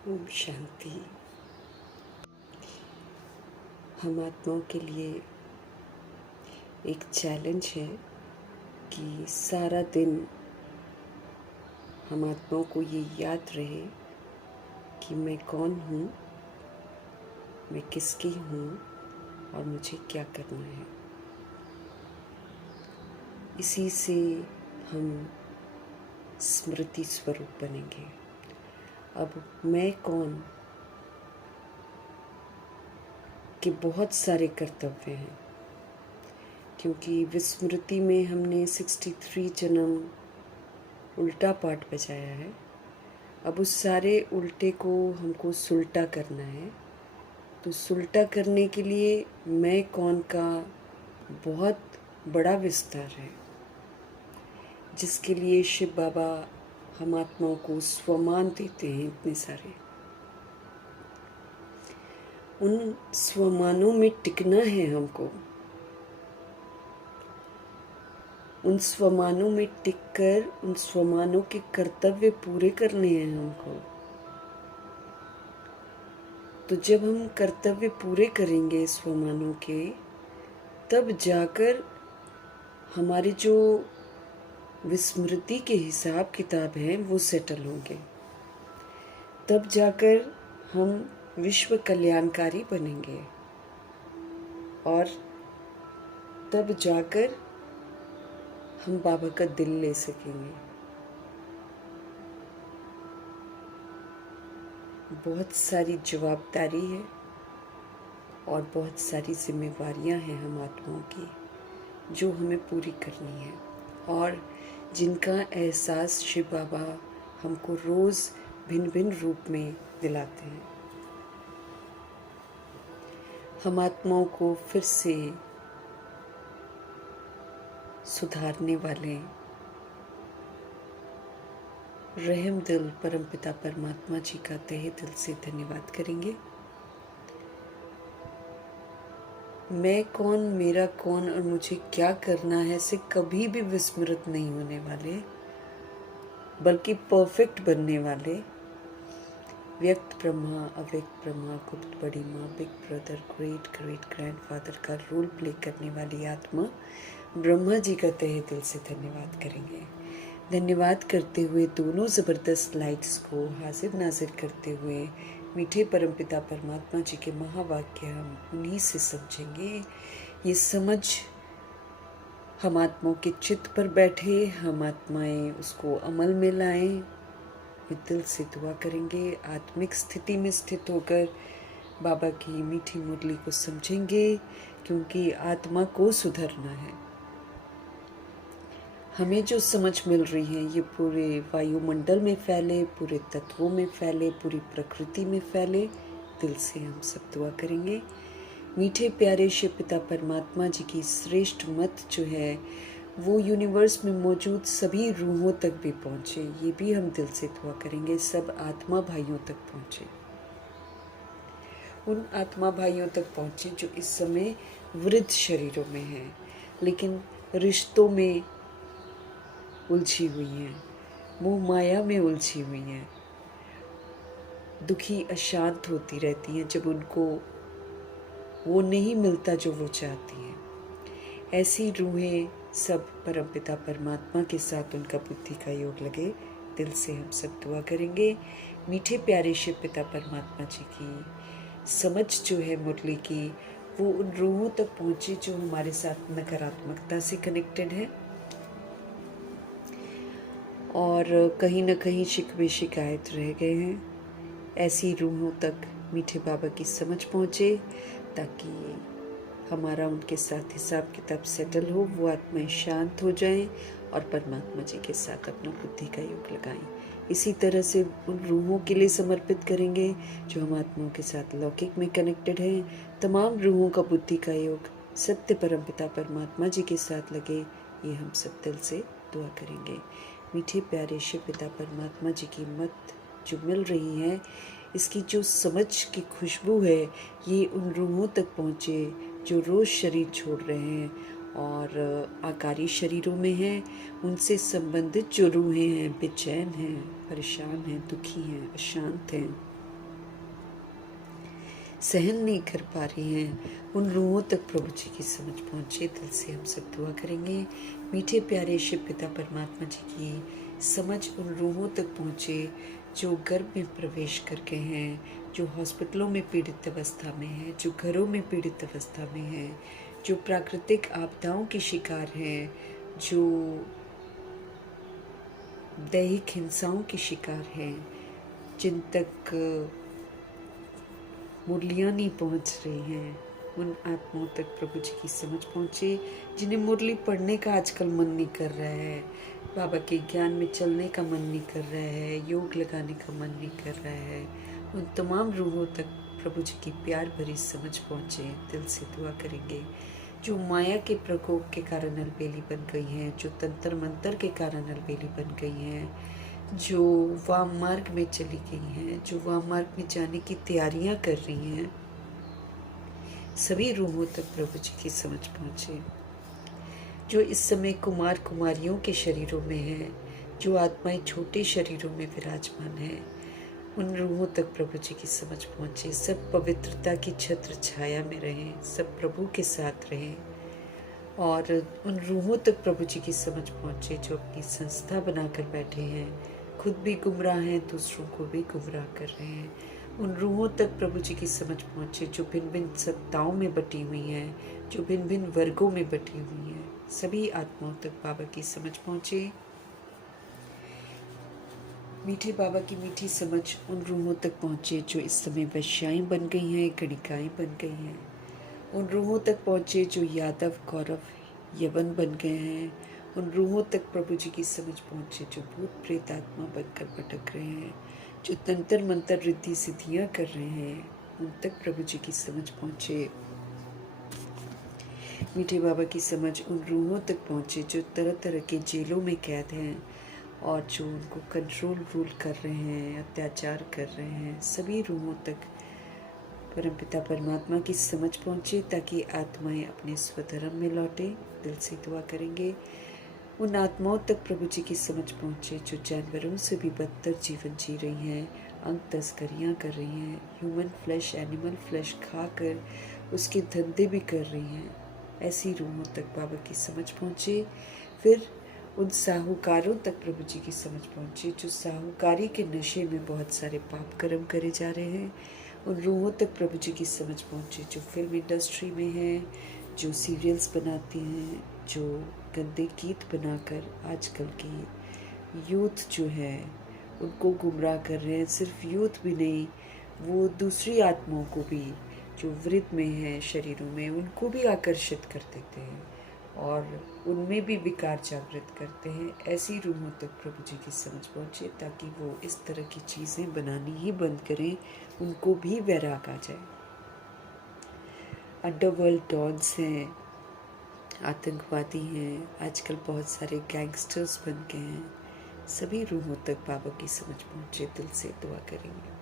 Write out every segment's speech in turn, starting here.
ओम शांति। हम आत्माओं के लिए एक चैलेंज है कि सारा दिन हम आत्माओं को ये याद रहे कि मैं कौन हूँ, मैं किसकी हूँ और मुझे क्या करना है। इसी से हम स्मृति स्वरूप बनेंगे। अब मैं कौन के बहुत सारे कर्तव्य हैं, क्योंकि विस्मृति में हमने 63 जन्म उल्टा पाठ बजाया है। अब उस सारे उल्टे को हमको सुलटा करना है। तो सुलटा करने के लिए मैं कौन का बहुत बड़ा विस्तार है, जिसके लिए शिव बाबा हम आत्माओं को स्वमान देते हैं इतने सारे। उन स्वमानों में टिकना है हमको। उन स्वमानों में टिककर उन स्वमानों के कर्तव्य पूरे करने हैं हमको। तो जब हम कर्तव्य पूरे करेंगे स्वमानों के, तब जाकर हमारे जो विस्मृति के हिसाब किताब हैं वो सेटल होंगे। तब जाकर हम विश्व कल्याणकारी बनेंगे और तब जाकर हम बाबा का दिल ले सकेंगे। बहुत सारी जवाबदारी है और बहुत सारी जिम्मेवारियां हैं हम आत्माओं की, जो हमें पूरी करनी है और जिनका एहसास शिव बाबा हमको रोज़ भिन्न भिन्न रूप में दिलाते हैं। हम आत्माओं को फिर से सुधारने वाले रहम दिल परमपिता परमात्मा जी का तहे दिल से धन्यवाद करेंगे। मैं कौन, मेरा कौन और मुझे क्या करना है से कभी भी विस्मृत नहीं होने वाले, बल्कि परफेक्ट बनने वाले। व्यक्त ब्रह्मा, अव्यक्त ब्रह्मा, गुप्त बड़ी माँ, big brother, great great grandfather का रोल प्ले करने वाली आत्मा ब्रह्मा जी का तहे दिल से धन्यवाद करेंगे। धन्यवाद करते हुए दोनों ज़बरदस्त लाइट्स को हाजिर नाजिर करते हुए मीठे परमपिता परमात्मा जी के महावाक्य हम उन्हीं से समझेंगे। ये समझ हम आत्माओं के चित्त पर बैठे, हम आत्माएं उसको अमल में लाएं। दिल से दुआ करेंगे, आत्मिक स्थिति में स्थित होकर बाबा की मीठी मुरली को समझेंगे, क्योंकि आत्मा को सुधरना है। हमें जो समझ मिल रही है ये पूरे वायुमंडल में फैले, पूरे तत्वों में फैले, पूरी प्रकृति में फैले। दिल से हम सब दुआ करेंगे। मीठे प्यारे शिव पिता परमात्मा जी की श्रेष्ठ मत जो है वो यूनिवर्स में मौजूद सभी रूहों तक भी पहुँचे, ये भी हम दिल से दुआ करेंगे। सब आत्मा भाइयों तक पहुँचे, उन आत्मा भाइयों तक पहुँचे जो इस समय वृद्ध शरीरों में हैं, लेकिन रिश्तों में उलझी हुई हैं, मोह माया में उलझी हुई हैं, दुखी अशांत होती रहती हैं जब उनको वो नहीं मिलता जो वो चाहती हैं। ऐसी रूहें सब परमपिता परमात्मा के साथ उनका बुद्धि का योग लगे। दिल से हम सब दुआ करेंगे। मीठे प्यारे शिव पिता परमात्मा जी की समझ जो है मुरली की, वो उन रूहों तक पहुँचे जो हमारे साथ नकारात्मकता से कनेक्टेड है और कहीं ना कहीं शिकवे शिकायत रह गए हैं। ऐसी रूहों तक मीठे बाबा की समझ पहुँचे, ताकि हमारा उनके साथ हिसाब किताब सेटल हो, वो आत्माएं शांत हो जाएं और परमात्मा जी के साथ अपना बुद्धि का योग लगाएं। इसी तरह से उन रूहों के लिए समर्पित करेंगे जो हम आत्माओं के साथ लौकिक में कनेक्टेड हैं। तमाम रूहों का बुद्धि का योग सत्य परमपिता परमात्मा जी के साथ लगे, ये हम सब दिल से दुआ करेंगे। मीठे प्यारे शिव पिता परमात्मा जी की मत जो मिल रही है, इसकी जो समझ की खुशबू है, ये उन रूहों तक पहुँचे जो रोज़ शरीर छोड़ रहे हैं और आकारी शरीरों में हैं। उनसे संबंधित जो रूहें हैं, बेचैन हैं, परेशान हैं, दुखी हैं, अशांत हैं, सहन नहीं कर पा रही हैं, उन रूहों तक प्रभु जी की समझ पहुँचे। दिल से हम सब दुआ करेंगे, मीठे प्यारे शिव पिता परमात्मा जी की समझ उन रूहों तक पहुँचे जो गर्भ में प्रवेश कर गए हैं, जो हॉस्पिटलों में पीड़ित अवस्था में हैं, जो घरों में पीड़ित अवस्था में हैं, जो प्राकृतिक आपदाओं के शिकार हैं, जो दैहिक हिंसाओं के शिकार हैं, जिन तक मुरलियाँ नहीं पहुँच रही हैं, उन आत्माओं तक प्रभु जी की समझ पहुँचे। जिन्हें मुरली पढ़ने का आजकल मन नहीं कर रहा है, बाबा के ज्ञान में चलने का मन नहीं कर रहा है, योग लगाने का मन नहीं कर रहा है, उन तमाम रूहों तक प्रभु जी की प्यार भरी समझ पहुँचे। दिल से दुआ करेंगे। जो माया के प्रकोप के कारण अलबेली बन गई हैं, जो तंत्र मंत्र के कारण अलबेली बन गई हैं, जो वाम मार्ग में चली गई हैं, जो वाम मार्ग में जाने की तैयारियां कर रही हैं, सभी रूहों तक प्रभु जी की समझ पहुँचे। जो इस समय कुमार कुमारियों के शरीरों में हैं, जो आत्माएं छोटे शरीरों में विराजमान हैं, उन रूहों तक प्रभु जी की समझ पहुँचे। सब पवित्रता की छत्र छाया में रहें, सब प्रभु के साथ रहें और उन रूहों तक प्रभु जी की समझ पहुँचे जो अपनी संस्था बनाकर बैठे हैं, खुद भी गुमराह हैं, दूसरों को भी गुमराह कर रहे हैं। उन रूहों तक प्रभु जी की समझ पहुँचे जो भिन्न भिन्न सत्ताओं में बटी हुई हैं, जो भिन्न भिन्न वर्गों में बटी हुई हैं, सभी आत्माओं तक बाबा की समझ पहुँचे। मीठे बाबा की मीठी समझ उन रूहों तक पहुँचे जो इस समय वैश्याएं बन गई हैं, गणिकाएं बन गई हैं। उन रूहों तक पहुँचे जो यादव कौरव यवन बन गए हैं। उन रूहों तक प्रभु जी की समझ पहुँचे जो भूत प्रेत आत्मा बनकर भटक रहे हैं, जो तंत्र मंत्र रिद्धि सिद्धियाँ कर रहे हैं, उन तक प्रभु जी की समझ पहुँचे। मीठे बाबा की समझ उन रूहों तक पहुँचे जो तरह तरह के जेलों में कैद हैं और जो उनको कंट्रोल रूल कर रहे हैं, अत्याचार कर रहे हैं, सभी रूहों तक परमपिता परमात्मा की समझ पहुँचे ताकि आत्माएं अपने स्वधर्म में लौटे। दिल से दुआ करेंगे। उन आत्माओं तक प्रभु जी की समझ पहुँचे जो जानवरों से भी बदतर जीवन जी रही हैं, अंग तस्करियाँ कर रही हैं, ह्यूमन फ्लैश एनिमल फ्लैश खाकर उसके धंधे भी कर रही हैं। ऐसी रूहों तक बाबा की समझ पहुँचे। फिर उन साहूकारों तक प्रभु जी की समझ पहुँचे जो साहूकारी के नशे में बहुत सारे पाप कर्म करे जा रहे हैं। उन रूहों तक प्रभु जी की समझ पहुँचे जो फिल्म इंडस्ट्री में हैं, जो सीरियल्स बनाती हैं, जो गंदे गीत बनाकर आजकल की यूथ जो है उनको गुमराह कर रहे हैं। सिर्फ यूथ भी नहीं, वो दूसरी आत्माओं को भी जो वृद्ध में हैं शरीरों में, उनको भी आकर्षित कर देते हैं और उनमें भी विकार जागृत करते हैं। ऐसी रूहों तक प्रभु जी की समझ पहुँचे ताकि वो इस तरह की चीज़ें बनानी ही बंद करें, उनको भी वैराग आ जाए। अंडरवर्ल्ड डॉन्स हैं, आतंकवादी हैं, आजकल बहुत सारे गैंगस्टर्स बन गए हैं, सभी रूहों तक बाबा की समझ पहुँचे। दिल से दुआ करेंगे।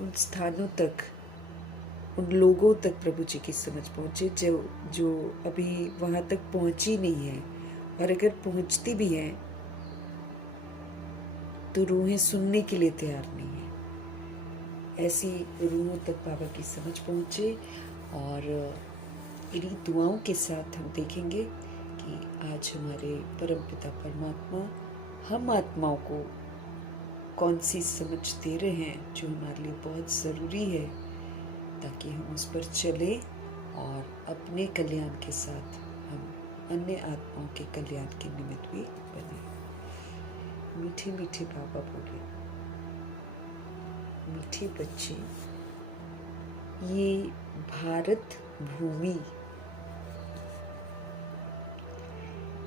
उन स्थानों तक, उन लोगों तक प्रभु जी की समझ पहुँचे जो अभी वहाँ तक पहुँची नहीं है, और अगर पहुँचती भी हैं तो रूहें सुनने के लिए तैयार नहीं है। ऐसी रूहों तक बाबा की समझ पहुँचे और इन्हीं दुआओं के साथ हम देखेंगे कि आज हमारे परमपिता परमात्मा हम आत्माओं को कौन सी समझ दे रहे हैं जो हमारे लिए बहुत ज़रूरी है ताकि हम उस पर चलें और अपने कल्याण के साथ हम अन्य आत्माओं के कल्याण के निमित्त भी बने। मीठे मीठे बाबा बोले, मीठे बच्चे, ये भारत भूमि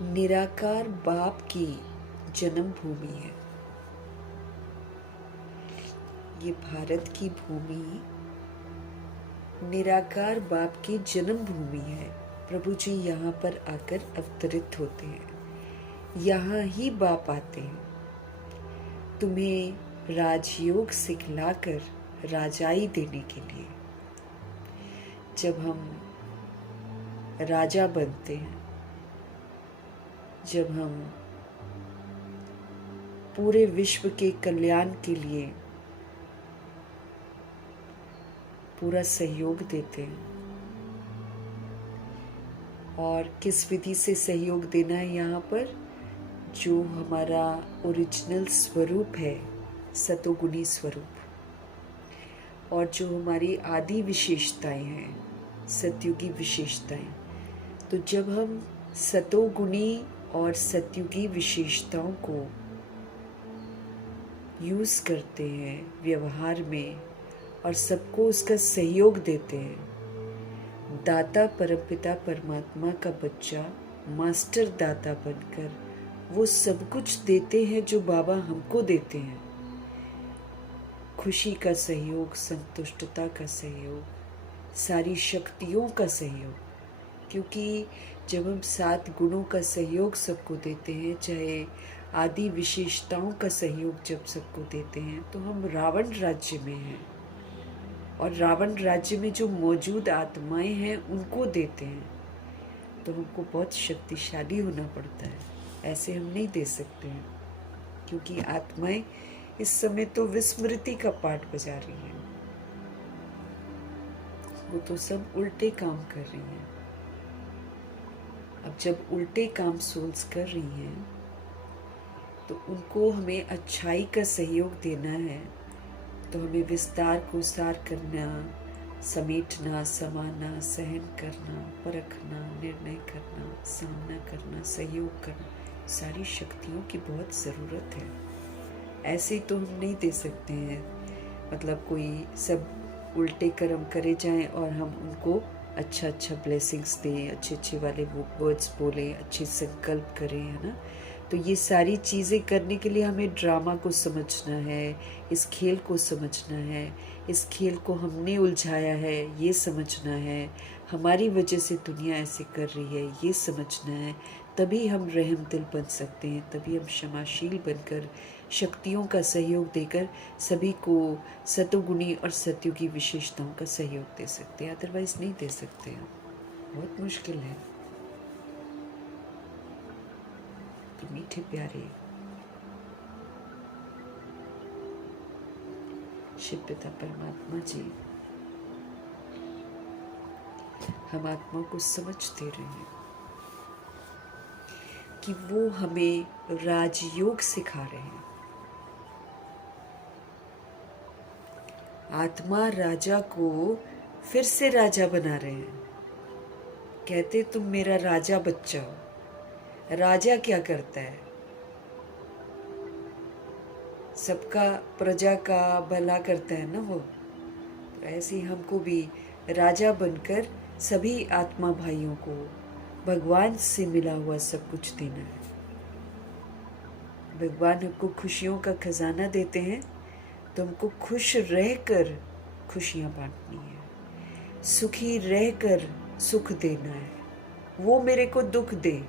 निराकार बाप की जन्म भूमि है। ये भारत की भूमि निराकार बाप की जन्म भूमि है। प्रभु जी यहाँ पर आकर अवतरित होते हैं, यहाँ ही बाप आते हैं तुम्हें राजयोग सिखलाकर राजाई देने के लिए। जब हम राजा बनते हैं, जब हम पूरे विश्व के कल्याण के लिए पूरा सहयोग देते हैं। और किस विधि से सहयोग देना है यहाँ पर? जो हमारा ओरिजिनल स्वरूप है, सतोगुणी स्वरूप, और जो हमारी आदि विशेषताएं हैं, सतयुगी विशेषताएं। तो जब हम सतोगुणी और सतयुगी विशेषताओं को यूज़ करते हैं व्यवहार में और सबको उसका सहयोग देते हैं, दाता परमपिता परमात्मा का बच्चा मास्टर दाता बनकर वो सब कुछ देते हैं जो बाबा हमको देते हैं। खुशी का सहयोग, संतुष्टता का सहयोग, सारी शक्तियों का सहयोग। क्योंकि जब हम 7 गुणों का सहयोग सबको देते हैं, चाहे आदि विशेषताओं का सहयोग जब सबको देते हैं, तो हम रावण राज्य में हैं। और रावण राज्य में जो मौजूद आत्माएं हैं उनको देते हैं। तो हमको बहुत शक्तिशाली होना पड़ता है, ऐसे हम नहीं दे सकते हैं। क्योंकि आत्माएं इस समय तो विस्मृति का पाठ बजा रही हैं, वो तो सब उल्टे काम कर रही हैं। अब जब उल्टे काम सोल्स कर रही हैं तो उनको हमें अच्छाई का सहयोग देना है। तो हमें विस्तार को सार करना, समेटना, समाना, सहन करना, परखना, निर्णय करना, सामना करना, सहयोग करना, सारी शक्तियों की बहुत ज़रूरत है। ऐसे तो हम नहीं दे सकते हैं, मतलब कोई सब उल्टे कर्म करे जाएं और हम उनको अच्छा अच्छा ब्लेसिंग्स दें, अच्छे अच्छे वाले वर्ड्स बोलें, अच्छे संकल्प करें, है ना। तो ये सारी चीज़ें करने के लिए हमें ड्रामा को समझना है, इस खेल को समझना है, इस खेल को हमने उलझाया है ये समझना है, हमारी वजह से दुनिया ऐसे कर रही है ये समझना है। तभी हम रहम दिल बन सकते हैं, तभी हम क्षमाशील बनकर शक्तियों का सहयोग देकर सभी को सतोगुणी और सतयुगी विशेषताओं का सहयोग दे सकते हैं। अदरवाइज नहीं दे सकते हैं, बहुत मुश्किल है। तो मीठे प्यारे शिव पिता परमात्मा जी, हम आत्मा को समझते रहे कि वो हमें राजयोग सिखा रहे हैं। आत्मा राजा को फिर से राजा बना रहे हैं। कहते तुम मेरा राजा बच्चा हो। राजा क्या करता है? सबका, प्रजा का भला करता है ना वो। तो ऐसे ही हमको भी राजा बनकर सभी आत्मा भाइयों को भगवान से मिला हुआ सब कुछ देना है। भगवान हमको खुशियों का खजाना देते हैं, तो हमको खुश रहकर खुशियाँ बांटनी है, सुखी रहकर सुख देना है। वो मेरे को दुख दे,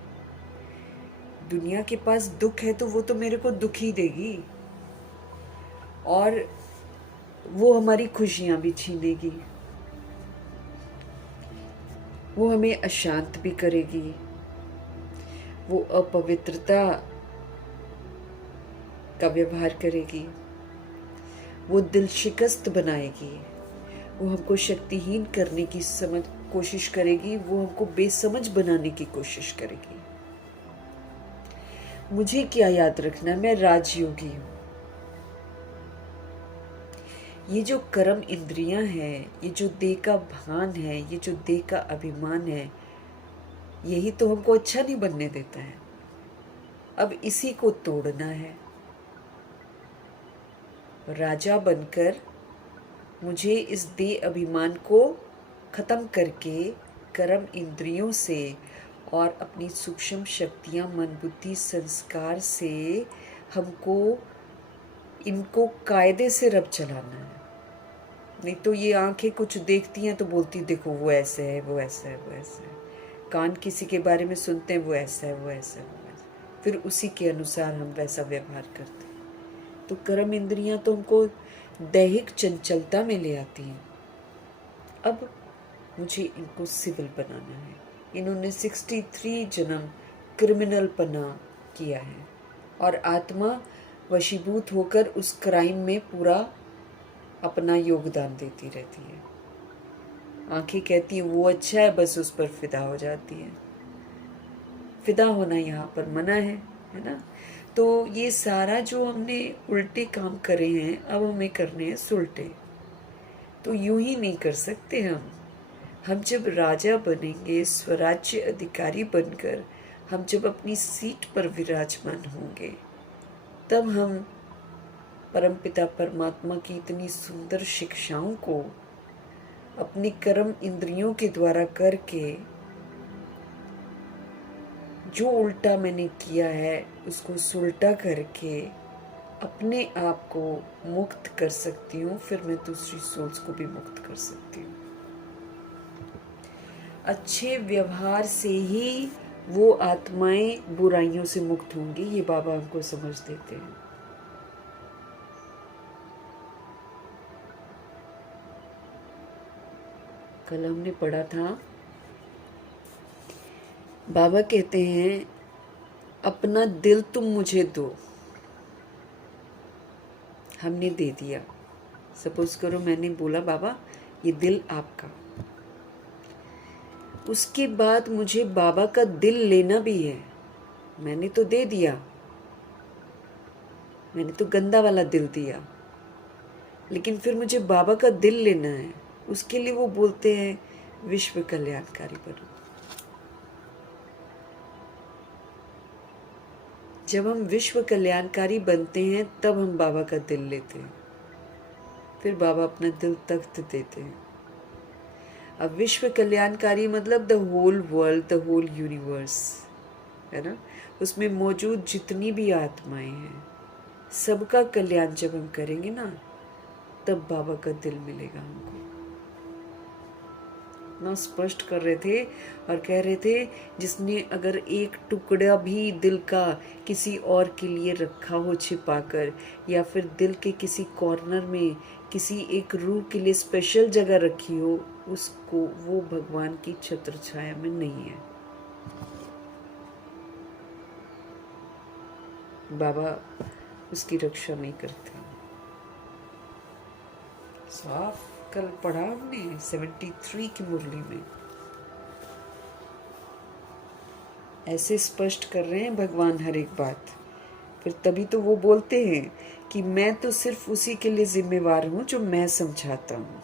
दुनिया के पास दुख है तो वो तो मेरे को दुख ही देगी, और वो हमारी खुशियाँ भी छीनेगी, वो हमें अशांत भी करेगी, वो अपवित्रता का व्यवहार करेगी, वो दिल शिकस्त बनाएगी, वो हमको शक्तिहीन करने की कोशिश करेगी, वो हमको बेसमझ बनाने की कोशिश करेगी। मुझे क्या याद रखना, मैं राजयोगी हूँ। ये जो कर्म इंद्रियां हैं, ये जो देह का भान है, ये जो देह का अभिमान है, यही तो हमको अच्छा नहीं बनने देता है। अब इसी को तोड़ना है। राजा बनकर मुझे इस देह अभिमान को खत्म करके कर्म इंद्रियों से और अपनी सूक्ष्म शक्तियां, मन, बुद्धि, संस्कार से हमको इनको कायदे से रब चलाना है। नहीं तो ये आंखें कुछ देखती हैं तो बोलती देखो वो ऐसे है, वो ऐसा है, वो ऐसा है। कान किसी के बारे में सुनते हैं वो ऐसा है, वो ऐसा है, वो ऐसा है। फिर उसी के अनुसार हम वैसा व्यवहार करते हैं। तो कर्म इंद्रियां तो हमको दैहिक चंचलता में ले आती हैं। अब मुझे इनको सिविल बनाना है। इन्होंने 63 जन्म क्रिमिनल पना किया है और आत्मा वशीभूत होकर उस क्राइम में पूरा अपना योगदान देती रहती है। आंखें कहती हैं वो अच्छा है, बस उस पर फिदा हो जाती है। फिदा होना यहाँ पर मना है ना। तो ये सारा जो हमने उल्टे काम करे हैं, अब हमें करने हैं सुलटे। तो यूं ही नहीं कर सकते हम जब राजा बनेंगे, स्वराज्य अधिकारी बनकर हम जब अपनी सीट पर विराजमान होंगे, तब हम परमपिता परमात्मा की इतनी सुंदर शिक्षाओं को अपनी कर्म इंद्रियों के द्वारा करके, जो उल्टा मैंने किया है उसको सुलटा करके अपने आप को मुक्त कर सकती हूँ। फिर मैं दूसरी सोल्स को भी मुक्त कर सकती हूँ। अच्छे व्यवहार से ही वो आत्माएं बुराइयों से मुक्त होंगी, ये बाबा हमको समझ देते हैं। कल हमने पढ़ा था, बाबा कहते हैं अपना दिल तुम मुझे दो। हमने दे दिया। सपोज करो मैंने बोला बाबा ये दिल आपका, उसके बाद मुझे बाबा का दिल लेना भी है। मैंने तो दे दिया, मैंने तो गंदा वाला दिल दिया, लेकिन फिर मुझे बाबा का दिल लेना है। उसके लिए वो बोलते हैं विश्व कल्याणकारी बनो। जब हम विश्व कल्याणकारी बनते हैं तब हम बाबा का दिल लेते हैं, फिर बाबा अपना दिल तख्त देते हैं। अब विश्व कल्याणकारी मतलब the whole world, the whole universe, है ना। उसमें मौजूद जितनी भी आत्माएं हैं, सबका कल्याण जब हम करेंगे ना, तब बाबा का दिल मिलेगा हमको। ना स्पष्ट कर रहे थे और कह रहे थे जिसने अगर एक टुकड़ा भी दिल का किसी और के लिए रखा हो छिपाकर, या फिर दिल के किसी कॉर्नर में किसी एक रूह के लिए स्पेशल जगह रखी हो, उसको वो भगवान की छत्र छाया में नहीं है। बाबा उसकी रक्षा नहीं करते। साफ कल पढ़ा हमने 73 की मुरली में, ऐसे स्पष्ट कर रहे हैं भगवान हर एक बात। फिर तभी तो वो बोलते हैं कि मैं तो सिर्फ उसी के लिए जिम्मेवार हूं जो मैं समझाता हूं।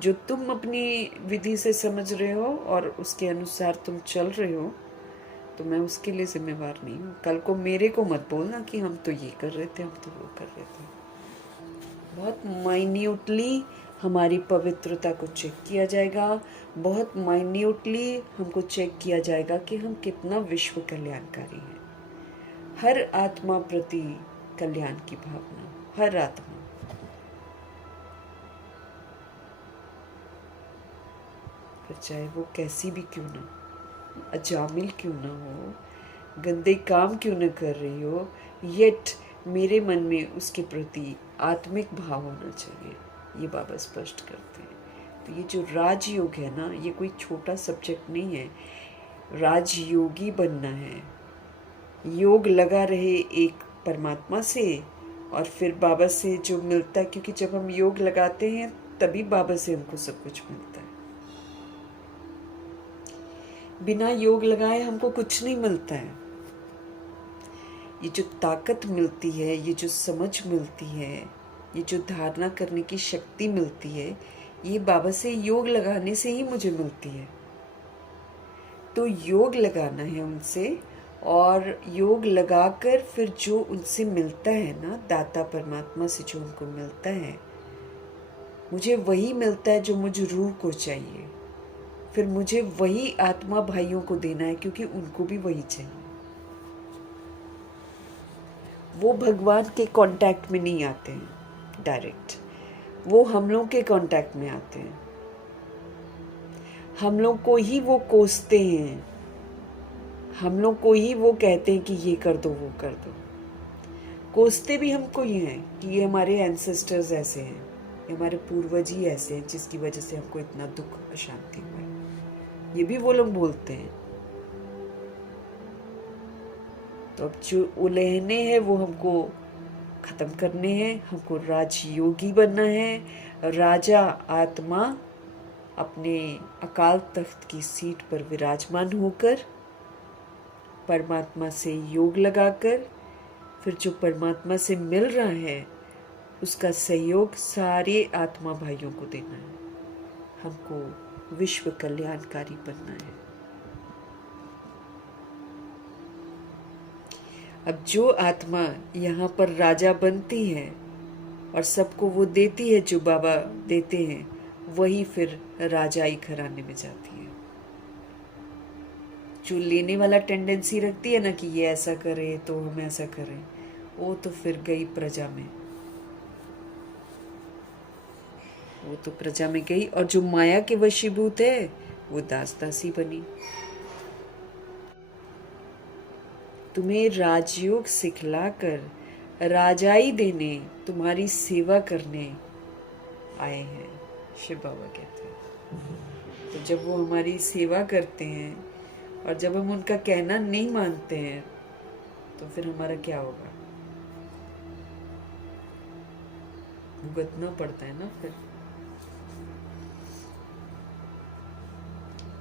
जो तुम अपनी विधि से समझ रहे हो और उसके अनुसार तुम चल रहे हो, तो मैं उसके लिए जिम्मेवार नहीं हूँ। कल को मेरे को मत बोलना कि हम तो ये कर रहे थे, हम तो वो कर रहे थे। बहुत माइन्यूटली हमारी पवित्रता को चेक किया जाएगा, बहुत माइन्यूटली हमको चेक किया जाएगा कि हम कितना विश्व कल्याणकारी हैं। हर आत्मा प्रति कल्याण की भावना, हर आत्मा। फिर चाहे वो कैसी भी क्यों ना, अजामिल क्यों ना हो, गंदे काम क्यों न कर रही हो, येट मेरे मन में उसके प्रति आत्मिक भाव होना चाहिए। ये बाबा स्पष्ट करते हैं। तो ये जो राजयोग है ना, ये कोई छोटा सब्जेक्ट नहीं है। राजयोगी बनना है, योग लगा रहे एक परमात्मा से और फिर बाबा से जो मिलता है, क्योंकि जब हम योग लगाते हैं तभी बाबा से हमको सब कुछ मिलता है। बिना योग लगाए हमको कुछ नहीं मिलता है। ये जो ताकत मिलती है, ये जो समझ मिलती है, ये जो धारणा करने की शक्ति मिलती है, ये बाबा से योग लगाने से ही मुझे मिलती है। तो योग लगाना है उनसे, और योग लगाकर फिर जो उनसे मिलता है ना, दाता परमात्मा से जो उनको मिलता है, मुझे वही मिलता है जो मुझे रूह को चाहिए। फिर मुझे वही आत्मा भाइयों को देना है, क्योंकि उनको भी वही चाहिए। वो भगवान के कांटेक्ट में नहीं आते हैं डायरेक्ट, वो हम लोग के कांटेक्ट में आते हैं। हम लोग को ही वो कोसते हैं, हम लोग को ही वो कहते हैं कि ये कर दो, वो कर दो। कोसते भी हमको ही हैं कि ये हमारे एंसेस्टर्स ऐसे हैं, ये हमारे पूर्वज ही ऐसे हैं जिसकी वजह से हमको इतना दुख अशांति हुआ है। ये भी वो लोग बोलते हैं। तो अब जो उलहने हैं वो हमको खत्म करने हैं, हमको राजयोगी बनना है। राजा आत्मा अपने अकाल तख्त की सीट पर विराजमान होकर परमात्मा से योग लगाकर फिर जो परमात्मा से मिल रहा है उसका सहयोग सारे आत्मा भाइयों को देना है। हमको विश्व कल्याणकारी बनना है। अब जो आत्मा यहाँ पर राजा बनती है और सबको वो देती है जो बाबा देते हैं, वही फिर राजाई घराने में जाती है। जो लेने वाला टेंडेंसी रखती है ना कि ये ऐसा करे तो हम ऐसा करें, वो तो फिर गई प्रजा में, वो तो प्रजा में गई और जो माया के वशीभूत है वो दास दासी बनी। तुम्हें राजयोग सिखलाकर राजाई देने, तुम्हारी सेवा करने आए हैं, शिव बाबा कहते हैं। तो जब वो हमारी सेवा करते हैं और जब हम उनका कहना नहीं मानते हैं तो फिर हमारा क्या होगा? भुगतना पड़ता है ना फिर।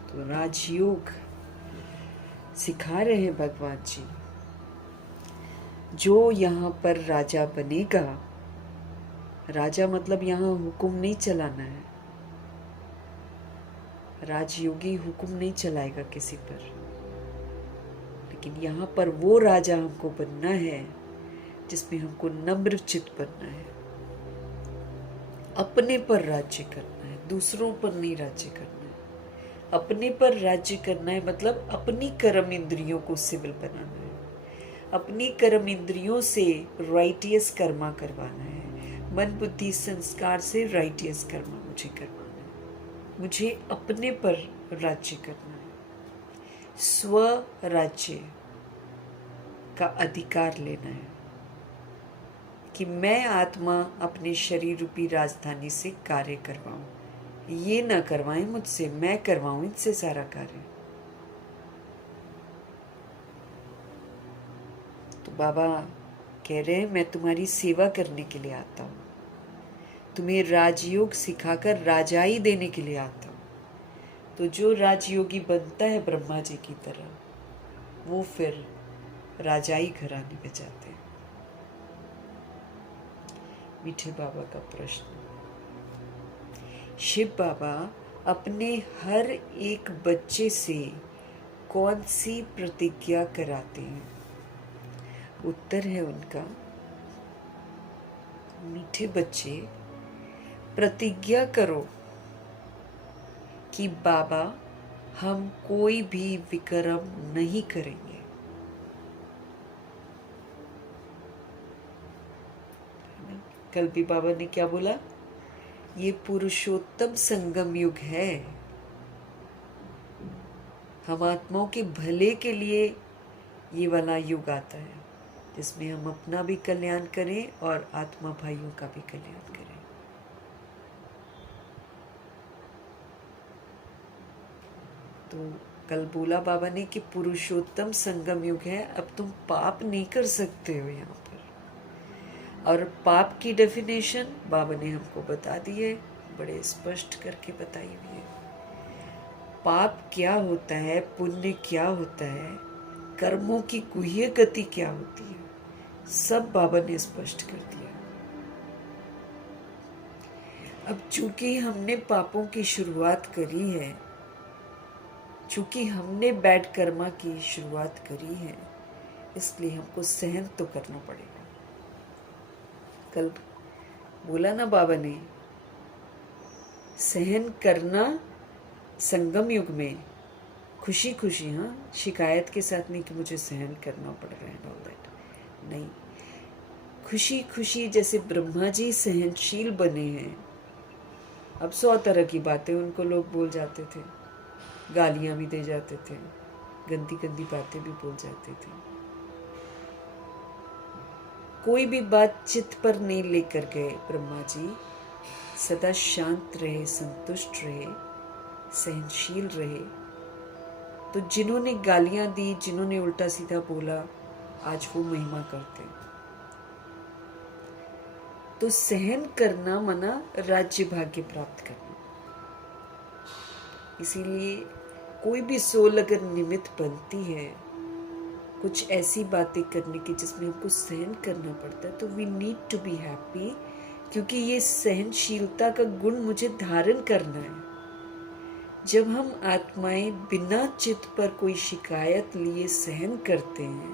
तो राजयोग सिखा रहे हैं भगवान जी। जो यहाँ पर राजा बनेगा, राजा मतलब यहाँ हुक्म नहीं चलाना है, राजयोगी हुक्म नहीं चलाएगा किसी पर, लेकिन यहाँ पर वो राजा हमको बनना है जिसमें हमको नम्र चित्त बनना है, अपने पर राज्य करना है, दूसरों पर नहीं राज्य करना है। अपने पर राज्य करना है मतलब अपनी कर्म इंद्रियों को सिविल बनाना है, अपनी कर्म इंद्रियों से राइटियस कर्मा करवाना है, मन बुद्धि संस्कार से राइटियस कर्मा मुझे करवाना है, मुझे अपने पर राज्य करना है, स्व राज्य का अधिकार लेना है कि मैं आत्मा अपने शरीर रूपी राजधानी से कार्य करवाऊं, ये ना करवाएं मुझसे, मैं करवाऊं इनसे सारा कार्य। तो बाबा कह रहे हैं मैं तुम्हारी सेवा करने के लिए आता हूँ, तुम्हें राजयोग सिखाकर राजाई देने के लिए आता हूँ। तो जो राजयोगी बनता है ब्रह्मा जी की तरह, वो फिर राजाई घराने में जाते हैं। मीठे बाबा का प्रश्न, शिव बाबा अपने हर एक बच्चे से कौन सी प्रतिज्ञा कराते हैं? उत्तर है उनका, मीठे बच्चे प्रतिज्ञा करो कि बाबा हम कोई भी विकर्म नहीं करेंगे। कल भी बाबा ने क्या बोला? ये पुरुषोत्तम संगम युग है, हम आत्माओं के भले के लिए ये वाला युग आता है जिसमें हम अपना भी कल्याण करें और आत्मा भाइयों का भी कल्याण करें। तो कल बोला बाबा ने कि पुरुषोत्तम संगम युग है, अब तुम पाप नहीं कर सकते हो यहाँ पर। और पाप की डेफिनेशन बाबा ने हमको बता दी है, बड़े स्पष्ट करके बताई हुई है। पाप क्या होता है, पुण्य क्या होता है, कर्मों की गुह्य गति क्या होती है, सब बाबा ने स्पष्ट कर दिया। अब चूंकि हमने पापों की शुरुआत करी है, चूंकि हमने बैड कर्मा की शुरुआत करी है, इसलिए हमको सहन तो करना पड़ेगा। कल बोला ना बाबा ने, सहन करना संगम युग में खुशी खुशी, हाँ, शिकायत के साथ नहीं कि मुझे सहन करना पड़ रहा है, ऑल दैट नहीं, खुशी खुशी जैसे ब्रह्मा जी सहनशील बने हैं। अब 100 तरह की बातें उनको लोग बोल जाते थे, गालियां भी दे जाते थे, गंदी गंदी बातें भी बोल जाते थे, कोई भी बात चित्त पर नहीं लेकर गए ब्रह्मा जी, सदा शांत रहे, संतुष्ट रहे, सहनशील रहे। तो जिन्होंने गालियां दी, जिन्होंने उल्टा सीधा बोला, आज वो महिमा करते हैं। तो सहन करना मना राज्य भाग्य प्राप्त करना। इसीलिए कोई भी सोल अगर निमित्त बनती है कुछ ऐसी बातें करने की जिसमें हमको सहन करना पड़ता है, तो we need to be happy, क्योंकि ये सहनशीलता का गुण मुझे धारण करना है। जब हम आत्माएं बिना चित्त पर कोई शिकायत लिए सहन करते हैं,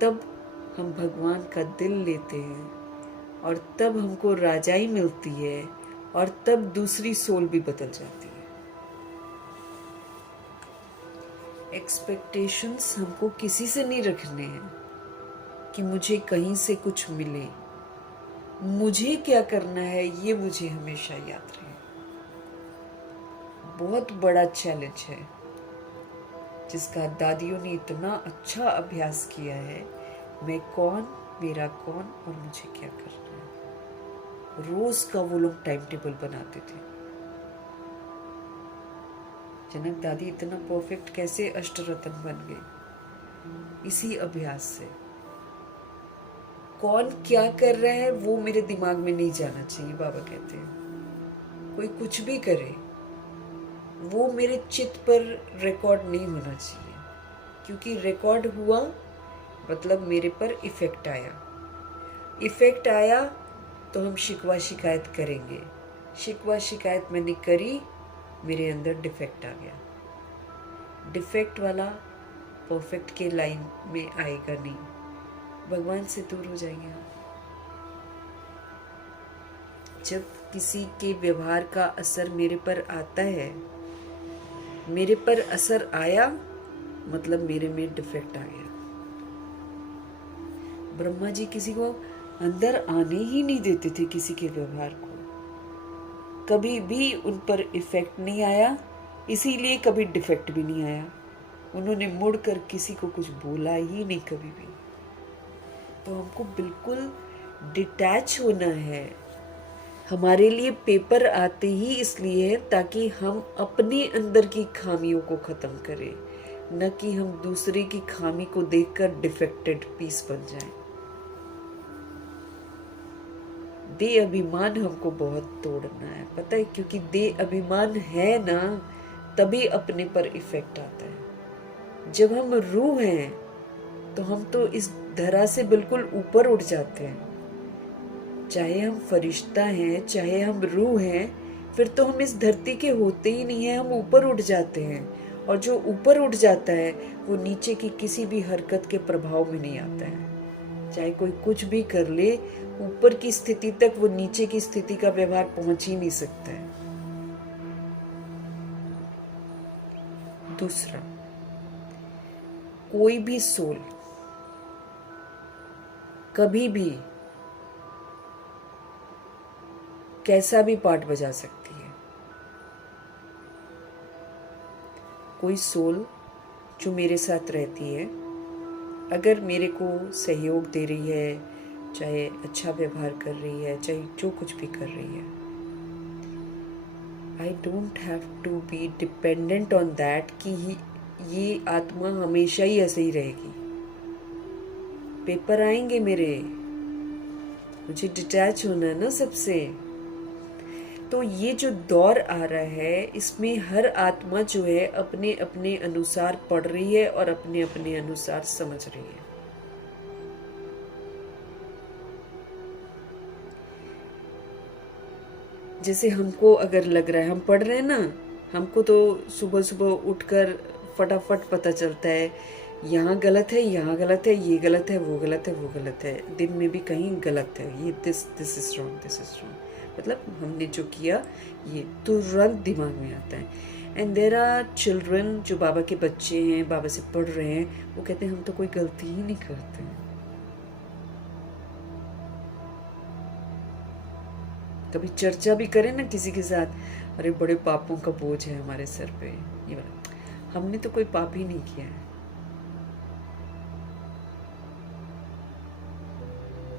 तब हम भगवान का दिल लेते हैं और तब हमको राजाई मिलती है और तब दूसरी सोल भी बदल जाती है। एक्सपेक्टेशंस हमको किसी से नहीं रखने हैं कि मुझे कहीं से कुछ मिले। मुझे क्या करना है ये मुझे हमेशा याद रहे। बहुत बड़ा चैलेंज है जिसका दादियों ने इतना अच्छा अभ्यास किया है। मैं कौन, मेरा कौन और मुझे क्या करना है। रोज का वो लोग टाइम टेबल बनाते थे। जनक दादी इतना परफेक्ट कैसे अष्टरत्न बन गए? इसी अभ्यास से। कौन क्या कर रहा है वो मेरे दिमाग में नहीं जाना चाहिए। बाबा कहते हैं कोई कुछ भी करे वो मेरे चित्त पर रिकॉर्ड नहीं होना चाहिए, क्योंकि रिकॉर्ड हुआ मतलब मेरे पर इफेक्ट आया। इफेक्ट आया तो हम शिकवा शिकायत करेंगे। शिकवा शिकायत मैंने करी, मेरे अंदर डिफेक्ट आ गया। डिफेक्ट वाला परफेक्ट के लाइन में आएगा नहीं, भगवान से दूर हो जाएंगे। जब किसी के व्यवहार का असर मेरे पर आता है, मेरे पर असर आया मतलब मेरे में डिफेक्ट आ गया। ब्रह्मा जी किसी को अंदर आने ही नहीं देते थे, किसी के व्यवहार को। कभी भी उन पर इफेक्ट नहीं आया, इसीलिए कभी डिफेक्ट भी नहीं आया। उन्होंने मुड़कर किसी को कुछ बोला ही नहीं कभी भी। तो हमको बिल्कुल डिटैच होना है। हमारे लिए पेपर आते ही इसलिए है ताकि हम अपने अंदर की खामियों को खत्म करें, न कि हम दूसरे की खामी को देखकर डिफेक्टेड पीस बन जाएं। दे अभिमान हमको बहुत तोड़ना है, पता है, क्योंकि दे अभिमान है ना, तभी अपने पर इफेक्ट आता है। जब हम रूह हैं तो हम तो इस धरा से बिल्कुल ऊपर उठ जाते हैं। चाहे हम फरिश्ता हैं, चाहे हम रूह हैं, फिर तो हम इस धरती के होते ही नहीं हैं, हम ऊपर उठ जाते हैं। और जो ऊपर उठ जाता है वो नीचे की किसी भी हरकत के प्रभाव में नहीं आता है। चाहे कोई कुछ भी कर ले, ऊपर की स्थिति तक वो नीचे की स्थिति का व्यवहार पहुंच ही नहीं सकता है। दूसरा, कोई भी सोल कभी भी कैसा भी पार्ट बजा सकती है। कोई सोल जो मेरे साथ रहती है, अगर मेरे को सहयोग दे रही है, चाहे अच्छा व्यवहार कर रही है, चाहे जो कुछ भी कर रही है, I don't have to be dependent on that कि ये आत्मा हमेशा ही ऐसे ही रहेगी। पेपर आएंगे मेरे, मुझे डिटैच होना है ना सबसे। तो ये जो दौर आ रहा है, इसमें हर आत्मा जो है अपने अपने अनुसार पढ़ रही है और अपने अपने अनुसार समझ रही है। जैसे हमको अगर लग रहा है, हम पढ़ रहे हैं ना, हमको तो सुबह सुबह उठकर फटाफट पता चलता है यहाँ गलत है, यहाँ गलत है, ये गलत है, वो गलत है, वो गलत है। दिन में भी कहीं गलत है, ये this is wrong, this is wrong. मतलब हमने जो किया ये तुरंत दिमाग में आता है। एंड देयर आर चिल्ड्रन जो बाबा के बच्चे हैं, बाबा से पढ़ रहे हैं, वो कहते हैं हम तो कोई गलती ही नहीं करते हैं। कभी चर्चा भी करें ना किसी के साथ, अरे बड़े पापों का बोझ है हमारे सर पे, ये वाला। हमने तो कोई पाप ही नहीं किया है।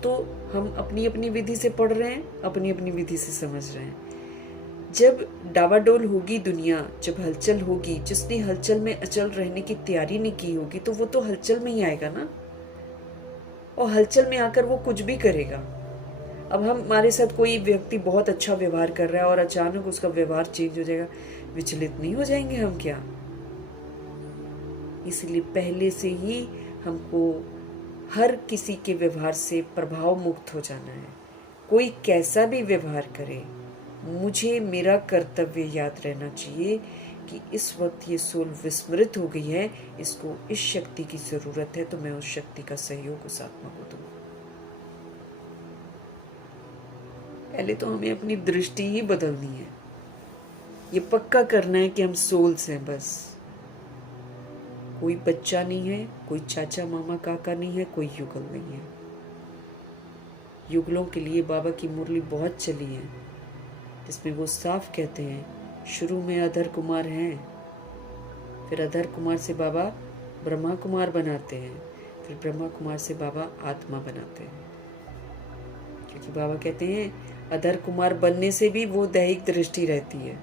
तो हम अपनी अपनी विधि से पढ़ रहे हैं, अपनी अपनी विधि से समझ रहे हैं। जब डावाडोल होगी दुनिया, जब हलचल होगी, जिसने हलचल में अचल रहने की तैयारी नहीं की होगी, तो वो तो हलचल में ही आएगा ना। और हलचल में आकर वो कुछ भी करेगा। अब हम हमारे साथ कोई व्यक्ति बहुत अच्छा व्यवहार कर रहा है और अचानक उसका व्यवहार चेंज हो जाएगा, विचलित नहीं हो जाएंगे हम क्या? इसलिए पहले से ही हमको हर किसी के व्यवहार से प्रभाव मुक्त हो जाना है। कोई कैसा भी व्यवहार करे, मुझे मेरा कर्तव्य याद रहना चाहिए कि इस वक्त ये सोल विस्मृत हो गई है, इसको इस शक्ति की जरूरत है, तो मैं उस शक्ति का सहयोग उस आत्मा को दूं। पहले तो हमें अपनी दृष्टि ही बदलनी है। ये पक्का करना है कि हम सोल्स हैं बस। कोई बच्चा नहीं है, कोई चाचा मामा काका नहीं है, कोई युगल नहीं है। युगलों के लिए बाबा की मुरली बहुत चली है, जिसमें वो साफ कहते हैं शुरू में अधर कुमार हैं, फिर अधर कुमार से बाबा ब्रह्मा कुमार बनाते हैं, फिर ब्रह्मा कुमार से बाबा आत्मा बनाते हैं। क्योंकि बाबा कहते हैं अधर कुमार बनने से भी वो दैहिक दृष्टि रहती है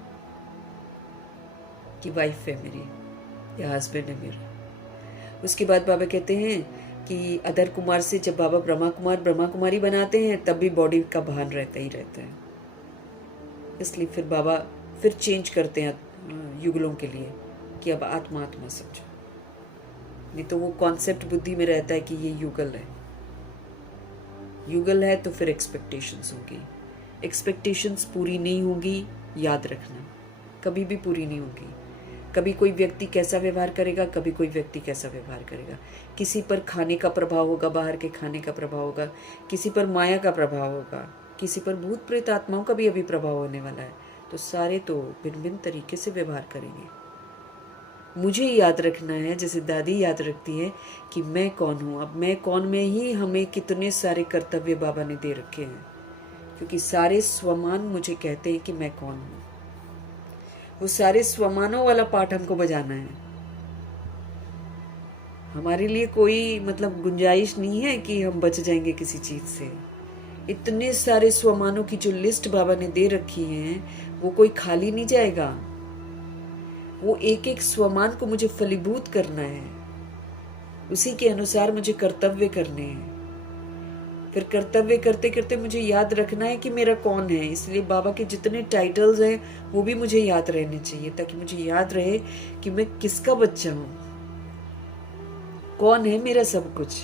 कि वाइफ है मेरी या हस्बैंड है मेरा। उसके बाद बाबा कहते हैं कि अधर कुमार से जब बाबा ब्रह्मा कुमारी बनाते हैं तब भी बॉडी का भान रहता ही रहता है। इसलिए फिर बाबा फिर चेंज करते हैं युगलों के लिए कि अब आत्मा आत्मा समझो, नहीं तो वो कॉन्सेप्ट बुद्धि में रहता है कि ये युगल है। युगल है तो फिर एक्सपेक्टेशंस होगी, एक्सपेक्टेशंस पूरी नहीं होगी, याद रखना कभी भी पूरी नहीं होगी। कभी कोई व्यक्ति कैसा व्यवहार करेगा, कभी कोई व्यक्ति कैसा व्यवहार करेगा। किसी पर खाने का प्रभाव होगा, बाहर के खाने का प्रभाव होगा, किसी पर माया का प्रभाव होगा, किसी पर भूत प्रेत आत्माओं का भी अभी प्रभाव होने वाला है। तो सारे तो भिन्न भिन्न तरीके से व्यवहार करेंगे। मुझे याद रखना है, जैसे दादी याद रखती है कि मैं कौन हूँ। अब मैं कौन में ही हमें कितने सारे कर्तव्य बाबा ने दे रखे हैं, क्योंकि सारे स्वमान मुझे कहते हैं कि मैं कौन हूँ। वो सारे स्वमानों वाला पाठ हमको बजाना है। हमारे लिए कोई मतलब गुंजाइश नहीं है कि हम बच जाएंगे किसी चीज से। इतने सारे स्वमानों की जो लिस्ट बाबा ने दे रखी है, वो कोई खाली नहीं जाएगा। वो एक एक स्वमान को मुझे फलीभूत करना है, उसी के अनुसार मुझे कर्तव्य करने हैं। फिर कर्तव्य करते करते मुझे याद रखना है कि मेरा कौन है। इसलिए बाबा के जितने टाइटल्स हैं वो भी मुझे याद रहने चाहिए, ताकि मुझे याद रहे कि मैं किसका बच्चा हूं, कौन है मेरा सब कुछ,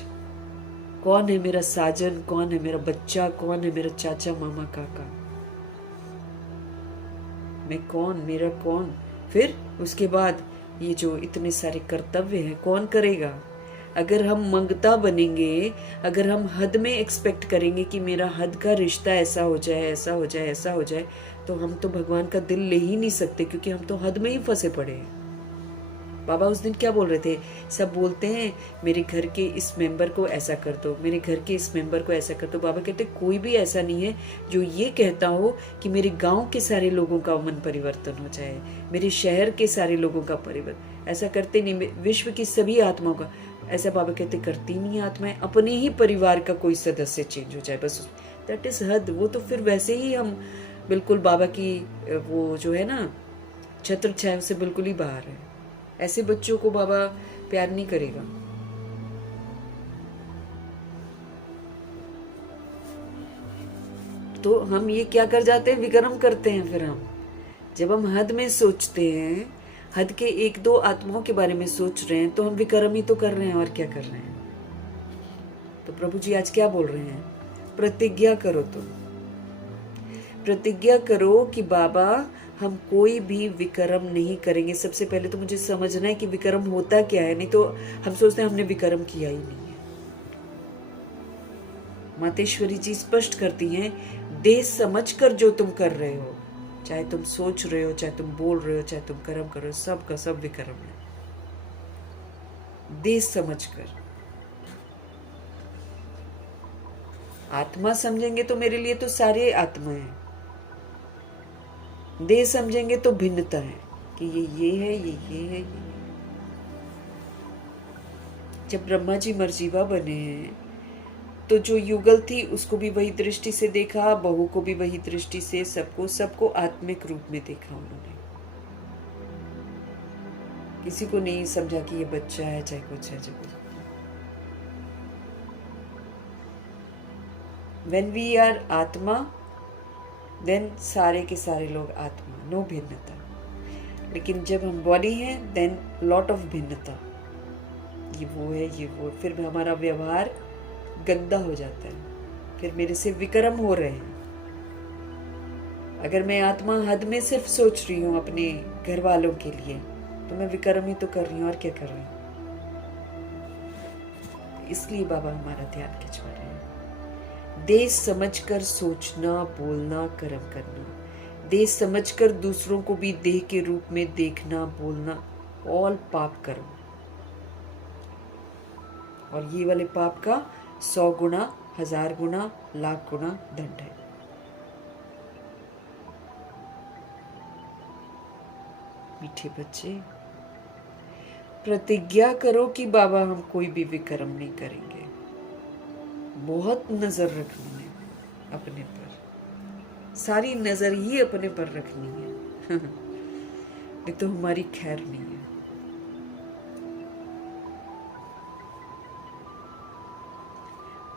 कौन है मेरा साजन, कौन है मेरा बच्चा, कौन है मेरा चाचा मामा काका, मैं कौन, मेरा कौन। फिर उसके बाद ये जो इतने सारे कर्तव्य हैं कौन करेगा। अगर हम मंगता बनेंगे, अगर हम हद में एक्सपेक्ट करेंगे कि मेरा हद का रिश्ता ऐसा हो जाए, ऐसा हो जाए, ऐसा हो जाए, तो हम तो भगवान का दिल ले ही नहीं सकते, क्योंकि हम तो हद में ही फंसे पड़े हैं। बाबा उस दिन क्या बोल रहे थे, सब बोलते हैं मेरे घर के इस मेंबर को ऐसा कर दो, मेरे घर के इस मेंबर को ऐसा कर दो। बाबा कहते कोई भी ऐसा नहीं है जो ये कहता हो कि मेरे गांव के सारे लोगों का मन परिवर्तन हो जाए, मेरे शहर के सारे लोगों का परिवर्तन। ऐसा करते नहीं, विश्व की सभी आत्माओं का ऐसा बाबा कहते करती नहीं आत्माएं। अपने ही परिवार का कोई सदस्य चेंज हो जाए बस, दैट इज हद। वो तो फिर वैसे ही हम बिल्कुल बाबा की वो जो है ना छत्र छाया से बिल्कुल ही बाहर है। ऐसे बच्चों को बाबा प्यार नहीं करेगा। तो हम ये क्या कर जाते हैं, विक्रम करते हैं। फिर हम जब हम हद में सोचते हैं, हद के एक दो आत्माओं के बारे में सोच रहे हैं, तो हम विक्रम ही तो कर रहे हैं, और क्या कर रहे हैं। तो प्रभु जी आज क्या बोल रहे हैं, प्रतिज्ञा करो। तुम प्रतिज्ञा करो कि बाबा हम कोई भी विक्रम नहीं करेंगे। सबसे पहले तो मुझे समझना है कि विक्रम होता क्या है, नहीं तो हम सोचते हैं हमने विक्रम किया ही नहीं है। मातेश्वरी जी स्पष्ट करती हैं, देह समझकर जो तुम कर रहे हो, चाहे तुम सोच रहे हो, चाहे तुम बोल रहे हो, चाहे तुम कर्म कर रहे हो, सब का सब विक्रम है। देह समझकर। आत्मा समझेंगे तो मेरे लिए तो सारे आत्मा है, देह समझेंगे तो भिन्नता है कि ये है, ये है, ये। जब ब्रह्मा जी मर्जीवा बने हैं तो जो युगल थी उसको भी वही दृष्टि से देखा, बहू को भी वही दृष्टि से, सबको आत्मिक रूप में देखा उन्होंने। किसी को नहीं समझा कि ये बच्चा है, चाहे कुछ है, चाहे कुछ। व्हेन वी आर आत्मा, देन सारे के सारे लोग आत्मा, नो भिन्नता। लेकिन जब हम बॉडी हैं, देन लॉट ऑफ भिन्नता, ये वो है, ये वो, फिर हमारा व्यवहार गंदा हो जाता है, फिर मेरे से विक्रम हो रहे हैं। अगर मैं आत्मा हद में सिर्फ सोच रही हूँ अपने घर वालों के लिए, तो मैं विक्रम ही तो कर रही हूँ, और क्या कर रही हूँ। इसलिए बाबा हमारा ध्यान खिंचवा रहे हैं। देश समझकर सोचना, बोलना, कर्म करना, देश समझकर दूसरों को भी देह के रूप में देखना, बोलना, ऑल पाप कर्म। और ये वाले पाप का 100 गुना, 1000 गुना, लाख गुना दंड है। मीठे बच्चे, प्रतिज्ञा करो कि बाबा हम कोई भी विक्रम नहीं करेंगे। बहुत नजर रखनी है अपने पर, सारी नजर ही अपने पर रखनी है नहीं तो हमारी खैर नहीं है।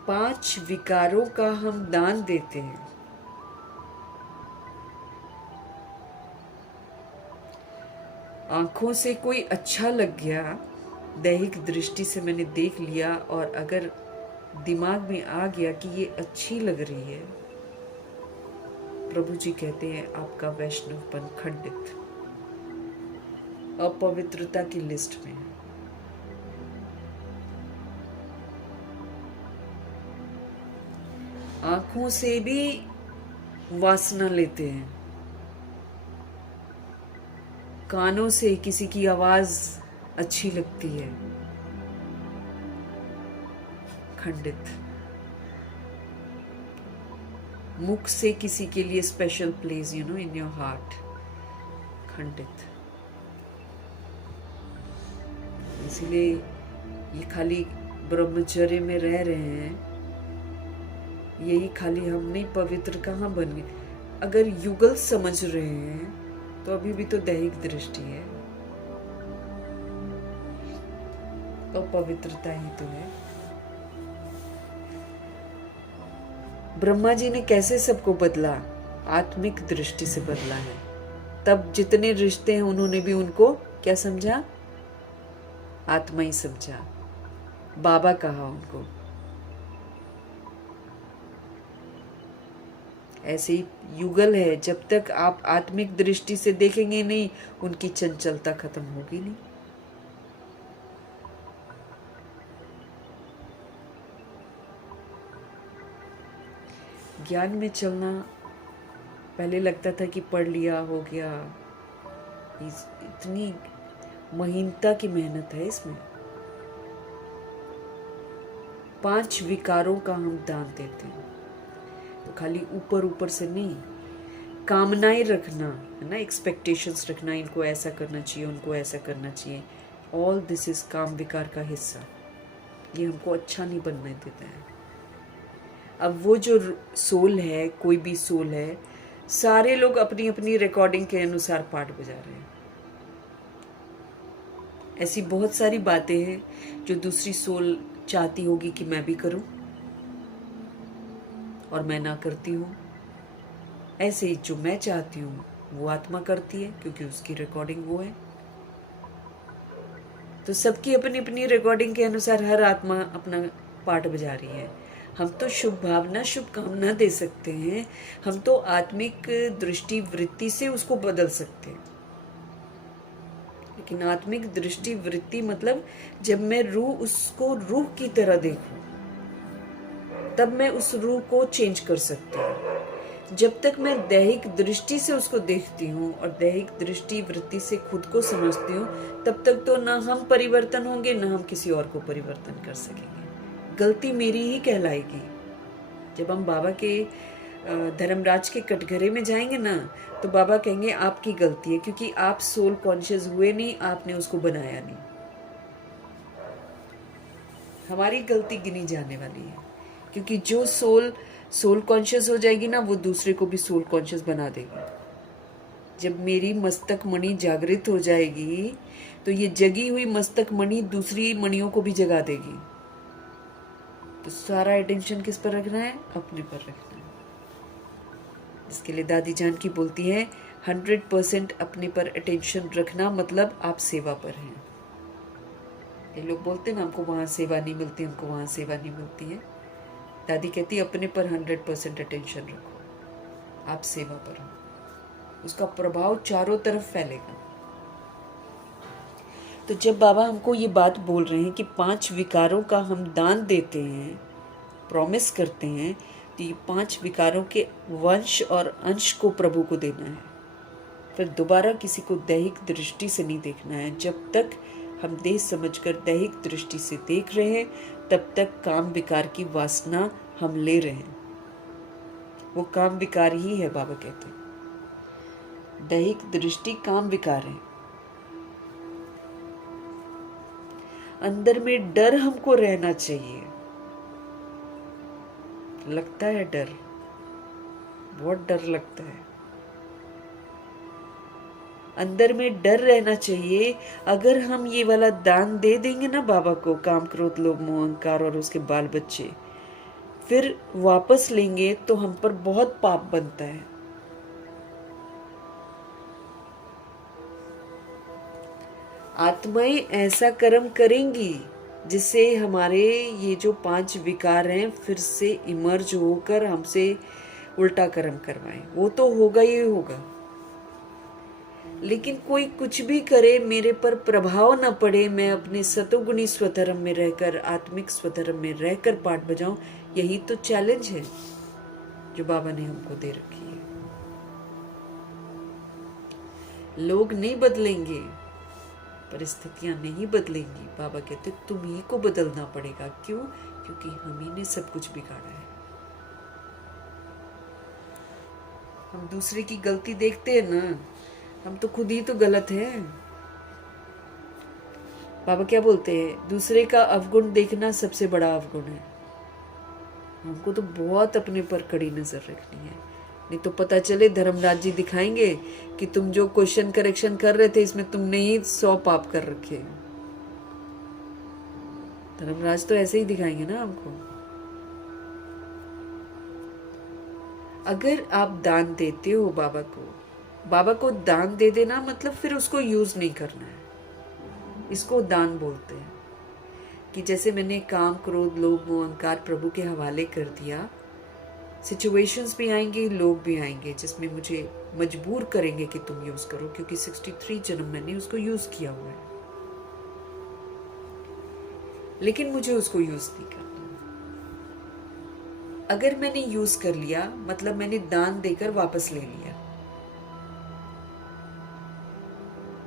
पांच विकारों का हम दान देते हैं। आंखों से कोई अच्छा लग गया, दैहिक दृष्टि से मैंने देख लिया, और अगर दिमाग में आ गया कि ये अच्छी लग रही है, प्रभु जी कहते हैं आपका वैष्णवपन खंडित, अपवित्रता की लिस्ट में है। आंखों से भी वासना लेते हैं, कानों से किसी की आवाज अच्छी लगती है, खंडित। मुख से किसी के लिए special place in your heart, खंडित। इसीलिए ये खाली ब्रह्मचर्य में रह रहे हैं, यही खाली हम नहीं, पवित्र कहाँ बन गए। अगर युगल समझ रहे हैं तो अभी भी तो दैहिक दृष्टि है, तो पवित्रता ही तो है। ब्रह्मा जी ने कैसे सबको बदला? आत्मिक दृष्टि से बदला है। तब जितने रिश्ते हैं उन्होंने भी उनको क्या समझा? आत्मा ही समझा, बाबा कहा उनको। ऐसे ही युगल है, जब तक आप आत्मिक दृष्टि से देखेंगे नहीं, उनकी चंचलता खत्म होगी नहीं। ज्ञान में चलना पहले लगता था कि पढ़ लिया हो गया, इतनी महीनता की मेहनत है इसमें। 5 विकारों का हम दान देते हैं, तो खाली ऊपर ऊपर से नहीं, कामनाएं रखना है ना, एक्सपेक्टेशंस रखना, इनको ऐसा करना चाहिए, उनको ऐसा करना चाहिए, ऑल दिस इज काम विकार का हिस्सा। ये हमको अच्छा नहीं बनने देता है। अब वो जो सोल है, कोई भी सोल है, सारे लोग अपनी अपनी रिकॉर्डिंग के अनुसार पाठ बजा रहे हैं। ऐसी बहुत सारी बातें हैं जो दूसरी सोल चाहती होगी कि मैं भी करूं, और मैं ना करती हूं। ऐसे ही जो मैं चाहती हूं वो आत्मा करती है, क्योंकि उसकी रिकॉर्डिंग वो है। तो सबकी अपनी अपनी रिकॉर्डिंग के अनुसार हर आत्मा अपना पाठ बजा रही है। हम तो शुभ भावना, शुभ कामना दे सकते हैं, हम तो आत्मिक दृष्टि वृत्ति से उसको बदल सकते हैं। लेकिन आत्मिक दृष्टि वृत्ति मतलब जब मैं रूह, उसको रूह की तरह देखूं, तब मैं उस रूह को चेंज कर सकती हूँ। जब तक मैं दैहिक दृष्टि से उसको देखती हूँ और दैहिक दृष्टि वृत्ति से खुद को समझती हूँ, तब तक तो ना हम परिवर्तन होंगे, ना हम किसी और को परिवर्तन कर सकेंगे। गलती मेरी ही कहलाएगी। जब हम बाबा के धर्मराज के कटघरे में जाएंगे ना, तो बाबा कहेंगे आपकी गलती है, क्योंकि आप सोल कॉन्शियस हुए नहीं, आपने उसको बनाया नहीं। हमारी गलती गिनी जाने वाली है, क्योंकि जो सोल कॉन्शियस हो जाएगी ना, वो दूसरे को भी सोल कॉन्शियस बना देगी। जब मेरी मस्तक मणि जागृत हो जाएगी, तो ये जगी हुई मस्तक मणि दूसरी मणियों को भी जगा देगी। तो सारा अटेंशन किस पर रखना है? अपने पर रखना है। इसके लिए दादी जान की बोलती है 100% अपने पर अटेंशन रखना मतलब आप सेवा पर हैं। ये लोग बोलते हैं ना हमको वहाँ सेवा नहीं मिलती, हमको वहाँ सेवा नहीं मिलती है। दादी कहती है अपने पर 100% अटेंशन रखो, आप सेवा पर हो, उसका प्रभाव चारों तरफ फैलेगा। तो जब बाबा हमको ये बात बोल रहे हैं कि 5 विकारों का हम दान देते हैं, प्रॉमिस करते हैं, तो ये 5 विकारों के वंश और अंश को प्रभु को देना है। फिर दोबारा किसी को दैहिक दृष्टि से नहीं देखना है। जब तक हम देह समझकर दैहिक दृष्टि से देख रहे हैं तब तक काम विकार की वासना हम ले रहे हैं। वो काम विकार ही है, बाबा कहते हैं दैहिक दृष्टि काम विकार है। अंदर में डर हमको रहना चाहिए। लगता है डर, बहुत डर लगता है। अंदर में डर रहना चाहिए। अगर हम ये वाला दान दे देंगे ना बाबा को, काम क्रोध लोभ मोह अहंकार और उसके बाल बच्चे, फिर वापस लेंगे तो हम पर बहुत पाप बनता है। आत्माएं ऐसा कर्म करेंगी जिससे हमारे ये जो 5 विकार हैं फिर से इमर्ज होकर हमसे उल्टा कर्म करवाएं। वो तो होगा ही होगा, लेकिन कोई कुछ भी करे मेरे पर प्रभाव न पड़े, मैं अपने सतोगुणी स्वधर्म में रहकर, आत्मिक स्वधर्म में रहकर पाठ बजाऊं। यही तो चैलेंज है जो बाबा ने हमको दे रखी है। लोग नहीं बदलेंगे, परिस्थितियां नहीं बदलेंगी। बाबा कहते तुम ही को बदलना पड़ेगा। क्यों? क्योंकि हम ही ने सब कुछ बिगाड़ा है। हम दूसरे की गलती देखते हैं ना, हम तो खुद ही तो गलत हैं। बाबा क्या बोलते हैं? दूसरे का अवगुण देखना सबसे बड़ा अवगुण है। हमको तो बहुत अपने पर कड़ी नजर रखनी है, नहीं तो पता चले धर्मराज जी दिखाएंगे कि तुम जो क्वेश्चन करेक्शन कर रहे थे इसमें तुमने ही 100 पाप कर रखे। धर्मराज तो ऐसे ही दिखाएंगे ना हमको। अगर आप दान देते हो बाबा को दान दे देना मतलब फिर उसको यूज नहीं करना है। इसको दान बोलते हैं कि जैसे मैंने काम क्रोध लोभ मोह अहंकार प्रभु के हवाले कर दिया, सिचुएशंस भी आएंगे, लोग भी आएंगे जिसमें मुझे मजबूर करेंगे कि तुम यूज करो, क्योंकि 63 जन्म मैंने उसको यूज किया हुआ है, लेकिन मुझे उसको यूज नहीं करना। अगर मैंने यूज कर लिया मतलब मैंने दान देकर वापस ले लिया,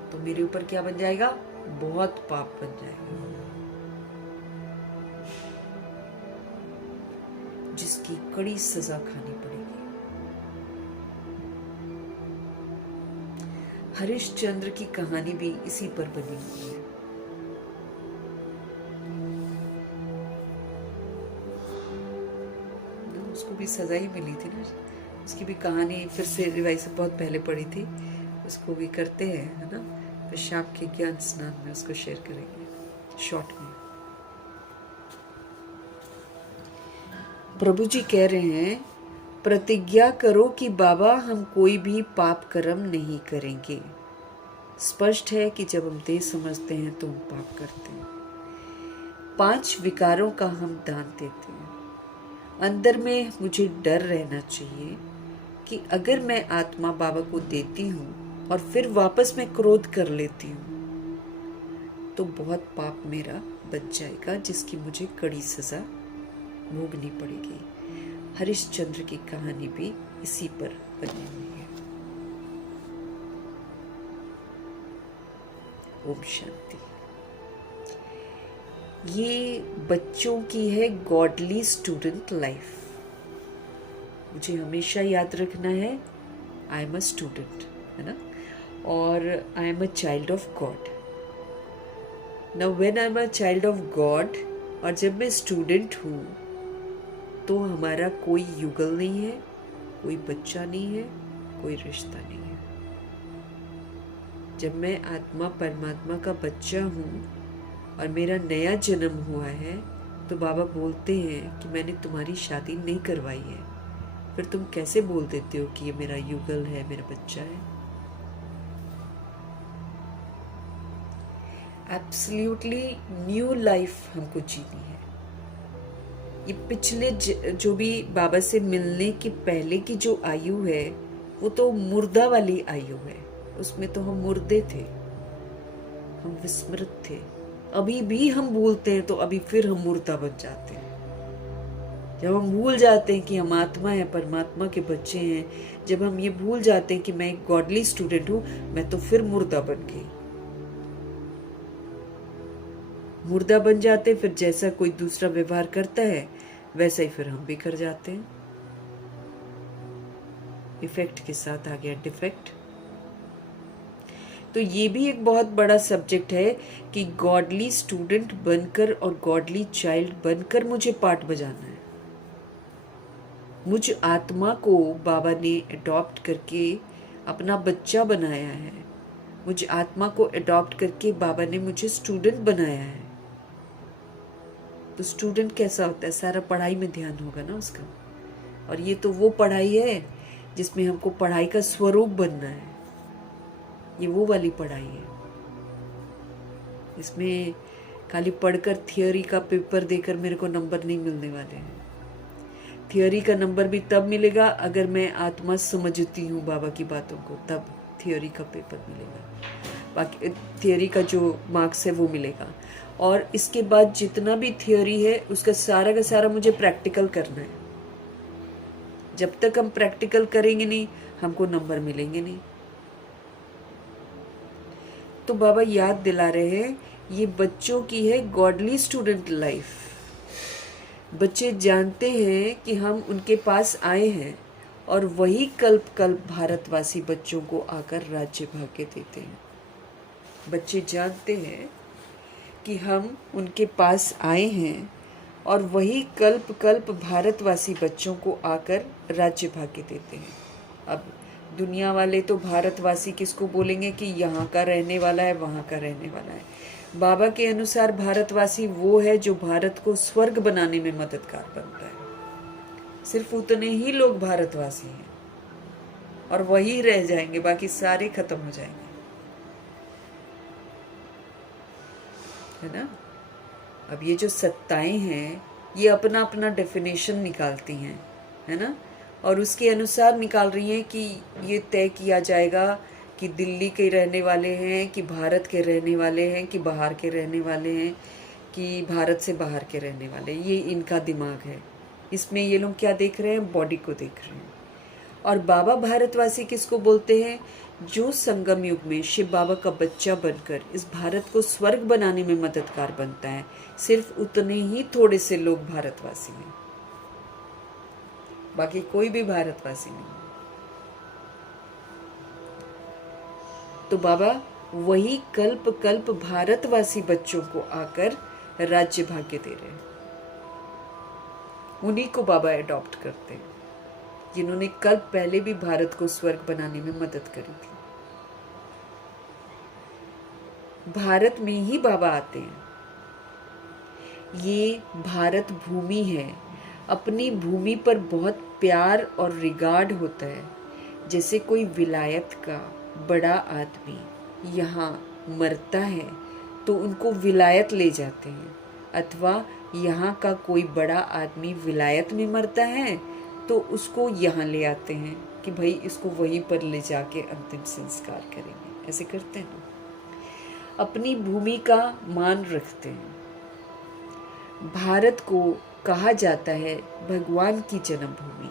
तो मेरे ऊपर क्या बन जाएगा? बहुत पाप बन जाएगा, जिसकी कड़ी सजा खानी पड़ेगी। हरिश्चंद्र की कहानी भी इसी पर बनी हुई है। उसको भी सजा ही मिली थी ना। उसकी भी कहानी फिर से रिवाइज से बहुत पहले पढ़ी थी, उसको भी करते हैं, है ना। फिर शाम के ज्ञान स्नान में उसको शेयर करेंगे शॉर्ट में। प्रभु जी कह रहे हैं प्रतिज्ञा करो कि बाबा हम कोई भी पाप कर्म नहीं करेंगे। स्पष्ट है कि जब हम देह समझते हैं तो हम पाप करते हैं। 5 विकारों का हम दान देते हैं। अंदर में मुझे डर रहना चाहिए कि अगर मैं आत्मा बाबा को देती हूँ और फिर वापस मैं क्रोध कर लेती हूँ तो बहुत पाप मेरा बच जाएगा, जिसकी मुझे कड़ी सजा भोगनी पड़ेगी। हरिश्चंद्र की कहानी भी इसी पर बनी हुई है। ओम शांति। ये बच्चों की है गॉडली स्टूडेंट लाइफ। मुझे हमेशा याद रखना है आई एम अ स्टूडेंट, है ना, और I am a child of God. Now when I am a child of God, और जब मैं स्टूडेंट हूँ तो हमारा कोई युगल नहीं है, कोई बच्चा नहीं है, कोई रिश्ता नहीं है। जब मैं आत्मा परमात्मा का बच्चा हूँ और मेरा नया जन्म हुआ है तो बाबा बोलते हैं कि मैंने तुम्हारी शादी नहीं करवाई है, फिर तुम कैसे बोल देते हो कि ये मेरा युगल है, मेरा बच्चा है। एब्सोल्युटली न्यू लाइफ हमको जीनी है। ये पिछले जो भी बाबा से मिलने के पहले की जो आयु है वो तो मुर्दा वाली आयु है, उसमें तो हम मुर्दे थे, हम विस्मृत थे। अभी भी हम भूलते हैं तो अभी फिर हम मुर्दा बन जाते हैं। जब हम भूल जाते हैं कि हम आत्मा है, परमात्मा के बच्चे हैं, जब हम ये भूल जाते हैं कि मैं एक गॉडली स्टूडेंट हूं, मैं तो फिर मुर्दा बन गई। मुर्दा बन जाते, फिर जैसा कोई दूसरा व्यवहार करता है वैसा ही फिर हम भी कर जाते हैं। इफेक्ट के साथ आ गया डिफेक्ट। तो ये भी एक बहुत बड़ा सब्जेक्ट है कि गॉडली स्टूडेंट बनकर और गॉडली चाइल्ड बनकर मुझे पार्ट बजाना है। मुझ आत्मा को बाबा ने अडॉप्ट करके अपना बच्चा बनाया है। मुझ आत्मा को अडॉप्ट करके बाबा ने मुझे स्टूडेंट बनाया है। तो स्टूडेंट कैसा होता है? सारा पढ़ाई में ध्यान होगा ना उसका। और ये तो वो पढ़ाई है जिसमें हमको पढ़ाई का स्वरूप बनना है। ये वो वाली पढ़ाई है। इसमें खाली पढ़कर थियोरी का पेपर देकर मेरे को नंबर नहीं मिलने वाले हैं। थियोरी का नंबर भी तब मिलेगा अगर मैं आत्मा समझती हूँ बाबा की बातों को, तब थियोरी का पेपर मिलेगा। बाकी थियोरी का जो मार्क्स है वो मिलेगा। और इसके बाद जितना भी थियोरी है उसका सारा का सारा मुझे प्रैक्टिकल करना है। जब तक हम प्रैक्टिकल करेंगे नहीं, हमको नंबर मिलेंगे नहीं। तो बाबा याद दिला रहे हैं, ये बच्चों की है गॉडली स्टूडेंट लाइफ। बच्चे जानते हैं कि हम उनके पास आए हैं और वही कल्प कल्प भारतवासी बच्चों को आकर राज्य भाग्य देते हैं। बच्चे जानते हैं कि हम उनके पास आए हैं और वही कल्प कल्प भारतवासी बच्चों को आकर राज्य भाग्य देते हैं। अब दुनिया वाले तो भारतवासी किसको बोलेंगे कि यहाँ का रहने वाला है, वहाँ का रहने वाला है। बाबा के अनुसार भारतवासी वो है जो भारत को स्वर्ग बनाने में मददगार बनता है। सिर्फ उतने ही लोग भारतवासी हैं और वही रह जाएंगे, बाकी सारे खत्म हो जाएंगे, है ना। अब ये जो सत्ताएं हैं ये अपना अपना डेफिनेशन निकालती हैं, है ना, और उसके अनुसार निकाल रही हैं कि ये तय किया जाएगा कि दिल्ली के रहने वाले हैं कि भारत के रहने वाले हैं कि बाहर के रहने वाले हैं कि भारत से बाहर के रहने वाले। ये इनका दिमाग है। इसमें ये लोग क्या देख रहे हैं? बॉडी को देख रहे हैं। और बाबा भारतवासी किसको बोलते हैं? जो संगम युग में शिव बाबा का बच्चा बनकर इस भारत को स्वर्ग बनाने में मददगार बनता है। सिर्फ उतने ही थोड़े से लोग भारतवासी हैं, बाकी कोई भी भारतवासी नहीं। तो बाबा वही कल्प कल्प भारतवासी बच्चों को आकर राज्य भाग्य दे रहे हैं। उन्हीं को बाबा अडॉप्ट करते हैं जिन्होंने कल्प पहले भी भारत को स्वर्ग बनाने में मदद करी थी। भारत में ही बाबा आते हैं। ये भारत भूमि है। अपनी भूमि पर बहुत प्यार और रिगार्ड होता है। जैसे कोई विलायत का बड़ा आदमी यहाँ मरता है तो उनको विलायत ले जाते हैं, अथवा यहाँ का कोई बड़ा आदमी विलायत में मरता है तो उसको यहाँ ले आते हैं कि भाई इसको वहीं पर ले जाके अंतिम संस्कार करेंगे। ऐसे करते हैं, अपनी भूमि का मान रखते हैं। भारत को कहा जाता है भगवान की जन्मभूमि।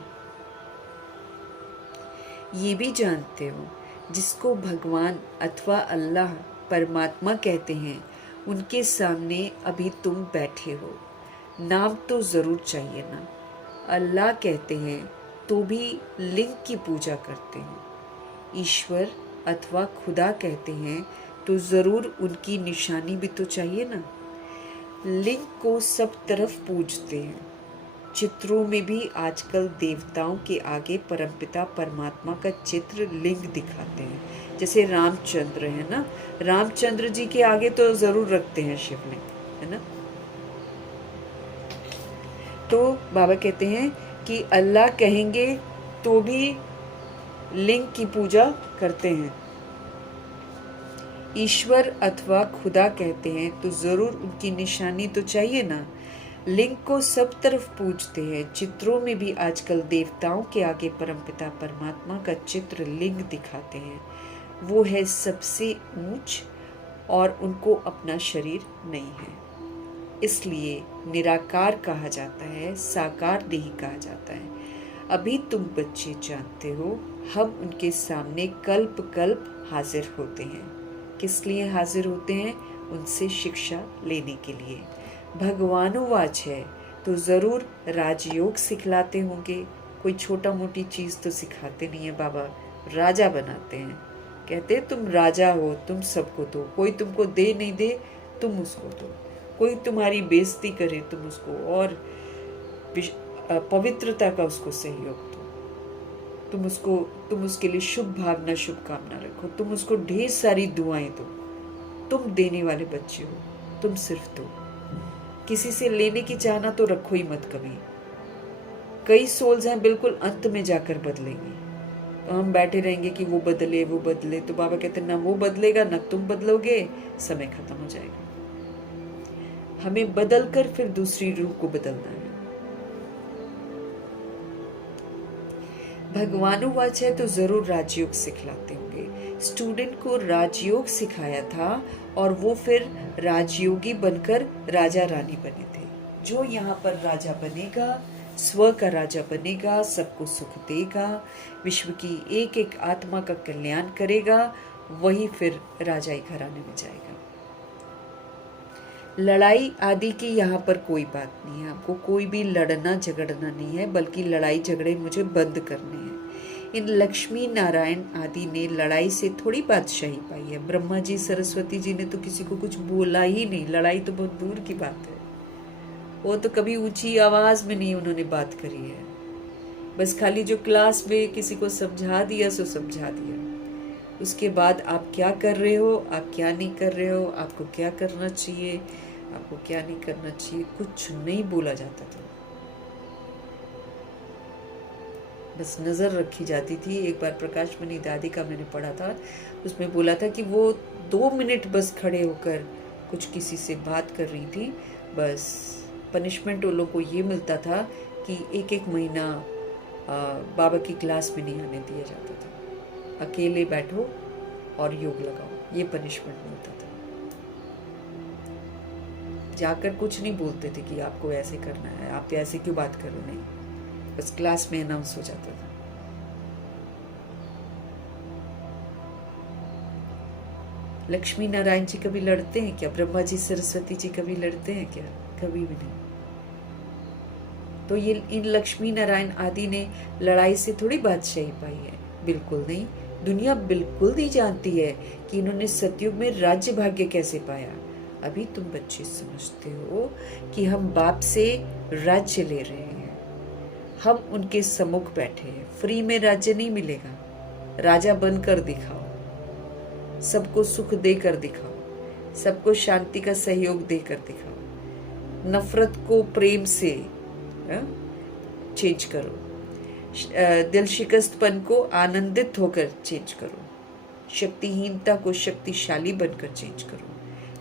ये भी जानते हो, जिसको भगवान अथवा अल्लाह परमात्मा कहते हैं, उनके सामने अभी तुम बैठे हो, नाम तो ज़रूर चाहिए ना। अल्लाह कहते हैं तो भी लिंग की पूजा करते हैं। ईश्वर अथवा खुदा कहते हैं तो ज़रूर उनकी निशानी भी तो चाहिए ना। लिंग को सब तरफ पूजते हैं। चित्रों में भी आजकल देवताओं के आगे परमपिता परमात्मा का चित्र लिंग दिखाते हैं। जैसे रामचंद्र है ना, रामचंद्र जी के आगे तो ज़रूर रखते हैं शिवलिंग, है ना। तो बाबा कहते हैं कि अल्लाह कहेंगे तो भी लिंग की पूजा करते हैं, ईश्वर अथवा खुदा कहते हैं तो जरूर उनकी निशानी तो चाहिए ना। लिंग को सब तरफ पूजते हैं, चित्रों में भी आजकल देवताओं के आगे परमपिता परमात्मा का चित्र लिंग दिखाते हैं। वो है सबसे ऊंच और उनको अपना शरीर नहीं है, इसलिए निराकार कहा जाता है, साकार नहीं कहा जाता है। अभी तुम बच्चे जानते हो, हम उनके सामने कल्प कल्प हाजिर होते हैं। किस लिए हाजिर होते हैं? उनसे शिक्षा लेने के लिए। भगवानुवाच है तो जरूर राजयोग सिखलाते होंगे, कोई छोटा मोटी चीज तो सिखाते नहीं है बाबा, राजा बनाते हैं। कहते हैं तुम राजा हो, तुम सबको दो, कोई तुमको दे नहीं दे तुम उसको दो, कोई तुम्हारी बेइज्जती करे तुम उसको और पवित्रता का उसको सहयोग दो, तुम उसके लिए शुभ भावना शुभकामना रखो, तुम उसको ढेर सारी दुआएं दो। तुम देने वाले बच्चे हो, तुम सिर्फ दो, किसी से लेने की चाहना तो रखो ही मत कभी। कई सोल्स हैं बिल्कुल अंत में जाकर बदलेंगे, तो हम बैठे रहेंगे कि वो बदले वो बदले, तो बाबा कहते हैं ना वो बदलेगा ना तुम बदलोगे, समय खत्म हो जाएगा। हमें बदलकर फिर दूसरी रूह को बदलना है। भगवानुवाच है तो जरूर राजयोग सिखलाते होंगे। स्टूडेंट को राजयोग सिखाया था और वो फिर राजयोगी बनकर राजा रानी बने थे। जो यहाँ पर राजा बनेगा, स्व का राजा बनेगा, सबको सुख देगा, विश्व की एक एक आत्मा का कल्याण करेगा, वही फिर राजाई घराने में जाएगा। लड़ाई आदि की यहाँ पर कोई बात नहीं है, आपको कोई भी लड़ना झगड़ना नहीं है, बल्कि लड़ाई झगड़े मुझे बंद करने हैं। इन लक्ष्मी नारायण आदि ने लड़ाई से थोड़ी बादशाही पाई है। ब्रह्मा जी सरस्वती जी ने तो किसी को कुछ बोला ही नहीं, लड़ाई तो बहुत दूर की बात है। वो तो कभी ऊंची आवाज में नहीं उन्होंने बात करी है, बस खाली जो क्लास में किसी को समझा दिया सो समझा दिया। उसके बाद आप क्या कर रहे हो, आप क्या नहीं कर रहे हो, आपको क्या करना चाहिए, आपको क्या नहीं करना चाहिए, कुछ नहीं बोला जाता था, बस नज़र रखी जाती थी। एक बार प्रकाश मणि दादी का मैंने पढ़ा था, उसमें बोला था कि वो 2 मिनट बस खड़े होकर कुछ किसी से बात कर रही थी, बस पनिशमेंट उन लोगों को ये मिलता था कि एक एक महीना बाबा की क्लास में नहीं आने दिया जाता था, अकेले बैठो और योग लगाओ, ये पनिशमेंट मिलता था। जाकर कुछ नहीं बोलते थे कि आपको ऐसे करना है, आप ऐसे क्यों बात कर रहे, नहीं, बस क्लास में अनाउंस हो जाता था। लक्ष्मी नारायण जी कभी लड़ते हैं क्या? ब्रह्मा जी सरस्वती जी कभी लड़ते हैं क्या? कभी भी नहीं। तो ये इन लक्ष्मी नारायण आदि ने लड़ाई से थोड़ी बादशाही पाई है, बिल्कुल नहीं। दुनिया बिल्कुल नहीं जानती है कि इन्होंने सतयुग में राज्य भाग्य कैसे पाया। अभी तुम बच्चे समझते हो कि हम बाप से राज्य ले रहे हैं, हम उनके सम्मुख बैठे हैं, फ्री में राज्य नहीं मिलेगा। राजा बनकर दिखाओ, सबको सुख देकर दिखाओ, सबको शांति का सहयोग देकर दिखाओ, नफरत को प्रेम से चेंज करो, दिल शिकस्तपन को आनंदित होकर चेंज करो, शक्तिहीनता को शक्तिशाली बनकर चेंज करो,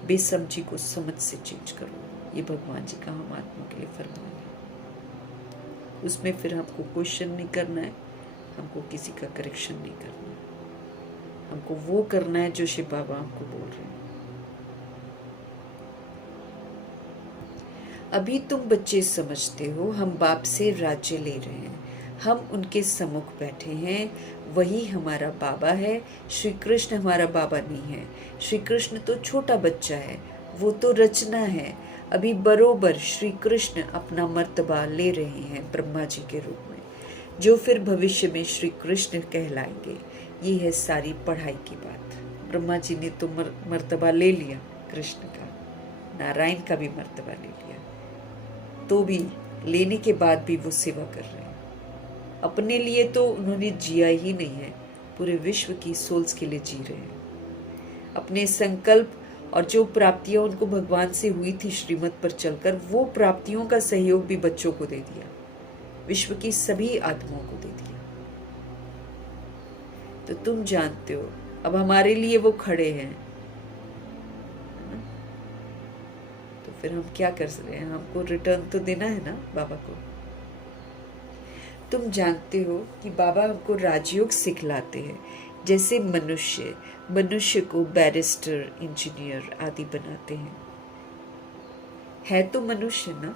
बेसमझी को समझ से चेंज करो। ये भगवान जी का हम आत्मा के लिए फरमान है। उसमें फिर हमको क्वेश्चन नहीं करना है, हमको किसी का करेक्शन नहीं करना है, हमको वो करना है जो शिव बाबा हमको बोल रहे हैं। अभी तुम बच्चे समझते हो, हम बाप से राज्य ले रहे हैं, हम उनके सम्मुख बैठे हैं, वही हमारा बाबा है। श्री कृष्ण हमारा बाबा नहीं है, श्री कृष्ण तो छोटा बच्चा है, वो तो रचना है। अभी बरोबर श्री कृष्ण अपना मर्तबा ले रहे हैं ब्रह्मा जी के रूप में, जो फिर भविष्य में श्री कृष्ण कहलाएंगे। ये है सारी पढ़ाई की बात। ब्रह्मा जी ने तो मर्तबा ले लिया कृष्ण का, नारायण का भी मर्तबा ले लिया, तो भी लेने के बाद भी वो सेवा कर रहे हैं। अपने लिए तो उन्होंने जिया ही नहीं है, पूरे विश्व की सोल्स के लिए जी रहे हैं। अपने संकल्प और जो प्राप्तियां उनको भगवान से हुई थी श्रीमत पर चलकर, वो प्राप्तियों का सहयोग भी बच्चों को दे दिया, विश्व की सभी आत्माओं को दे दिया। तो तुम जानते हो अब हमारे लिए वो खड़े हैं, तो फिर हम क्या कर सकते हैं? हमको रिटर्न तो देना है ना बाबा को। तुम जानते हो कि बाबा हमको राजयोग सिखलाते हैं, जैसे मनुष्य को बैरिस्टर, इंजीनियर आदि बनाते हैं। है तो मनुष्य ना,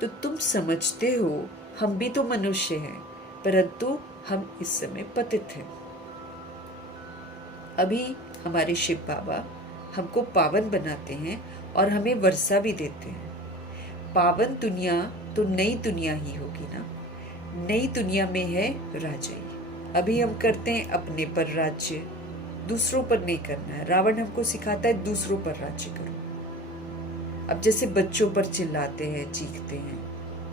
तो तुम समझते हो हम भी तो मनुष्य हैं, परंतु हम इस समय पतित हैं। अभी हमारे शिव बाबा हमको पावन बनाते हैं और हमें वर्षा भी देते हैं। पावन दुनिया तो नई दुनिया ही होगी ना, नई दुनिया में है राजाई। अभी हम करते हैं अपने पर राज्य, दूसरों पर नहीं करना है। रावण हमको सिखाता है दूसरों पर राज्य करो। अब जैसे बच्चों पर चिल्लाते हैं, चीखते हैं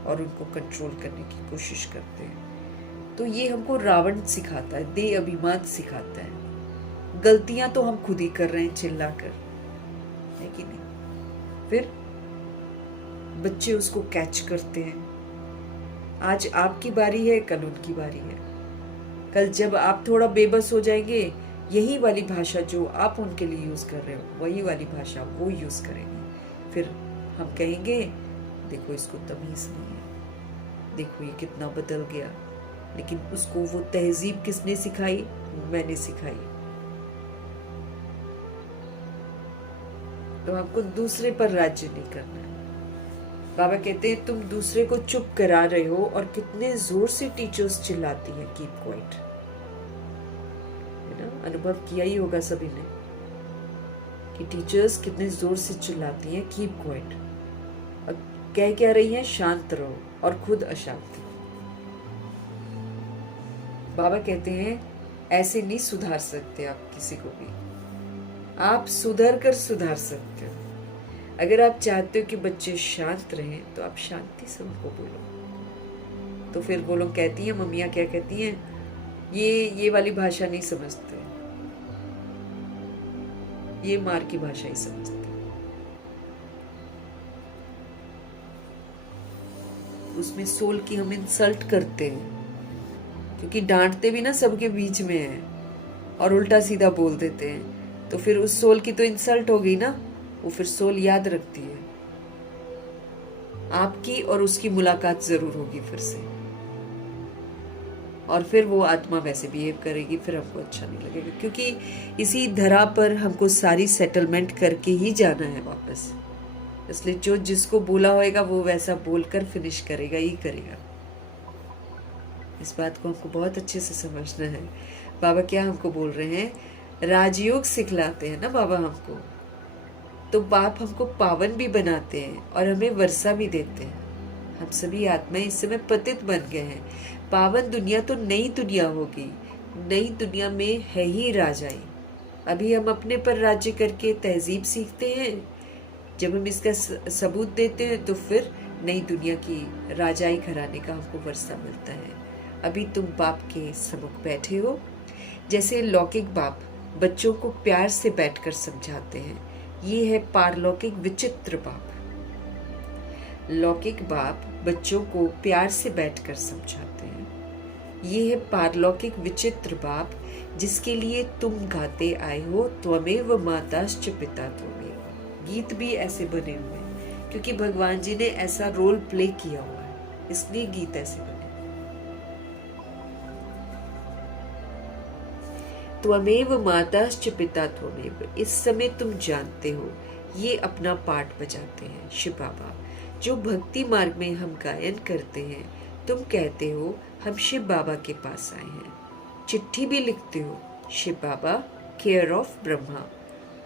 और उनको कंट्रोल करने की कोशिश करते हैं, तो ये हमको रावण सिखाता है, दे अभिमान सिखाता है। गलतियां तो हम खुद ही कर रहे हैं चिल्ला कर, है कि नहीं? फिर बच्चे उसको कैच करते हैं। आज आपकी बारी है, कल उनकी बारी है। कल जब आप थोड़ा बेबस हो जाएंगे, यही वाली भाषा जो आप उनके लिए यूज कर रहे हो, वही वाली भाषा वो यूज करेंगे। फिर हम कहेंगे देखो इसको तमीज नहीं है, देखो ये कितना बदल गया। लेकिन उसको वो तहजीब किसने सिखाई? मैंने सिखाई। तो हमको दूसरे पर राज्य नहीं करना है। बाबा कहते हैं तुम दूसरे को चुप करा रहे हो, और कितने जोर से टीचर्स चिल्लाती हैं कीप क्वाइट, है ना? अनुभव किया ही होगा सभी ने कि टीचर्स कितने जोर से चिल्लाती हैं कीप क्वाइट, और कह क्या रही हैं? शांत रहो, और खुद अशांत। बाबा कहते हैं ऐसे नहीं सुधार सकते आप किसी को भी, आप सुधर कर सुधार सकते हो। अगर आप चाहते हो कि बच्चे शांत रहें, तो आप शांति से उनको बोलो। तो फिर वो लोग कहती हैं, मम्मियाँ क्या कहती हैं, ये वाली भाषा नहीं समझते, ये मार की भाषा ही समझते। उसमें सोल की हम इंसल्ट करते हैं, क्योंकि डांटते भी ना सबके बीच में है और उल्टा सीधा बोल देते हैं, तो फिर उस सोल की तो इंसल्ट हो गई ना। वो फिर सोल याद रखती है, आपकी और उसकी मुलाकात जरूर होगी फिर से, और फिर वो आत्मा वैसे बिहेव करेगी, फिर हमको अच्छा नहीं लगेगा, क्योंकि इसी धरा पर हमको सारी सेटलमेंट करके ही जाना है वापस। इसलिए जो जिसको बोला होएगा वो वैसा बोलकर फिनिश करेगा ही करेगा। इस बात को हमको बहुत अच्छे से समझना है। बाबा क्या हमको बोल रहे हैं? राजयोग सिखलाते हैं ना बाबा हमको, तो बाप हमको पावन भी बनाते हैं और हमें वर्षा भी देते हैं। हम सभी आत्माएं इस समय पतित बन गए हैं। पावन दुनिया तो नई दुनिया होगी, नई दुनिया में है ही राजाई। अभी हम अपने पर राज्य करके तहजीब सीखते हैं, जब हम इसका सबूत देते हैं तो फिर नई दुनिया की राजाई घराने का हमको वर्षा मिलता है। अभी तुम बाप के सम्मुख बैठे हो, जैसे लौकिक बाप बच्चों को प्यार से बैठकर समझाते हैं, ये है पारलौकिक विचित्र बाप। लौकिक बाप बच्चों को प्यार से बैठकर समझाते हैं, ये है पारलौकिक विचित्र बाप, जिसके लिए तुम गाते आए हो, त्वमेव माताश्च पिता त्वमेव। गीत भी ऐसे बने हुए हैं क्योंकि भगवान जी ने ऐसा रोल प्ले किया हुआ है, इसलिए गीत ऐसे बने। त्वमेव माताश्च पिता त्वमेव। इस समय तुम जानते हो, ये अपना पार्ट बजाते हैं शिव बाबा। जो भक्ति मार्ग में हम गायन करते हैं, तुम कहते हो हम शिव बाबा के पास आए हैं। चिट्ठी भी लिखते हो, शिव बाबा केयर ऑफ ब्रह्मा।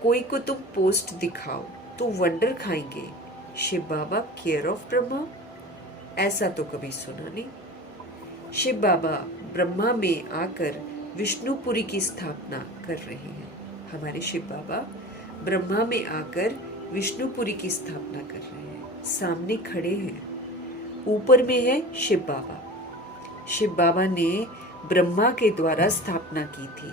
कोई को तुम पोस्ट दिखाओ तो वंडर खाएंगे, शिव बाबा केयर ऑफ ब्रह्मा। ऐसा तो कभी सुना नहीं। शिव बाबा ब्रह्मा में आकर विष्णुपुरी की स्थापना कर रहे हैं। हमारे शिव बाबा ब्रह्मा में आकर विष्णुपुरी की स्थापना कर रहे हैं, सामने खड़े हैं। ऊपर में है शिव बाबा। शिव बाबा ने ब्रह्मा के द्वारा स्थापना की थी,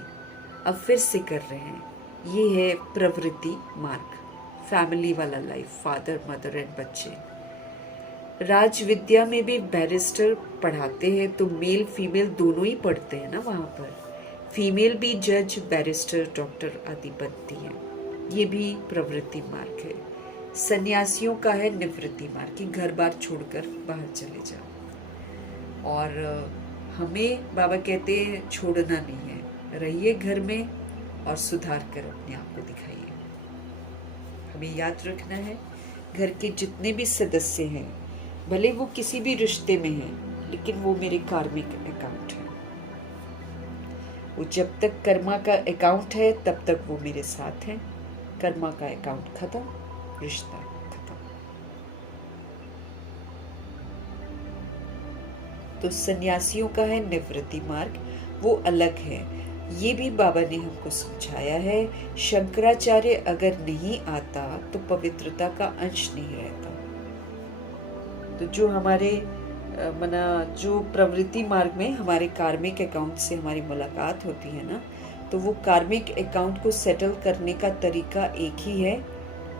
अब फिर से कर रहे हैं। ये है प्रवृत्ति मार्ग, फैमिली वाला लाइफ, फादर मदर एंड बच्चे। राज विद्या में भी बैरिस्टर पढ़ाते हैं तो मेल फीमेल दोनों ही पढ़ते हैं ना वहाँ पर। फीमेल भी जज बैरिस्टर डॉक्टर आदि बनती हैं। ये भी प्रवृत्ति मार्ग है। सन्यासियों का है निवृत्ति मार्ग, कि घर बार छोड़कर बाहर चले जाओ। और हमें बाबा कहते हैं छोड़ना नहीं है, रहिए घर में और सुधार कर अपने आप को दिखाइए। हमें याद रखना है घर के जितने भी सदस्य हैं, भले वो किसी भी रिश्ते में हैं, लेकिन वो मेरे कार्मिक अकाउंट है। वो जब तक कर्मा का अकाउंट है तब तक वो मेरे साथ हैं। कर्मा का अकाउंट खत्म, रिश्ता खत्म। तो सन्यासियों का है निवृत्ति मार्ग, वो अलग है। ये भी बाबा ने हमको समझाया है। शंकराचार्य अगर नहीं आता तो पवित्रता का अंश नहीं रहता। तो जो हमारे जो प्रवृत्ति मार्ग में हमारे कार्मिक अकाउंट से हमारी मुलाकात होती है ना, तो वो कार्मिक अकाउंट को सेटल करने का तरीका एक ही है,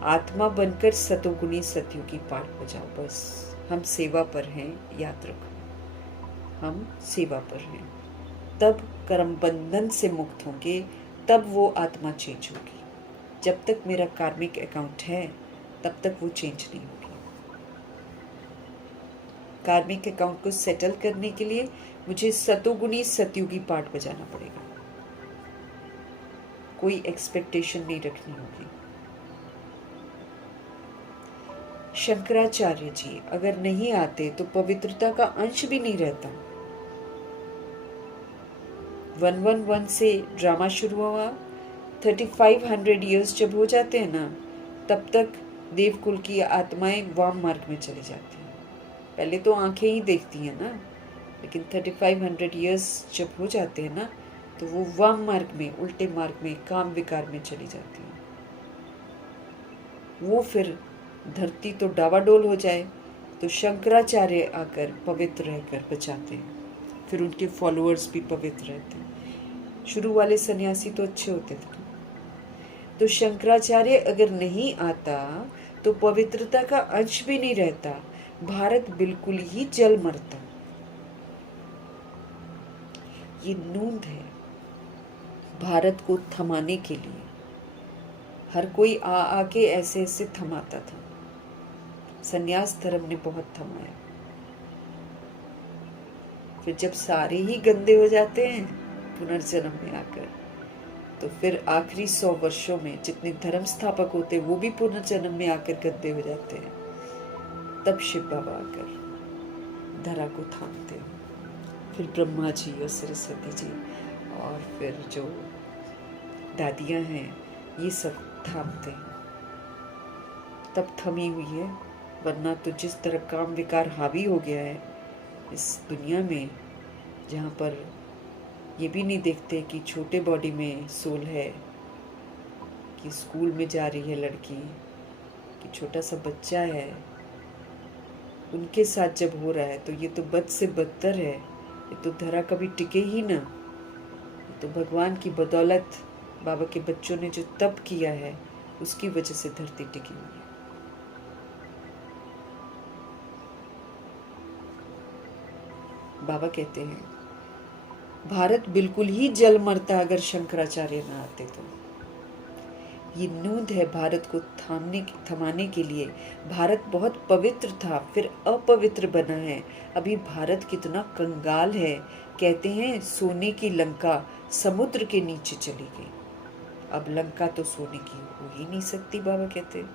आत्मा बनकर सतोगुणी सतयुगी पाठ बजाओ। बस हम सेवा पर हैं, याद रखो हम सेवा पर हैं। तब कर्म बंधन से मुक्त होंगे, तब वो आत्मा चेंज होगी। जब तक मेरा कार्मिक अकाउंट है तब तक वो चेंज नहीं होगी। कार्मिक अकाउंट को सेटल करने के लिए मुझे सतोगुणी सतयुगी पाठ बजाना पड़ेगा। कोई एक्सपेक्टेशन नहीं रखनी होगी। शंकराचार्य जी अगर नहीं आते तो पवित्रता का अंश भी नहीं रहता। 111 से ड्रामा शुरू हुआ, 3500 ईयर्स जब हो जाते हैं ना, तब तक देवकुल की आत्माएं वाम मार्ग में चली जाती हैं। पहले तो आंखें ही देखती हैं ना, लेकिन 3500 ईयर्स जब हो जाते हैं ना, तो वो वाम मार्ग में, उल्टे मार्ग में, काम विकार में चली जाती हैं। वो फिर धरती तो डावाडोल हो जाए तो शंकराचार्य आकर पवित्र रहकर बचाते हैं। फिर उनके फॉलोअर्स भी पवित्र रहते हैं। शुरू वाले सन्यासी तो अच्छे होते थे। तो शंकराचार्य अगर नहीं आता तो पवित्रता का अंश भी नहीं रहता, भारत बिल्कुल ही जल मरता। ये नूंद है भारत को थमाने के लिए। हर कोई आके ऐसे ऐसे थमाता था। संन्यास धर्म ने बहुत थमाया। फिर जब सारे ही गंदे हो जाते हैं पुनर्जन्म में आकर, तो फिर आखिरी 100 वर्षों में जितने धर्म स्थापक होते हैं वो भी पुनर्जन्म में आकर गंदे हो जाते हैं। तब शिव बाबा आकर धरा को थामते हैं। फिर ब्रह्मा जी और सरस्वती जी और फिर जो दादियां हैं ये सब थामते हैं। तब थमी हुई है, वरना तो जिस तरह काम विकार हावी हो गया है इस दुनिया में, जहाँ पर ये भी नहीं देखते कि छोटे बॉडी में सोल है, कि स्कूल में जा रही है लड़की, कि छोटा सा बच्चा है, उनके साथ जब हो रहा है तो ये तो बद से बदतर है। ये तो धरा कभी टिके ही ना। ये तो भगवान की बदौलत बाबा के बच्चों ने जो तप किया है उसकी वजह से धरती टिकी हुई है। बाबा कहते हैं भारत बिल्कुल ही जल मरता अगर शंकराचार्य न आते तो। ये नूंद है भारत को थमाने के लिए। भारत बहुत पवित्र था, फिर अपवित्र बना है। अभी भारत कितना कंगाल है। कहते हैं सोने की लंका समुद्र के नीचे चली गई। अब लंका तो सोने की हो ही नहीं सकती। बाबा कहते हैं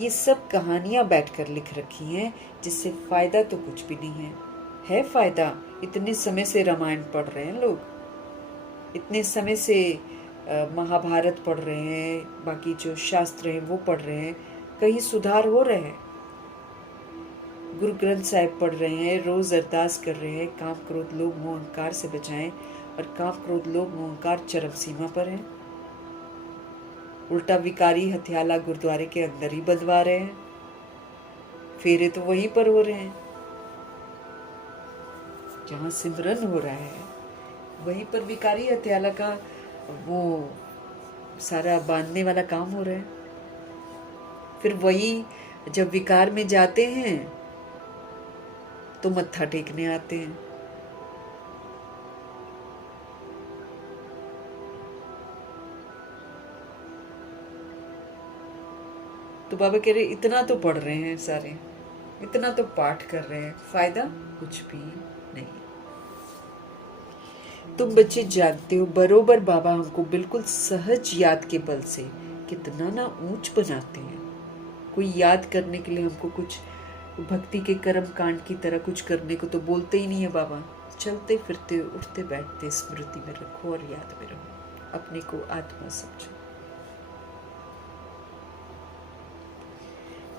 ये सब कहानियां बैठकर लिख रखी हैं, जिससे फायदा तो कुछ भी नहीं है फायदा? इतने समय से रामायण पढ़ रहे हैं लोग, इतने समय से महाभारत पढ़ रहे हैं, बाकी जो शास्त्र हैं वो पढ़ रहे हैं, कहीं सुधार हो रहे हैं? गुरु ग्रंथ साहिब पढ़ रहे हैं, रोज अरदास कर रहे हैं, काम क्रोध लोभ मोह अहंकार से बचाएं, और काम क्रोध लोभ मोह अहंकार चरम सीमा पर है। उल्टा विकारी हथियाला गुरुद्वारे के अंदर ही बदवा रहे हैं। फेरे तो वहीं पर हो रहे हैं जहां सिमरन हो रहा है, वहीं पर विकारी हथियाला का वो सारा बांधने वाला काम हो रहा है। फिर वही जब विकार में जाते हैं तो मत्था टेकने आते हैं। तो बाबा कह रहे इतना तो पढ़ रहे हैं सारे, इतना तो पाठ कर रहे हैं, फायदा कुछ भी नहीं। तुम बच्चे जानते हो बरोबर बाबा हमको बिल्कुल सहज याद के बल से कितना ना ऊंच बनाते हैं। कोई याद करने के लिए हमको कुछ भक्ति के कर्म कांड की तरह कुछ करने को तो बोलते ही नहीं है बाबा। चलते फिरते उठते बैठते स्मृति में रखो और याद में रहो, अपने को आत्मा समझो।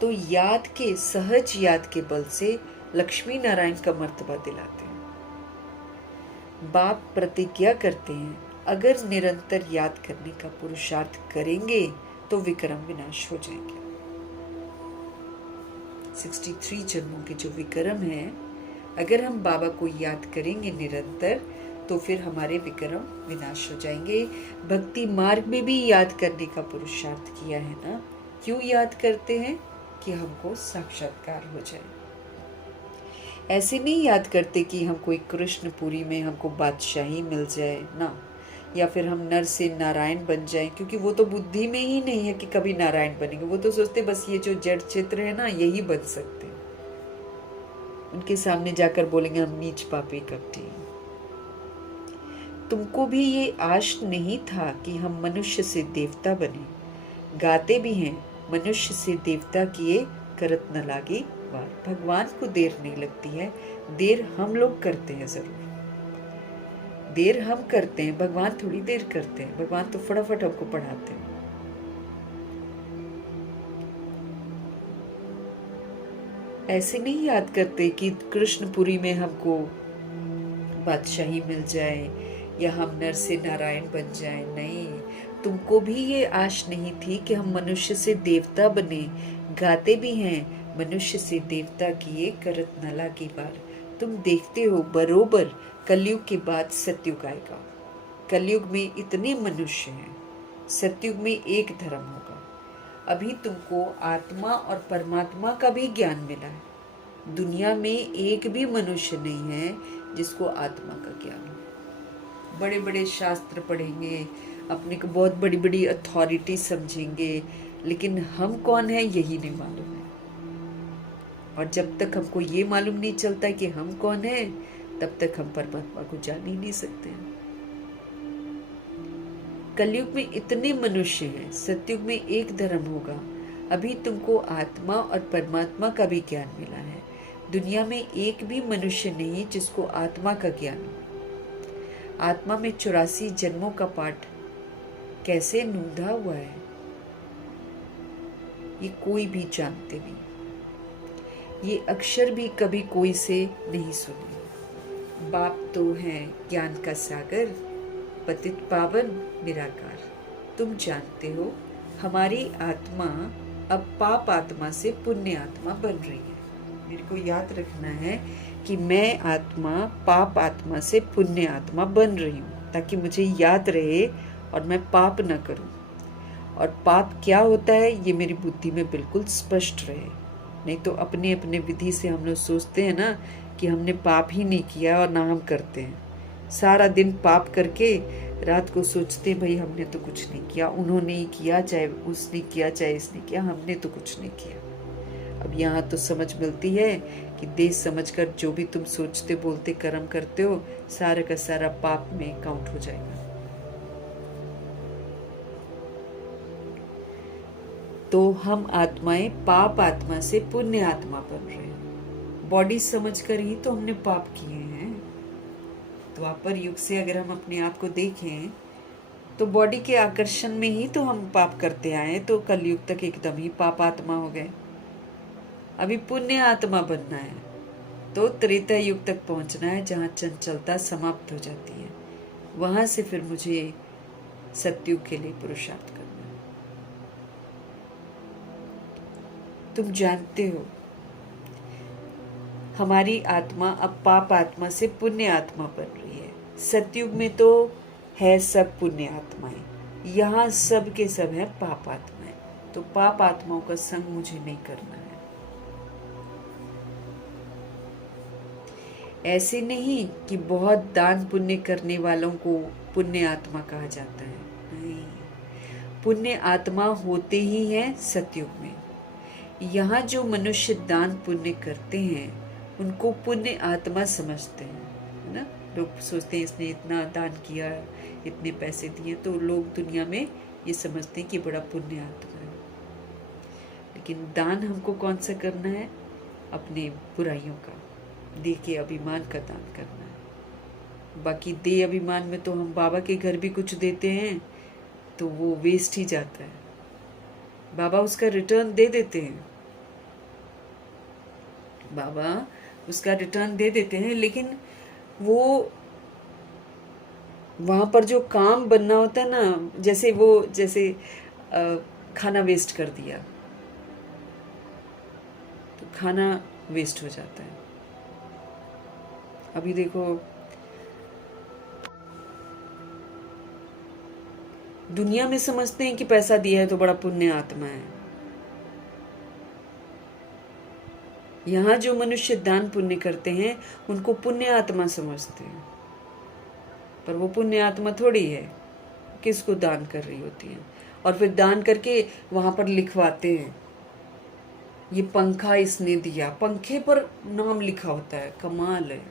तो याद के, सहज याद के बल से लक्ष्मी नारायण का मर्तबा दिलाते हैं। बाप प्रतिज्ञा करते हैं अगर निरंतर याद करने का पुरुषार्थ करेंगे तो विक्रम विनाश हो जाएंगे। 63 जन्मों के जो विक्रम है, अगर हम बाबा को याद करेंगे निरंतर तो फिर हमारे विक्रम विनाश हो जाएंगे। भक्ति मार्ग में भी याद करने का पुरुषार्थ किया है ना। क्यों याद करते हैं? कि हमको साक्षात्कार हो जाए। ऐसे नहीं याद करते कि हम कोई कृष्णपुरी में हमको बादशाही मिल जाए ना, या फिर हम नर से नारायण बन जाएं, क्योंकि वो तो बुद्धि में ही नहीं है कि कभी नारायण बनेंगे। वो तो सोचते बस ये जो जड़ चित्र है ना यही बन सकते हैं। उनके सामने जाकर बोलेंगे हम नीच पापी कपटी। तुमको भी ये आश नहीं था कि हम मनुष्य से देवता बने। गाते भी हैं मनुष्य से देवता किए करत न लागी वार। भगवान को देर नहीं लगती है, देर हम लोग करते हैं। जरूर देर हम करते हैं, भगवान थोड़ी देर करते हैं। भगवान तो फटाफट हमको पढ़ाते हैं। ऐसे नहीं याद करते कि कृष्णपुरी में हमको बादशाही मिल जाए या हम नर से नारायण बन जाए। नहीं, तुमको भी ये आश नहीं थी कि हम मनुष्य से देवता बने। गाते भी हैं मनुष्य से देवता किए करत न लागी बार। तुम देखते हो बरोबर कलयुग के बाद सतयुग आएगा। कलयुग में इतने मनुष्य हैं, सतयुग में एक धर्म होगा। अभी तुमको आत्मा और परमात्मा का भी ज्ञान मिला है। दुनिया में एक भी मनुष्य नहीं है जिसको आत्मा का ज्ञान हो। बड़े बड़े शास्त्र पढ़ेंगे, अपने को बहुत बड़ी बड़ी अथॉरिटी समझेंगे, लेकिन हम कौन है यही नहीं मालूम है। और जब तक हमको ये मालूम नहीं चलता कि हम कौन है, तब तक हम परमात्मा को जान ही नहीं सकते। कलयुग में इतने मनुष्य हैं, सतयुग में एक धर्म होगा। अभी तुमको आत्मा और परमात्मा का भी ज्ञान मिला है। दुनिया में एक भी मनुष्य नहीं जिसको आत्मा का ज्ञान हो। आत्मा में 84 जन्मों का पाठ कैसे नूंधा हुआ है ये कोई भी जानते नहीं। ये अक्षर भी कभी कोई से नहीं सुने। बाप तो है ज्ञान का सागर, पतित पावन निराकार। तुम जानते हो हमारी आत्मा अब पाप आत्मा से पुण्य आत्मा बन रही है। मेरे को याद रखना है कि मैं आत्मा पाप आत्मा से पुण्य आत्मा बन रही हूँ, ताकि मुझे याद रहे और मैं पाप न करूं। और पाप क्या होता है ये मेरी बुद्धि में बिल्कुल स्पष्ट रहे। नहीं तो अपने अपने विधि से हम लोग सोचते हैं ना कि हमने पाप ही नहीं किया और ना हम करते हैं। सारा दिन पाप करके रात को सोचते हैं भाई हमने तो कुछ नहीं किया, उन्होंने ही किया, चाहे उसने किया चाहे इसने किया, हमने तो कुछ नहीं किया। अब यहाँ तो समझ मिलती है कि देश समझकर जो भी तुम सोचते बोलते कर्म करते हो सारा का सारा पाप में काउंट हो जाएगा। तो हम आत्माएं पाप आत्मा से पुण्य आत्मा बन रहे हैं। बॉडी समझकर ही तो हमने पाप किए हैं। द्वापर युग से अगर हम अपने आप को देखें तो बॉडी के आकर्षण में ही तो हम पाप करते आए, तो कलयुग तक एकदम ही पाप आत्मा हो गए। अभी पुण्य आत्मा बनना है तो त्रेता युग तक पहुंचना है, जहां चंचलता समाप्त हो जाती है। वहां से फिर मुझे सतयुग के लिए पुरुषार्थ करना है। तुम जानते हो हमारी आत्मा अब पाप आत्मा से पुण्य आत्मा बन रही है। सतयुग में तो है सब पुण्य आत्माएं, यहाँ सब के सब है पाप आत्माएं, तो पाप आत्माओं का संग मुझे नहीं करना है। ऐसे नहीं कि बहुत दान पुण्य करने वालों को पुण्य आत्मा कहा जाता है, नहीं, पुण्य आत्मा होते ही हैं सतयुग में। यहाँ जो मनुष्य दान पुण्य करते हैं उनको पुण्य आत्मा समझते हैं, है ना। लोग सोचते हैं इसने इतना दान किया, इतने पैसे दिए, तो लोग दुनिया में ये समझते हैं कि बड़ा पुण्य आत्मा है। लेकिन दान हमको कौन सा करना है? अपने बुराइयों का, दे के अभिमान का दान करना है। बाकी दे अभिमान में तो हम बाबा के घर भी कुछ देते हैं तो वो वेस्ट ही जाता है, बाबा उसका रिटर्न दे देते हैं, बाबा उसका रिटर्न दे देते हैं, लेकिन वो वहां पर जो काम बनना होता है ना, जैसे खाना वेस्ट कर दिया तो खाना वेस्ट हो जाता है। अभी देखो दुनिया में समझते हैं कि पैसा दिया है तो बड़ा पुण्य आत्मा है। यहाँ जो मनुष्य दान पुण्य करते हैं उनको पुण्य आत्मा समझते हैं, पर वो पुण्य आत्मा थोड़ी है, किसको दान कर रही होती है। और फिर दान करके वहां पर लिखवाते हैं ये पंखा इसने दिया, पंखे पर नाम लिखा होता है, कमाल है।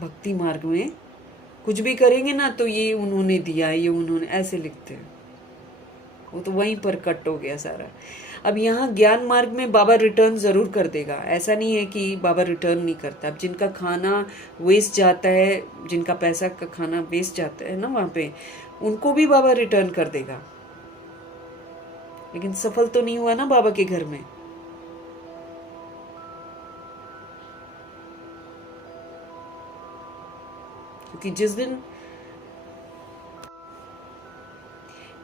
भक्ति मार्ग में कुछ भी करेंगे ना तो ये उन्होंने दिया, ये उन्होंने, ऐसे लिखते हैं, वो तो वहीं पर कट हो गया सारा। अब यहाँ ज्ञान मार्ग में बाबा रिटर्न जरूर कर देगा, ऐसा नहीं है कि बाबा रिटर्न नहीं करता। अब जिनका खाना वेस्ट जाता है, जिनका पैसा का खाना वेस्ट जाता है ना वहां पे, उनको भी बाबा रिटर्न कर देगा। लेकिन सफल तो नहीं हुआ ना बाबा के घर में। क्योंकि जिस दिन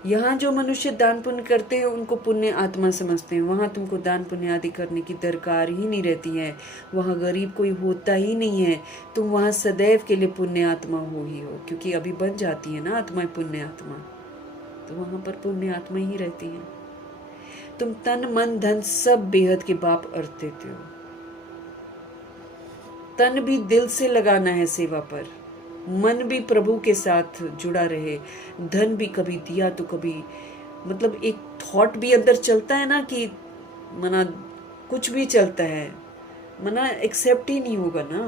यहाँ जो मनुष्य दान पुण्य करते हैं उनको पुण्य आत्मा समझते हैं, वहां तुमको दान पुण्य आदि करने की दरकार ही नहीं रहती है, वहां गरीब कोई होता ही नहीं है, तुम वहां सदैव के लिए पुण्य आत्मा हो ही हो, क्योंकि अभी बन जाती है ना आत्मा पुण्य आत्मा, तो वहां पर पुण्य आत्मा ही रहती है। तुम तन मन धन सब बेहद के बाप अर्थ देते हो। तन भी दिल से लगाना है सेवा पर, मन भी प्रभु के साथ जुड़ा रहे, धन भी कभी दिया तो कभी, मतलब एक थॉट भी अंदर चलता है ना कि मना कुछ भी चलता है, मना एक्सेप्ट ही नहीं होगा ना।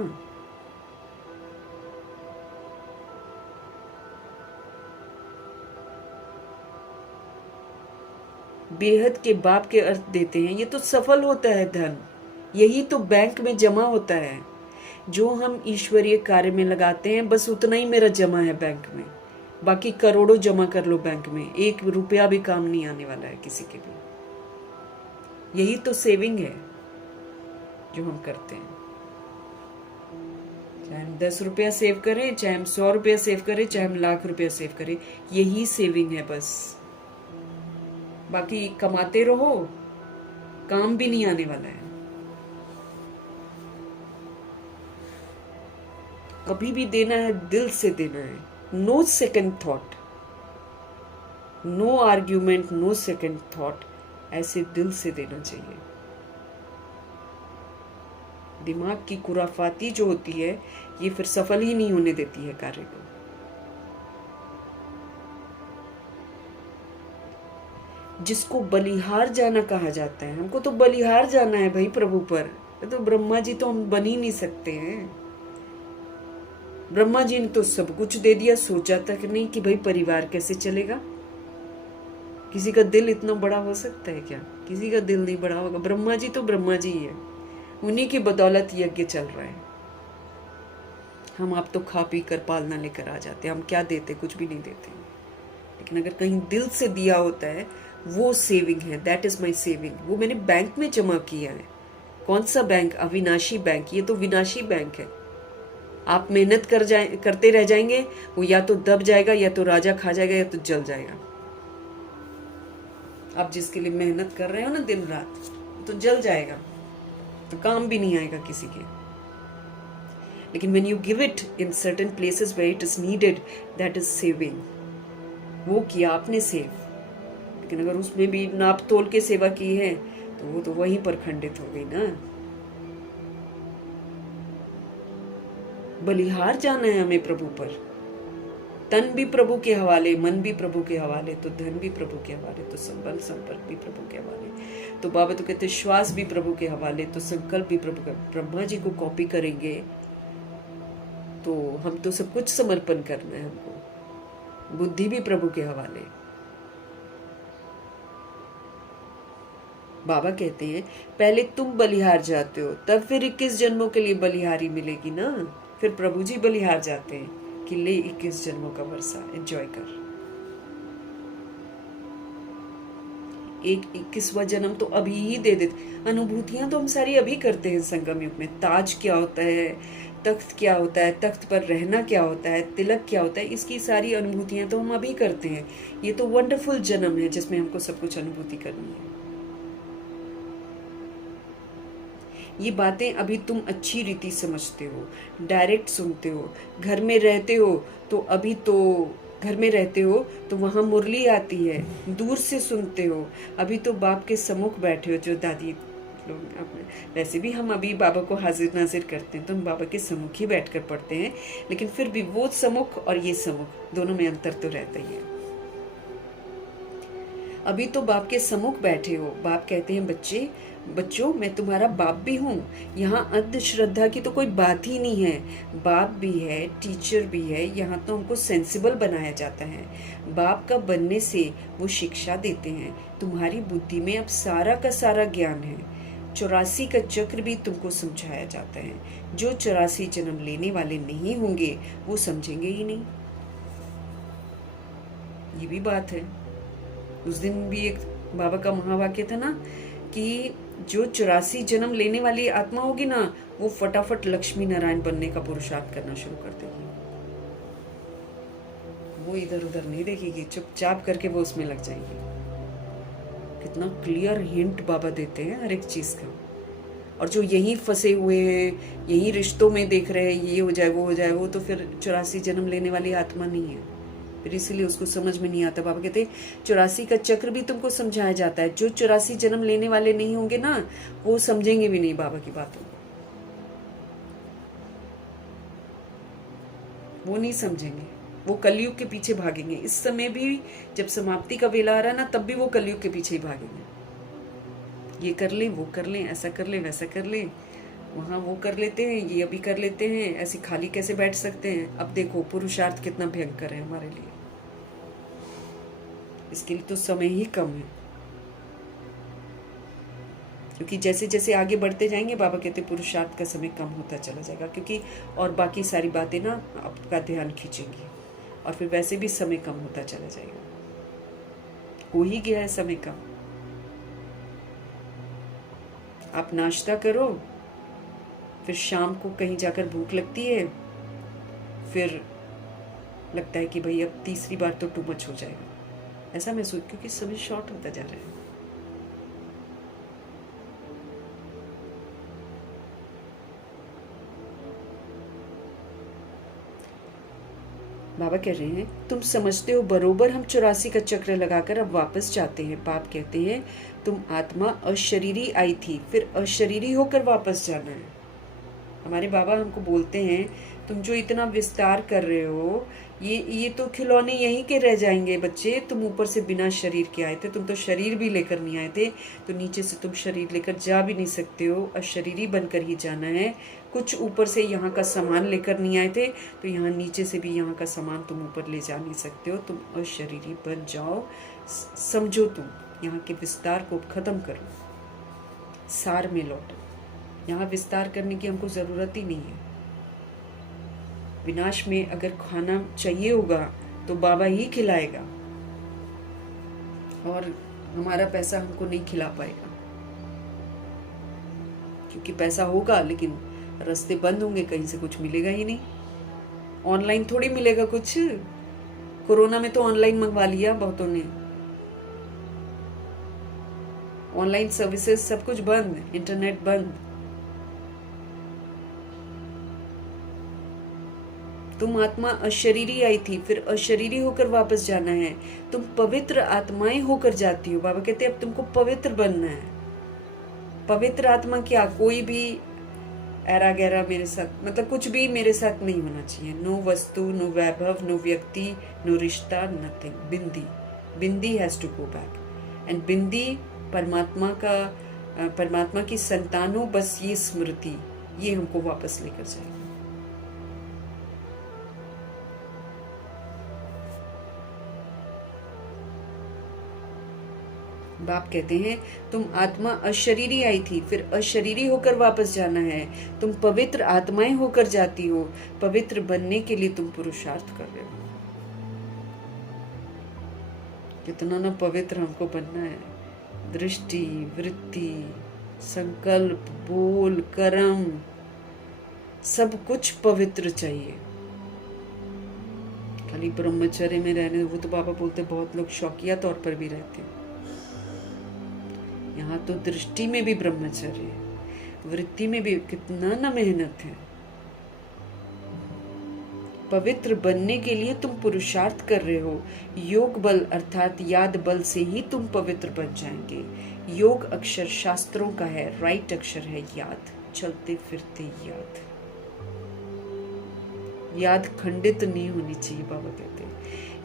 बेहद के बाप के अर्थ देते हैं, ये तो सफल होता है धन, यही तो बैंक में जमा होता है। जो हम ईश्वरीय कार्य में लगाते हैं बस उतना ही मेरा जमा है बैंक में, बाकी करोड़ों जमा कर लो बैंक में, 1 रुपया भी काम नहीं आने वाला है किसी के भी। यही तो सेविंग है जो हम करते हैं। चाहे हम 10 रुपया सेव करें, चाहे हम 100 रुपया सेव करें, चाहे हम लाख रुपया सेव करें, यही सेविंग है बस। बाकी कमाते रहो, काम भी नहीं आने वाला है। कभी भी देना है दिल से देना है, no second thought, no argument, no second thought, ऐसे दिल से देना चाहिए। दिमाग की खुराफाती जो होती है ये फिर सफल ही नहीं होने देती है कार्य को। जिसको बलिहार जाना कहा जाता है, हमको तो बलिहार जाना है भाई प्रभु पर, तो ब्रह्मा जी तो हम बन ही नहीं सकते हैं। ब्रह्मा जी ने तो सब कुछ दे दिया, सोचा तक नहीं कि भाई परिवार कैसे चलेगा। किसी का दिल इतना बड़ा हो सकता है क्या? किसी का दिल नहीं बड़ा होगा। ब्रह्मा जी तो ब्रह्मा जी ही है, उन्हीं की बदौलत यज्ञ चल रहा है। हम आप तो खा पी कर पालना लेकर आ जाते हैं, हम क्या देते? कुछ भी नहीं देते। लेकिन अगर कहीं दिल से दिया होता है वो सेविंग है, दैट इज माई सेविंग। वो मैंने बैंक में जमा किया है। कौन सा बैंक? अविनाशी बैंक। ये तो विनाशी बैंक है। आप मेहनत करते रह जाएंगे, वो या तो दब जाएगा, या तो राजा खा जाएगा, या तो जल जाएगा। आप जिसके लिए मेहनत कर रहे हो ना दिन रात, तो जल जाएगा, तो काम भी नहीं आएगा किसी के। लेकिन when you give it in certain places where it is needed, that is saving. वो किया आपने सेव, लेकिन अगर उसमें भी नाप तोल के सेवा की है तो वो तो वहीं पर खंडित हो गई ना। बलिहार जाना है हमें प्रभु पर, तन भी प्रभु के हवाले, मन भी प्रभु के हवाले, तो धन भी प्रभु के हवाले, तो संबल संपर्क भी प्रभु के हवाले। तो बाबा तो कहते श्वास भी प्रभु के हवाले, तो संकल्प भी प्रभु का। ब्रह्मा जी को कॉपी करेंगे तो हम तो सब कुछ समर्पण करना है हमको। बुद्धि भी प्रभु के हवाले। बाबा कहते हैं पहले तुम बलिहार जाते हो, तब फिर 21 जन्मों के लिए बलिहारी मिलेगी ना। फिर प्रभु जी बलिहार जाते हैं कि ले 21 जन्मों का वर्षा एंजॉय कर। एक 21वां जन्म तो अभी ही दे देते। अनुभूतियां तो हम सारी अभी करते हैं संगम युग में। ताज क्या होता है, तख्त क्या होता है, तख्त पर रहना क्या होता है, तिलक क्या होता है, इसकी सारी अनुभूतियां तो हम अभी करते हैं। ये तो वंडरफुल जन्म है जिसमें हमको सब कुछ अनुभूति करनी है। ये बातें अभी तुम अच्छी रीति समझते हो, डायरेक्ट सुनते हो। घर में रहते हो तो अभी तो घर में रहते हो तो वहाँ मुरली आती है, दूर से सुनते हो। अभी तो बाप के सम्मुख बैठे हो, जो दादी लोग। वैसे भी हम अभी बाबा को हाजिर नाजिर करते हैं तो हम बाबा के सम्मुख ही बैठकर पढ़ते हैं, लेकिन फिर भी वो सम्मुख और ये सम्मुख दोनों में अंतर तो रहता ही है। अभी तो बाप के सम्मुख बैठे हो। बाप कहते हैं बच्चों मैं तुम्हारा बाप भी हूँ। यहाँ अंधश्रद्धा की तो कोई बात ही नहीं है। बाप भी है, टीचर भी है। यहाँ तो हमको सेंसिबल बनाया जाता है। बाप का बनने से वो शिक्षा देते हैं। तुम्हारी बुद्धि में अब सारा का सारा ज्ञान है। 84 का चक्र भी तुमको समझाया जाता है। जो 84 जन्म लेने वाले नहीं होंगे वो समझेंगे ही नहीं। ये भी बात है। उस दिन भी एक बाबा का महावाक्य था ना कि जो 84 जन्म लेने वाली आत्मा होगी ना, वो फटाफट लक्ष्मी नारायण बनने का पुरुषार्थ करना शुरू कर देगी। वो इधर उधर नहीं देखेगी, चुपचाप करके वो उसमें लग जाएगी। कितना क्लियर हिंट बाबा देते हैं हर एक चीज का। और जो यहीं फंसे हुए हैं, यहीं रिश्तों में देख रहे हैं ये हो जाए वो हो जाए, वो तो फिर 84 जन्म लेने वाली आत्मा नहीं है। फिर इसीलिए उसको समझ में नहीं आता। बाबा कहते 84 का चक्र भी तुमको समझाया जाता है। जो 84 जन्म लेने वाले नहीं होंगे ना, वो समझेंगे भी नहीं बाबा की बातों को। वो नहीं समझेंगे, वो कलयुग के पीछे भागेंगे। इस समय भी जब समाप्ति का वेला आ रहा है ना, तब भी वो कलयुग के पीछे ही भागेंगे। ये कर लें, वो कर लें, ऐसा कर लें, वैसा कर लें, वहाँ वो कर लेते हैं, ये अभी कर लेते हैं, ऐसे खाली कैसे बैठ सकते हैं। अब देखो पुरुषार्थ कितना भयंकर है हमारे लिए। इसके लिए तो समय ही कम है, क्योंकि जैसे जैसे आगे बढ़ते जाएंगे बाबा कहते पुरुषार्थ का समय कम होता चला जाएगा, क्योंकि और बाकी सारी बातें ना आपका ध्यान खींचेंगी और फिर वैसे भी समय कम होता चला जाएगा। हो ही गया है समय कम। आप नाश्ता करो, फिर शाम को कहीं जाकर भूख लगती है, फिर लगता है कि भाई अब तीसरी बार तो टू मच हो जाएगा, ऐसा महसूस, क्योंकि समय शॉर्ट होता जा रहा है। बाबा कह रहे हैं तुम समझते हो बरोबर हम 84 का चक्र लगाकर अब वापस जाते हैं। बाप कहते हैं तुम आत्मा अशरीरी आई थी, फिर अशरीरी होकर वापस जाना है। हमारे बाबा हमको बोलते हैं तुम जो इतना विस्तार कर रहे हो, ये तो खिलौने यहीं के रह जाएंगे बच्चे। तुम ऊपर से बिना शरीर के आए थे, तुम तो शरीर भी लेकर नहीं आए थे, तो नीचे से तुम शरीर लेकर जा भी नहीं सकते हो। अशरीरी बनकर ही जाना है। कुछ ऊपर से यहाँ का सामान लेकर नहीं आए थे, तो यहाँ नीचे से भी यहाँ का सामान तुम ऊपर ले जा नहीं सकते हो। तुम अशरीरी बन जाओ, समझो, तुम यहाँ के विस्तार को खत्म करो, सार में लौटो। यहाँ विस्तार करने की हमको जरूरत ही नहीं है। विनाश में अगर खाना चाहिए होगा तो बाबा ही खिलाएगा, और हमारा पैसा हमको नहीं खिला पाएगा, क्योंकि पैसा होगा लेकिन रास्ते बंद होंगे, कहीं से कुछ मिलेगा ही नहीं। ऑनलाइन थोड़ी मिलेगा कुछ। कोरोना में तो ऑनलाइन मंगवा लिया बहुतों ने, ऑनलाइन सर्विसेज सब कुछ बंद, इंटरनेट बंद। तुम आत्मा अशरीरी आई थी, फिर अशरीरी होकर वापस जाना है। तुम पवित्र आत्माएं होकर जाती हो। बाबा कहते हैं अब तुमको पवित्र बनना है। पवित्र आत्मा क्या? कोई भी एरा गैरा मेरे साथ, मतलब कुछ भी मेरे साथ नहीं होना चाहिए। नो वस्तु, नो वैभव, नो व्यक्ति, नो रिश्ता, nothing. Bindi, bindi has to go back. And bindi परमात्मा की संतानों, बस ये स्मृति, ये हमको वापस लेकर जाएगी। बाप कहते हैं तुम आत्मा अशरीरी आई थी, फिर अशरीरी होकर वापस जाना है। तुम पवित्र आत्माएं होकर जाती हो। पवित्र बनने के लिए तुम पुरुषार्थ कर रहे हो। कितना ना पवित्र हमको बनना है। दृष्टि, वृत्ति, संकल्प, बोल, कर्म, सब कुछ पवित्र चाहिए। खाली ब्रह्मचर्य में रहने, वो तो बाबा बोलते बहुत लोग शौकिया तौर पर भी रहते हैं। यहाँ तो दृष्टि में भी ब्रह्मचर्य है, वृत्ति में भी कितना ना मेहनत है। पवित्र बनने के लिए तुम पुरुषार्थ कर रहे हो। योग बल अर्थात याद बल से ही तुम पवित्र बन जाएंगे। योग अक्षर शास्त्रों का है, राइट अक्षर है याद, चलते फिरते याद। याद खंडित नहीं होनी चाहिए। बाबा कहते हैं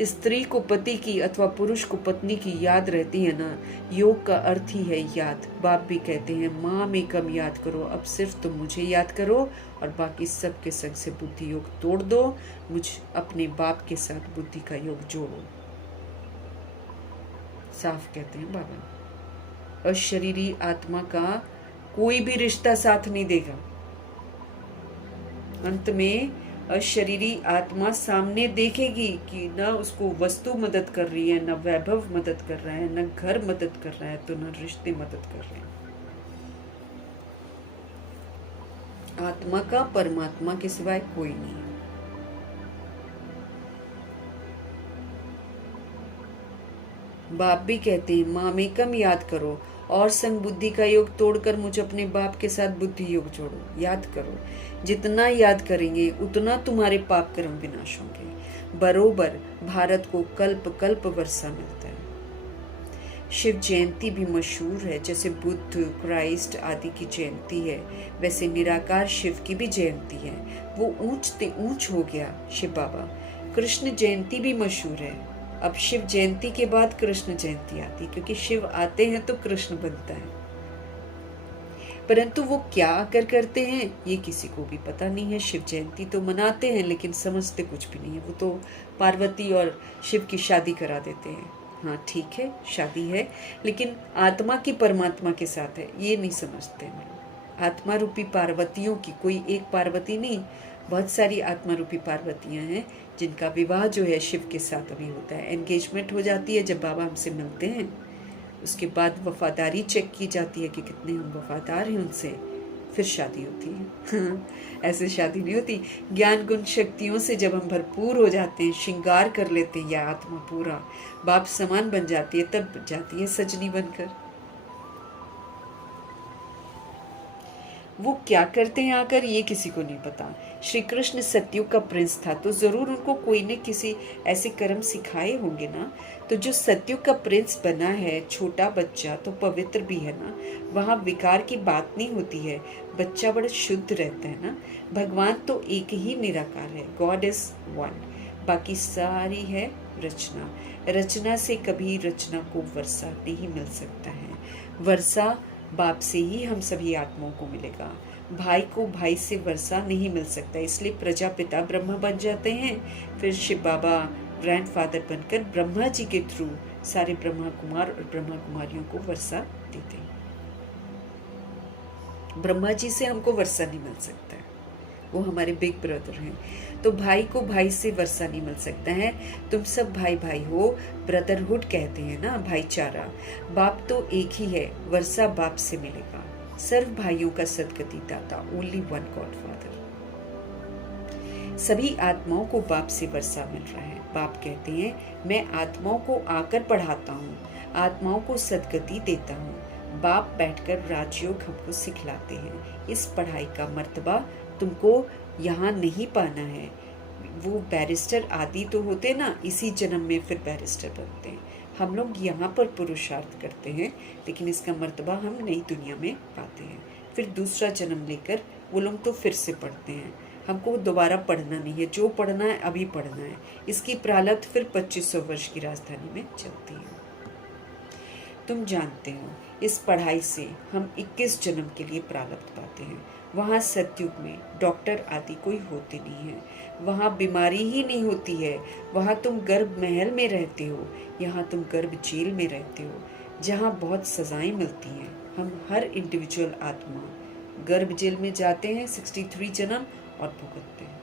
स्त्री को पति की अथवा पुरुष को पत्नी की याद रहती है ना, योग का अर्थ ही है याद। बाप भी कहते हैं माँ में कम याद करो, अब सिर्फ तुम मुझे याद करो और बाकी सबके संग से बुद्धि योग तोड़ दो। मुझ अपने बाप के साथ बुद्धि का योग जोड़ो। साफ कहते हैं बाबा। अशरीरी आत्मा का कोई भी रिश्ता साथ नहीं देगा। अंत में अशरीरी आत्मा सामने देखेगी कि न उसको वस्तु मदद कर रही है, न वैभव मदद कर रहा है, न घर मदद कर रहा है, तो न रिश्ते मदद कर रहे हैं। आत्मा का परमात्मा के सिवाय कोई नहीं है। बाप भी कहते हैं माँ में कम याद करो और संग बुद्धि का योग तोड़कर मुझे अपने बाप के साथ बुद्धि योग जोड़ो। याद करो, जितना याद करेंगे उतना तुम्हारे पाप कर्म विनाश होंगे। बरोबर भारत को कल्प कल्प वर्षा मिलता है। शिव जयंती भी मशहूर है, जैसे बुद्ध, क्राइस्ट आदि की जयंती है, वैसे निराकार शिव की भी जयंती है। वो ऊंच ते ऊंच हो गया शिव बाबा। कृष्ण जयंती भी मशहूर है। अब शिव जयंती के बाद कृष्ण जयंती आती, क्योंकि शिव आते हैं तो कृष्ण बनता है। परंतु वो क्या आकर करते हैं ये किसी को भी पता नहीं है। शिव जयंती तो मनाते हैं लेकिन समझते कुछ भी नहीं है। वो तो पार्वती और शिव की शादी करा देते हैं। हाँ ठीक है, शादी है, लेकिन आत्मा की परमात्मा के साथ है, ये नहीं समझते हैं। आत्मा रूपी पार्वतियों की कोई एक पार्वती नहीं, बहुत सारी आत्मा रूपी पार्वतियां हैं जिनका विवाह जो है शिव के साथ अभी होता है। एंगेजमेंट हो जाती है जब बाबा हमसे मिलते हैं, उसके बाद वफादारी चेक की जाती है कि कितने हम वफादार हैं उनसे, फिर शादी होती है। ऐसे शादी नहीं होती। ज्ञान गुण शक्तियों से जब हम भरपूर हो जाते हैं, श्रृंगार कर लेते हैं, या आत्मा पूरा बाप समान बन जाती है, तब जाती है सजनी बनकर। वो क्या करते हैं आकर ये किसी को नहीं पता। श्री कृष्ण सतयुग का प्रिंस था तो जरूर उनको कोई ने किसी ऐसे कर्म सिखाए होंगे ना। तो जो सतयुग का प्रिंस बना है, छोटा बच्चा तो पवित्र भी है ना, वहाँ विकार की बात नहीं होती है, बच्चा बड़ा शुद्ध रहता है ना। भगवान तो एक ही निराकार है, गॉड इज वन, बाकी सारी है रचना। रचना से कभी रचना को वर्षा नहीं मिल सकता है। वर्षा बाप से ही हम सभी आत्माओं को मिलेगा। भाई को भाई से वर्षा नहीं मिल सकता, इसलिए प्रजापिता ब्रह्मा बन जाते हैं, फिर शिव बाबा ग्रैंडफादर बनकर ब्रह्मा जी के थ्रू सारे ब्रह्मा कुमार और ब्रह्मा कुमारियों को वर्षा देते हैं। ब्रह्मा जी से हमको वर्षा नहीं मिल सकता है, वो हमारे बिग ब्रदर हैं। तो भाई को भाई से वर्षा नहीं मिल सकता है। तुम सब भाई भाई हो, ब्रदरहुड कहते हैं ना, भाईचारा। बाप तो एक ही है, वर्षा बाप से मिलेगा। सर्व भाइयों का सदगति दाता, ओनली वन गॉड फादर। सभी आत्माओं को बाप से वर्षा मिल रहा है। बाप कहते हैं मैं आत्माओं को आकर पढ़ाता हूँ, आत्माओं को सदगति देता हूँ। बाप बैठकर राजयोग हमको सिखलाते हैं। इस पढ़ाई का मर्तबा तुमको यहाँ नहीं पाना है, वो बैरिस्टर आदि तो होते हैं ना, इसी जन्म में फिर बैरिस्टर बनते हैं। हम लोग यहाँ पर पुरुषार्थ करते हैं, लेकिन इसका मर्तबा हम नई दुनिया में पाते हैं। फिर दूसरा जन्म लेकर वो लोग तो फिर से पढ़ते हैं। हमको दोबारा पढ़ना नहीं है, जो पढ़ना है अभी पढ़ना है। इसकी प्रारब्ध फिर 2500 वर्ष की राजधानी में चलती है। तुम जानते हो, इस पढ़ाई से हम 21 जन्म के लिए प्रारब्ध पाते हैं। वहाँ सतयुग में डॉक्टर आदि कोई होते नहीं है, वहाँ बीमारी ही नहीं होती है, वहाँ तुम गर्भ महल में रहते हो, यहाँ तुम गर्भ जेल में रहते हो, जहाँ बहुत सजाएं मिलती हैं। हम हर इंडिविजुअल आत्मा गर्भ जेल में जाते हैं 63 जन्म और भुगतते हैं।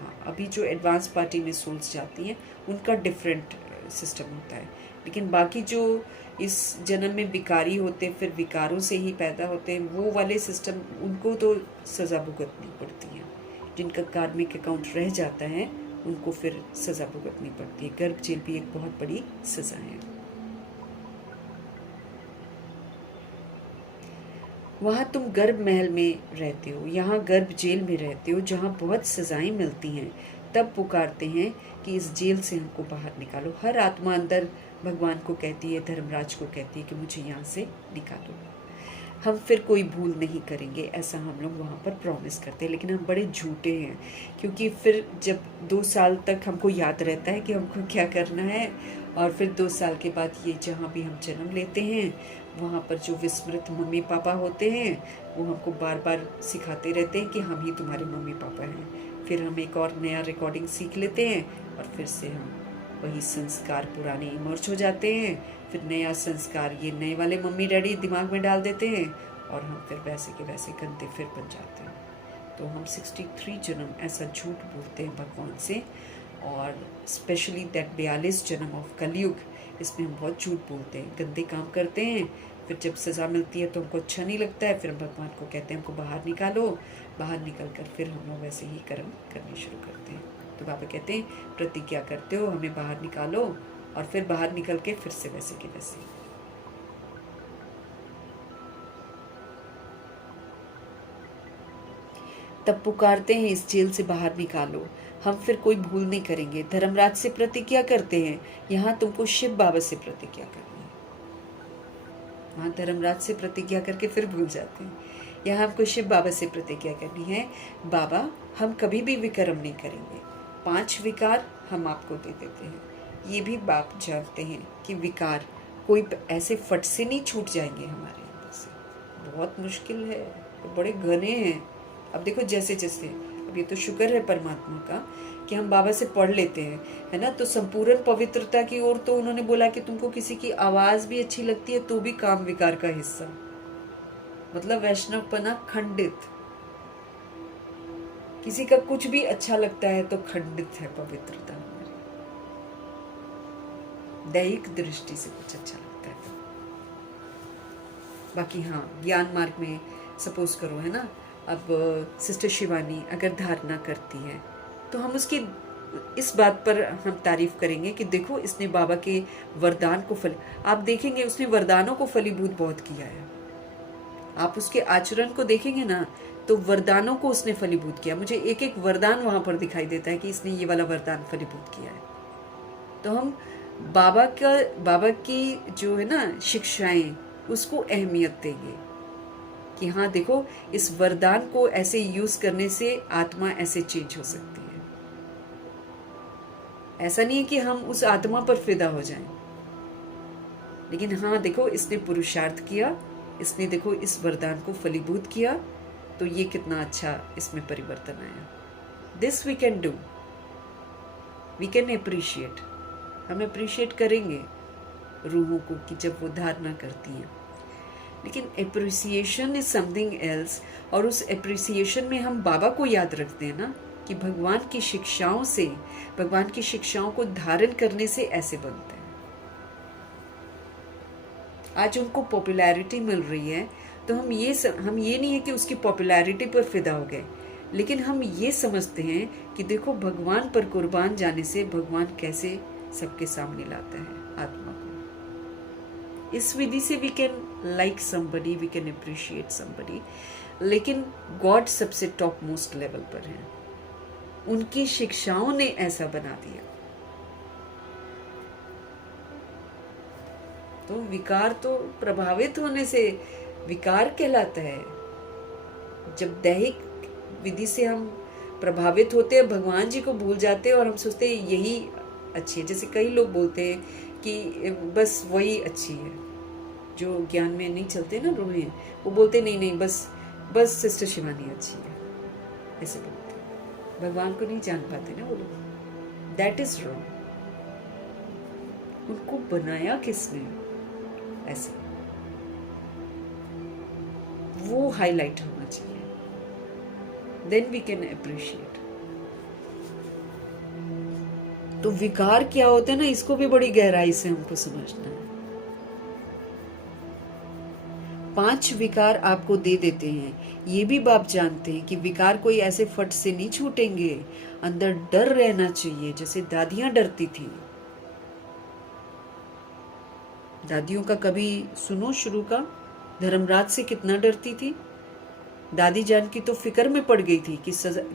हाँ, अभी जो एडवांस पार्टी में सोल्स जाती हैं उनका डिफरेंट सिस्टम होता है, लेकिन बाकी जो इस जन्म में विकारी होते हैं, फिर विकारों से ही पैदा होते हैं, वो वाले सिस्टम उनको तो सज़ा भुगतनी पड़ती है। जिनका कार्मिक अकाउंट रह जाता है उनको फिर सज़ा भुगतनी पड़ती है। गर्भ जेल भी एक बहुत बड़ी सज़ा है। वहाँ तुम गर्भ महल में रहते हो, यहाँ गर्भ जेल में रहते हो, जहाँ बहुत सजाएं मिलती हैं। तब पुकारते हैं कि इस जेल से हमको बाहर निकालो। हर आत्मा अंदर भगवान को कहती है, धर्मराज को कहती है कि मुझे यहाँ से निकालो। हम फिर कोई भूल नहीं करेंगे, ऐसा हम लोग वहाँ पर प्रॉमिस करते हैं, लेकिन हम बड़े झूठे हैं। क्योंकि फिर जब 2 साल तक हमको याद रहता है कि हमको क्या करना है, और फिर 2 साल के बाद ये जहाँ भी हम जन्म लेते हैं वहाँ पर जो विस्मृत मम्मी पापा होते हैं वो हमको बार बार सिखाते रहते हैं कि हम ही तुम्हारे मम्मी पापा हैं। फिर हम एक और नया रिकॉर्डिंग सीख लेते हैं और फिर से हम वही संस्कार पुराने इमर्ज हो जाते हैं। फिर नया संस्कार ये नए वाले मम्मी डैडी दिमाग में डाल देते हैं और हम फिर वैसे के वैसे गंदे फिर बन जाते हैं। तो हम 63 जन्म ऐसा झूठ बोलते हैं भगवान से, और स्पेशली दैट 42 जन्म ऑफ कलयुग, इसमें हम बहुत झूठ बोलते हैं, गंदे काम करते हैं। फिर जब सज़ा मिलती है तो हमको अच्छा नहीं लगता है, फिर हम भगवान को कहते हैं हमको बाहर निकालो। बाहर निकल कर फिर हम लोग वैसे ही कर्म करने शुरू करते हैं। तो बाबा कहते हैं प्रतिज्ञा करते हो हमें बाहर निकालो, और फिर बाहर निकल के फिर से वैसे के वैसे। तब पुकारते हैं इस जेल से बाहर निकालो। हम फिर कोई भूल नहीं करेंगे। धर्मराज से प्रतिज्ञा करते हैं, यहाँ तुमको शिव बाबा से प्रतिज्ञा करनी है। वहाँ धर्मराज से प्रतिज्ञा करके फिर भूल जाते हैं। यहाँ हमको शिव बाबा से प्रतिज्ञा करनी है, बाबा हम कभी भी विकर्म नहीं करेंगे। 5 विकार हम आपको दे देते हैं। ये भी बाप जानते हैं कि विकार कोई ऐसे फट से नहीं छूट जाएंगे हमारे अंदर से, बहुत मुश्किल है, तो बड़े घने हैं। अब देखो जैसे जैसे, अब ये तो शुक्र है परमात्मा का कि हम बाबा से पढ़ लेते हैं, है ना। तो संपूर्ण पवित्रता की ओर तो उन्होंने बोला कि तुमको किसी की आवाज़ भी अच्छी लगती है तो भी काम विकार का हिस्सा, मतलब वैष्णवपना खंडित। किसी का कुछ भी अच्छा लगता है तो खंडित है पवित्रता हमारी, दैहिक दृष्टि से कुछ अच्छा लगता है। बाकी हाँ, ज्ञान मार्ग में सपोज करो, है ना, अब सिस्टर शिवानी अगर धारणा करती है तो हम उसकी इस बात पर हम तारीफ करेंगे कि देखो इसने बाबा के वरदान को आप देखेंगे उसने वरदानों को फलीभूत बहुत किया है। आप उसके आचरण को देखेंगे ना तो वरदानों को उसने फलीभूत किया। मुझे एक एक वरदान वहां पर दिखाई देता है कि इसने ये वाला वरदान फलीभूत किया है। तो हम बाबा की जो है ना शिक्षाएं, उसको अहमियत देंगे कि हाँ देखो इस वरदान को ऐसे यूज करने से आत्मा ऐसे चेंज हो सकती है। ऐसा नहीं है कि हम उस आत्मा पर फिदा हो जाएं, लेकिन हाँ देखो इसने पुरुषार्थ किया, इसने देखो इस वरदान को फलीभूत किया, तो ये कितना अच्छा इसमें परिवर्तन आया। This we can do, we can appreciate. हम अप्रिशिएट करेंगे रूहों को कि जब वो धारणा करती हैं, लेकिन अप्रिसिएशन इज समथिंग एल्स। और उस अप्रिसिएशन में हम बाबा को याद रखते हैं ना कि भगवान की शिक्षाओं से, भगवान की शिक्षाओं को धारण करने से ऐसे बनते हैं। आज उनको पॉपुलैरिटी मिल रही है तो हम ये नहीं है कि उसकी पॉपुलैरिटी पर फिदा हो गए, लेकिन हम ये समझते हैं कि देखो भगवान पर कुर्बान जाने से भगवान कैसे सबके सामने लाता है आत्मा को। इस विधि से we can like somebody, we can appreciate somebody, लेकिन गॉड सबसे टॉप मोस्ट लेवल पर है। उनकी शिक्षाओं ने ऐसा बना दिया। तो विकार तो प्रभावित होने से विकार कहलाता है। जब दैहिक विधि से हम प्रभावित होते हैं, भगवान जी को भूल जाते हैं और हम सोचते हैं यही अच्छी है। जैसे कई लोग बोलते हैं कि बस वही अच्छी है, जो ज्ञान में नहीं चलते ना रोहे, वो बोलते नहीं नहीं बस बस सिस्टर शिवानी अच्छी है, ऐसे बोलते हैं। भगवान को नहीं जान पाते ना वो लोग। That is wrong. उनको बनाया किसने ऐसे, वो हाईलाइट होना चाहिए, देन वी कैन अप्रिशिएट। तो विकार क्या होते हैं ना, इसको भी बड़ी गहराई से हमको समझना है। 5 विकार आपको दे देते हैं, ये भी बाप जानते हैं कि विकार कोई ऐसे फट से नहीं छूटेंगे, अंदर डर रहना चाहिए, जैसे दादियां डरती थी। दादियों का कभी सुनो शुरू का, धर्मराज से कितना डरती थी। दादी जान की तो फिक्र में पड़ गई थी कि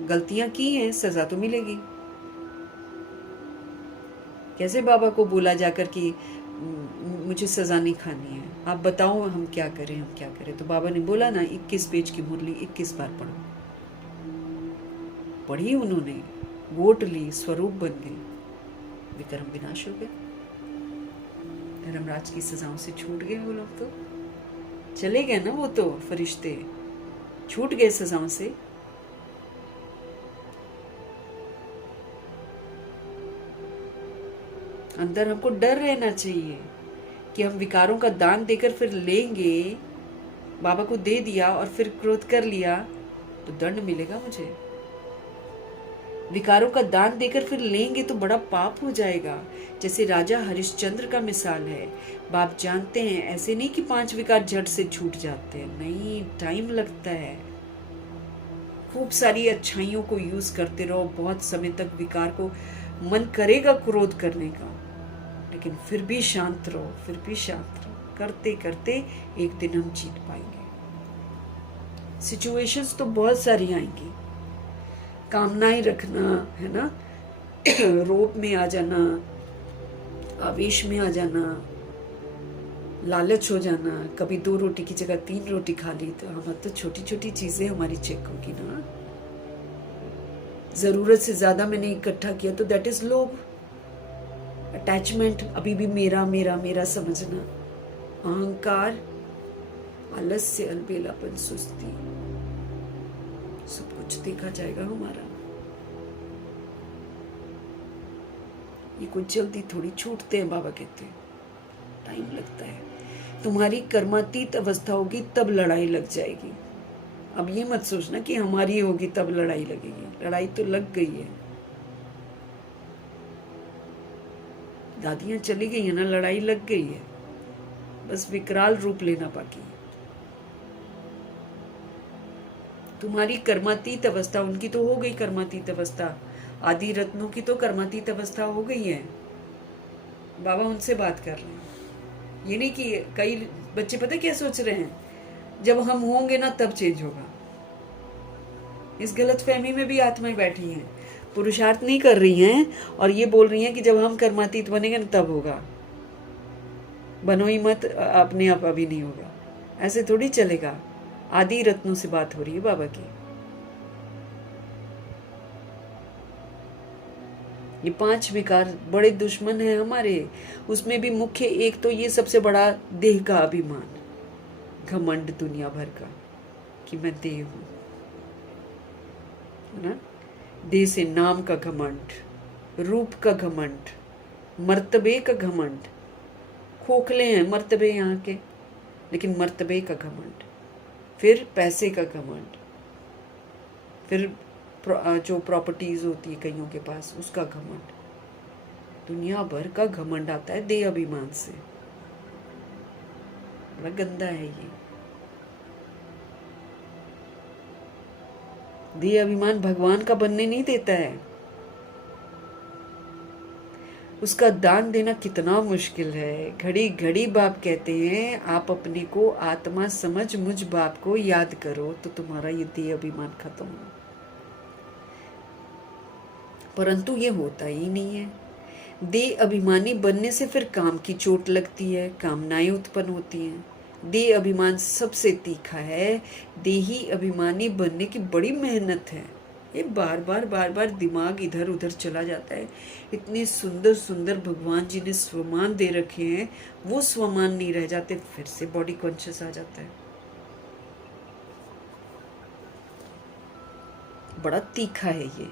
गलतियां की हैं, सजा तो मिलेगी। कैसे बाबा को बोला जाकर कि मुझे सजा नहीं खानी है, आप बताओ हम क्या करें, हम क्या करें। तो बाबा ने बोला ना 21 पेज की मुरली 21 बार पढ़ो। पढ़ी उन्होंने, वोट ली, स्वरूप बन गए, विक्रम विनाश हो गए। धर्मराज की सजाओं से छूट गए वो लोग, तो चले गए ना, वो तो फरिश्ते छूट गए सजाओं से। अंदर हमको डर रहना चाहिए कि हम विकारों का दान देकर फिर लेंगे, बाबा को दे दिया और फिर क्रोध कर लिया तो दंड मिलेगा मुझे। विकारों का दान देकर फिर लेंगे तो बड़ा पाप हो जाएगा। जैसे राजा हरिश्चंद्र का मिसाल है। बाप जानते हैं ऐसे नहीं कि 5 विकार झट से छूट जाते हैं, नहीं, टाइम लगता है। खूब सारी अच्छाइयों को यूज करते रहो, बहुत समय तक विकार को मन करेगा क्रोध करने का, लेकिन फिर भी शांत रहो, फिर भी शांत रहो। करते करते एक दिन हम जीत पाएंगे। सिचुएशंस तो बहुत सारी आएंगी, कामनाएं रखना है ना, रोप में आ जाना, आवेश में आ जाना, लालच हो जाना, कभी 2 रोटी की जगह 3 रोटी खा ली, तो हम तो छोटी छोटी चीजें हमारी चेक होगी ना। जरूरत से ज्यादा मैंने इकट्ठा किया तो दैट इज लोभ, अटैचमेंट, अभी भी मेरा मेरा मेरा समझना, अहंकार, आलस्य, अलबेलापन, सुस्ती, सब कुछ देखा जाएगा हमारा। ये कुछ जल्दी थोड़ी छूटते हैं, बाबा कहते हैं टाइम लगता है। तुम्हारी कर्मातीत अवस्था होगी तब लड़ाई लग जाएगी। अब ये मत सोचना कि हमारी होगी तब लड़ाई लगेगी, लड़ाई तो लग गई है। दादियां चली गई है ना, लड़ाई लग गई है, बस विकराल रूप लेना बाकी है। तुम्हारी कर्मातीत अवस्था, उनकी तो हो गई कर्मातीत अवस्था, आदि रत्नों की तो कर्मातीत अवस्था हो गई है। बाबा उनसे बात कर रहे हैं। ये नहीं कि कई बच्चे पता क्या सोच रहे हैं, जब हम होंगे ना तब चेंज होगा। इस गलत फहमी में भी आत्माएं बैठी हैं, पुरुषार्थ नहीं कर रही हैं और ये बोल रही हैं कि जब हम कर्मातीत बनेंगे ना तब होगा। बनो ही मत, अपने आप अभी नहीं होगा, ऐसे थोड़ी चलेगा। आदि रत्नों से बात हो रही है बाबा की। ये 5 विकार बड़े दुश्मन हैं हमारे। उसमें भी मुख्य एक तो ये सबसे बड़ा देह का अभिमान, घमंड दुनिया भर का कि मैं देह हूं, है ना। देह से नाम का घमंड, रूप का घमंड, मर्तबे का घमंड। खोखले हैं मर्तबे यहाँ के, लेकिन मर्तबे का घमंड, फिर पैसे का घमंड, फिर जो प्रॉपर्टीज होती है कईयों के पास उसका घमंड। दुनिया भर का घमंड आता है देह अभिमान से, बड़ा गंदा है ये। देह अभिमान भगवान का बनने नहीं देता है। उसका दान देना कितना मुश्किल है। घड़ी घड़ी बाप कहते हैं आप अपने को आत्मा समझ मुझ बाप को याद करो तो तुम्हारा ये देह अभिमान खत्म हो। परंतु ये होता ही नहीं है। देह अभिमानी बनने से फिर काम की चोट लगती है, कामनाएं उत्पन्न होती हैं। देह अभिमान सबसे तीखा है। देही अभिमानी बनने की बड़ी मेहनत है। ये बार बार दिमाग इधर उधर चला जाता है। इतने सुंदर सुंदर भगवान जी ने स्वमान दे रखे हैं, वो स्वमान नहीं रह जाते, फिर से बॉडी कॉन्शियस आ जाता है। बड़ा तीखा है ये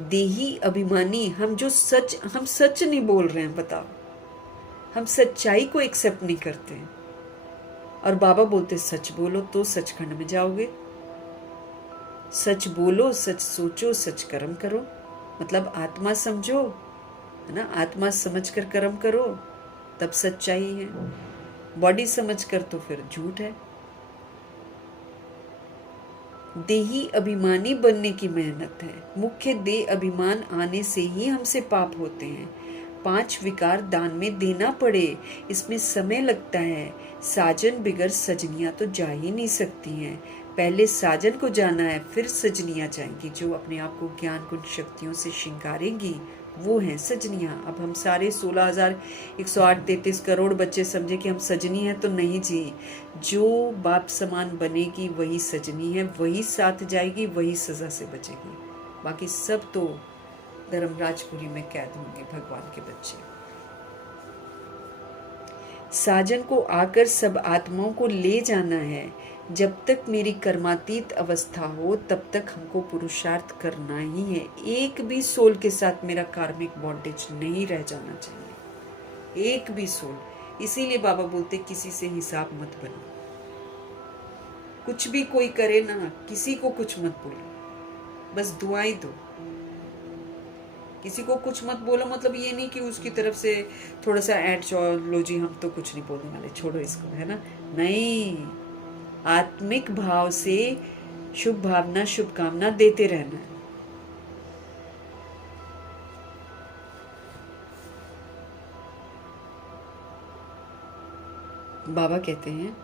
देही अभिमानी। हम सच नहीं बोल रहे हैं, बताओ। हम सच्चाई को एक्सेप्ट नहीं करते हैं। और बाबा बोलते सच बोलो तो सचखंड में जाओगे। सच बोलो, सच सोचो, सच कर्म करो। मतलब आत्मा समझो, है ना, आत्मा समझकर कर्म करो, तब सच्चाई है। बॉडी समझकर तो फिर झूठ है। देही अभिमानी बनने की मेहनत है। मुख्य देह अभिमान आने से ही हमसे पाप होते हैं। 5 विकार दान में देना पड़े, इसमें समय लगता है। साजन बिगर सजनियां तो जा ही नहीं सकती हैं। पहले साजन को जाना है, फिर सजनियां जाएंगी। जो अपने आप को ज्ञान गुण शक्तियों से श्रृंगारेंगी वो हैं सजनियां। अब हम सारे 16,108 करोड़ बच्चे समझे कि हम सजनी हैं, तो नहीं जी। जो बाप समान बनेगी वही सजनी है, वही साथ जाएगी, वही सजा से बचेगी। बाकी सब तो धर्मराजपुरी में कैद होंगे भगवान के बच्चे। साजन को आकर सब आत्माओं को ले जाना है। जब तक मेरी कर्मातीत अवस्था हो तब तक हमको पुरुषार्थ करना ही है। एक भी सोल के साथ मेरा कार्मिक बॉन्डेज नहीं रह जाना चाहिए, एक भी सोल। इसीलिए बाबा बोलते किसी से हिसाब मत बनो। कुछ भी कोई करे ना, किसी को कुछ मत बोलो, बस दुआएं दो। किसी को कुछ मत बोलो मतलब ये नहीं कि उसकी तरफ से थोड़ा सा ऐड लो जी, हम तो कुछ नहीं बोलने वाले, छोड़ो इसको, है ना। नहीं, आत्मिक भाव से शुभ भावना शुभकामना देते रहना है। बाबा कहते हैं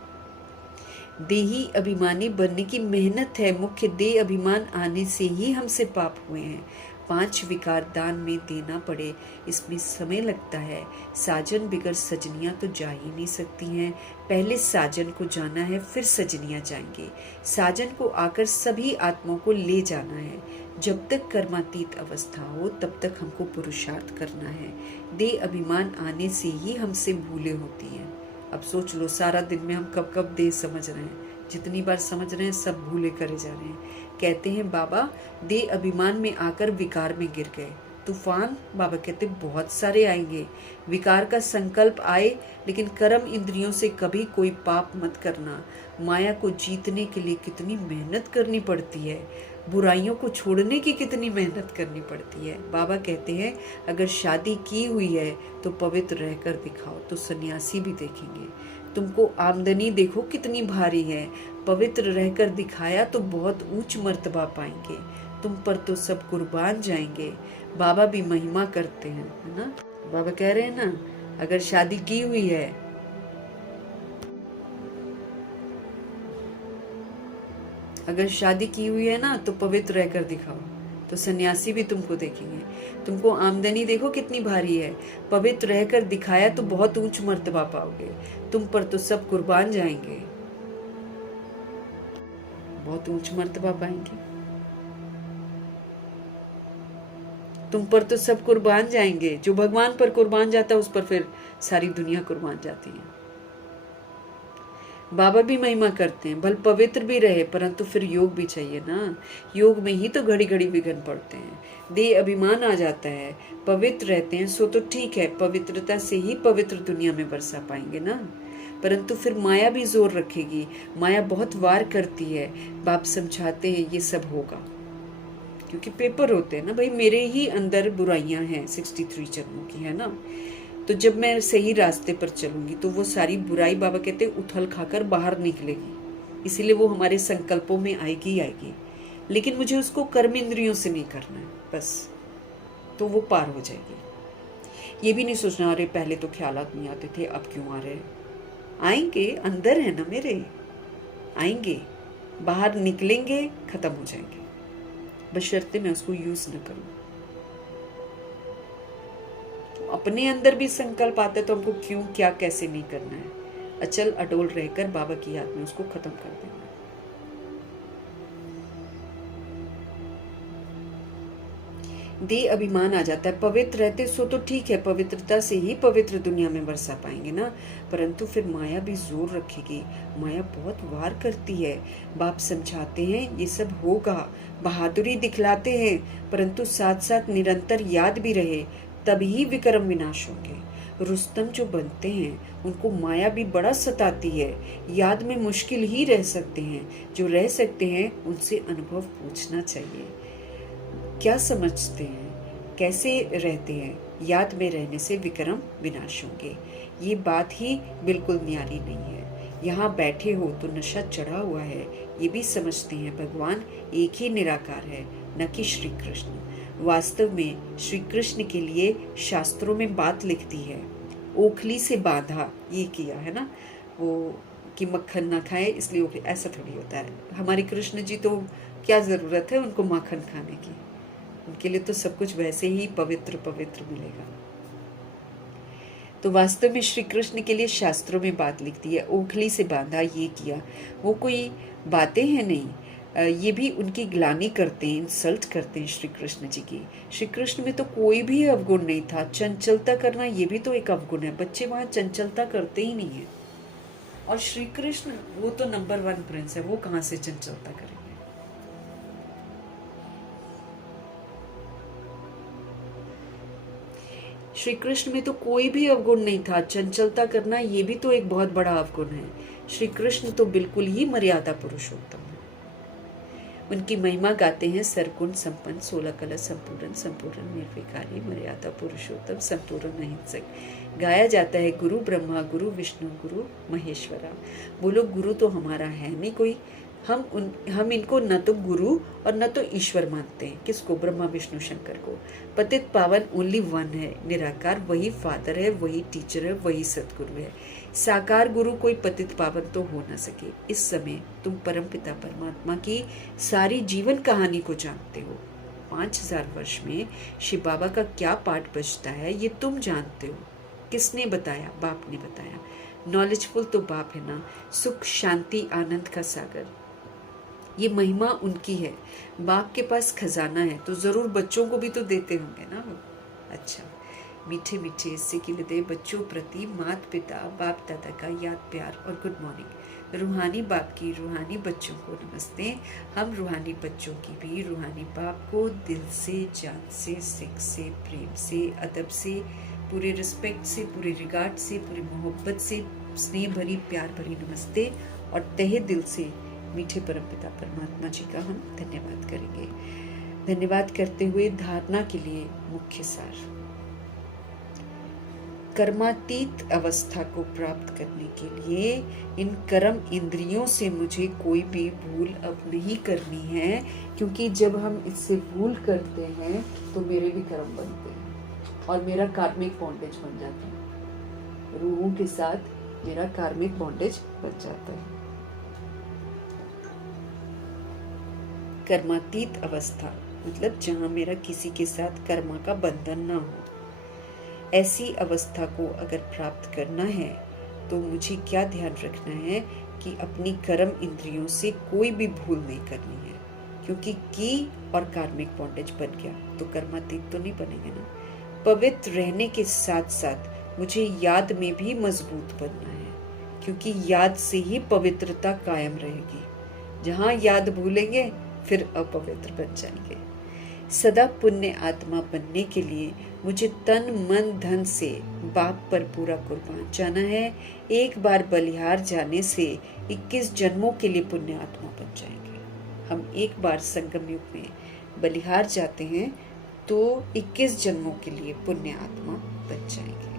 देही अभिमानी बनने की मेहनत है। मुख्य देह अभिमान आने से ही हमसे पाप हुए हैं। 5 विकार दान में देना पड़े, इसमें समय लगता है। साजन बिगर सजनियां तो जा ही नहीं सकती हैं। पहले साजन को जाना है, फिर सजनियां जाएंगे। साजन को आकर सभी आत्माओं को ले जाना है। जब तक कर्मातीत अवस्था हो तब तक हमको पुरुषार्थ करना है। देह अभिमान आने से ही हमसे भूले होती हैं। अब सोच लो, सारा दिन में हम कब कब देह समझ रहे हैं, जितनी बार समझ रहे हैं सब भूले करे जा रहे हैं। कहते हैं बाबा देह अभिमान में आकर विकार में गिर गए। तूफान बाबा कहते बहुत सारे आएंगे। विकार का संकल्प आए, लेकिन कर्म इंद्रियों से कभी कोई पाप मत करना। माया को जीतने के लिए कितनी मेहनत करनी पड़ती है, बुराइयों को छोड़ने की कितनी मेहनत करनी पड़ती है। बाबा कहते हैं अगर शादी की हुई है तो पवित्र रहकर दिखाओ, तो सन्यासी भी देखेंगे। तुमको आमदनी देखो कितनी भारी है, पवित्र रहकर दिखाया तो बहुत ऊंच मर्तबा पाएंगे। तुम पर तो सब कुर्बान जाएंगे। बाबा भी महिमा करते हैं, है ना। बाबा कह रहे हैं ना, अगर शादी की हुई है, अगर शादी की हुई है ना तो पवित्र रहकर दिखाओ, तो सन्यासी भी तुमको देखेंगे। तुमको आमदनी देखो कितनी भारी है, पवित्र रहकर दिखाया तो बहुत ऊंच मर्तबा पाओगे। तुम पर तो सब कुर्बान जाएंगे, बहुत ऊंच मर्तबा पाएंगे। तुम पर तो सब कुर्बान जाएंगे। जो भगवान पर कुर्बान जाता है उस पर फिर सारी दुनिया कुर्बान जाती है। बाबा भी महिमा करते हैं, भल पवित्र भी रहे, परंतु फिर योग भी चाहिए ना। योग में ही तो घड़ी घड़ी विघ्न पड़ते हैं। देह अभिमान आ जाता है। पवित्र रहते हैं सो तो ठीक है, पवित्रता से ही पवित्र दुनिया में बरसा पाएंगे ना। परंतु फिर माया भी जोर रखेगी, माया बहुत वार करती है। बाप समझाते हैं ये सब होगा, क्योंकि पेपर होते हैं ना भाई, मेरे ही अंदर बुराइयां हैं 63 जन्मों की, है ना। तो जब मैं सही रास्ते पर चलूंगी तो वो सारी बुराई बाबा कहते उथल खाकर बाहर निकलेगी। इसीलिए वो हमारे संकल्पों में आएगी ही आएगी, लेकिन मुझे उसको कर्म इंद्रियों से नहीं करना है बस, तो वो पार हो जाएगी। ये भी नहीं सोचना अरे पहले तो ख्यालात नहीं आते थे अब क्यों आ रहे। आएंगे, अंदर है ना मेरे, आएंगे, बाहर निकलेंगे, खत्म हो जाएंगे, बशर्ते मैं उसको यूज न करूं। अपने अंदर भी संकल्प आता है तो हमको क्यों, क्या, कैसे नहीं करना है, अचल अडोल रहकर बाबा की याद में उसको खत्म कर देना। देह अभिमान आ जाता है। पवित्र रहते सो तो ठीक है, पवित्रता से ही पवित्र दुनिया में बरसा पाएंगे ना, परंतु फिर माया भी जोर रखेगी। माया बहुत वार करती है। बाप समझाते हैं ये सब होगा, बहादुरी दिखलाते हैं, परंतु साथ साथ निरंतर याद भी रहे, तभी विक्रम विनाश होंगे। रुस्तम जो बनते हैं उनको माया भी बड़ा सताती है। याद में मुश्किल ही रह सकते हैं, जो रह सकते हैं उनसे अनुभव पूछना चाहिए। क्या समझते हैं, कैसे रहते हैं, याद में रहने से विक्रम विनाश होंगे। ये बात ही बिल्कुल न्यारी नहीं है। यहाँ बैठे हो तो नशा चढ़ा हुआ है, ये भी समझते हैं भगवान एक ही निराकार है, न कि श्री कृष्ण। वास्तव में श्री कृष्ण के लिए शास्त्रों में बात लिखती है, ओखली से बांधा, ये किया है ना वो कि मक्खन ना खाए इसलिए ओखली, ऐसा थोड़ी होता है। हमारे कृष्ण जी तो क्या जरूरत है उनको माखन खाने की, उनके लिए तो सब कुछ वैसे ही पवित्र पवित्र मिलेगा। तो वास्तव में श्री कृष्ण के लिए शास्त्रों में बात लिखती है, ओखली से बांधा, ये किया, वो कोई बातें हैं नहीं। ये भी उनकी ग्लानि करते हैं, इंसल्ट करते हैं श्री कृष्ण जी की। श्री कृष्ण में तो कोई भी अवगुण नहीं था। चंचलता करना ये भी तो एक अवगुण है, बच्चे वहां चंचलता करते ही नहीं है। और श्री कृष्ण वो तो नंबर 1 प्रिंस है, वो कहाँ से चंचलता करेंगे। श्री कृष्ण में तो कोई भी अवगुण नहीं था। चंचलता करना ये भी तो एक बहुत बड़ा अवगुण है। श्री कृष्ण तो बिल्कुल ही मर्यादा पुरुषोत्तम है। उनकी महिमा गाते हैं सरगुण संपन्न, 16 कला संपूर्ण, संपूर्ण निर्विकारी, मर्यादा पुरुषोत्तम, संपूर्ण अहिंसक। गाया जाता है गुरु ब्रह्मा, गुरु विष्णु, गुरु महेश्वरा। बोलो गुरु तो हमारा है नहीं कोई। हम इनको न तो गुरु और न तो ईश्वर मानते हैं। किसको? ब्रह्मा विष्णु शंकर को। पतित पावन ओनली वन है, निराकार, वही फादर है, वही टीचर है, वही सतगुरु है। साकार गुरु कोई पतित पावन तो हो न सके। इस समय तुम परमपिता परमात्मा की सारी जीवन कहानी को जानते हो। 5000 वर्ष में शिव बाबा का क्या पाठ बचता है ये तुम जानते हो। किसने बताया? बाप ने बताया। नॉलेजफुल तो बाप है ना, सुख शांति आनंद का सागर। ये महिमा उनकी है। बाप के पास खजाना है तो जरूर बच्चों को भी तो देते होंगे ना वो। अच्छा, मीठे मीठे सिक्के दे बच्चों प्रति माता पिता बाप दादा का याद प्यार और गुड मॉर्निंग। रूहानी बाप की रूहानी बच्चों को नमस्ते। हम रूहानी बच्चों की भी रूहानी बाप को दिल से, जान से, सिख से, प्रेम से, अदब से, पूरे रिस्पेक्ट से, पूरे रिगार्ड से, पूरी मोहब्बत से, स्नेह भरी प्यार भरी नमस्ते और तहे दिल से मीठे परमपिता परमात्मा जी का हम धन्यवाद करेंगे। धन्यवाद करते हुए धारणा के लिए मुख्य सार। कर्मातीत अवस्था को प्राप्त करने के लिए इन कर्म इंद्रियों से मुझे कोई भी भूल अब नहीं करनी है, क्योंकि जब हम इससे भूल करते हैं तो मेरे भी कर्म बनते हैं और मेरा कार्मिक बॉन्डेज बन जाता है। रूहों के साथ मेरा कार्मिक बॉन्डेज बन जाता है। कर्मातीत अवस्था मतलब जहां मेरा किसी के साथ कर्मा का बंधन ना हो। ऐसी अवस्था को अगर प्राप्त करना है तो मुझे क्या ध्यान रखना है कि अपनी कर्म इंद्रियों से कोई भी भूल नहीं करनी है, क्योंकि की और कार्मिक बॉन्डेज बन गया तो कर्मातीत तो नहीं बनेंगे ना। पवित्र रहने के साथ साथ मुझे याद में भी मजबूत बनना है, क्योंकि याद से ही पवित्रता कायम रहेगी। जहां याद भूलेंगे फिर अपवित्र बन जाएंगे। सदा पुण्य आत्मा बनने के लिए मुझे तन मन धन से बाप पर पूरा कुर्बान जाना है। एक बार बलिहार जाने से 21 जन्मों के लिए पुण्य आत्मा बन जाएंगे। हम एक बार संगम युग में बलिहार जाते हैं तो 21 जन्मों के लिए पुण्य आत्मा बन जाएंगे।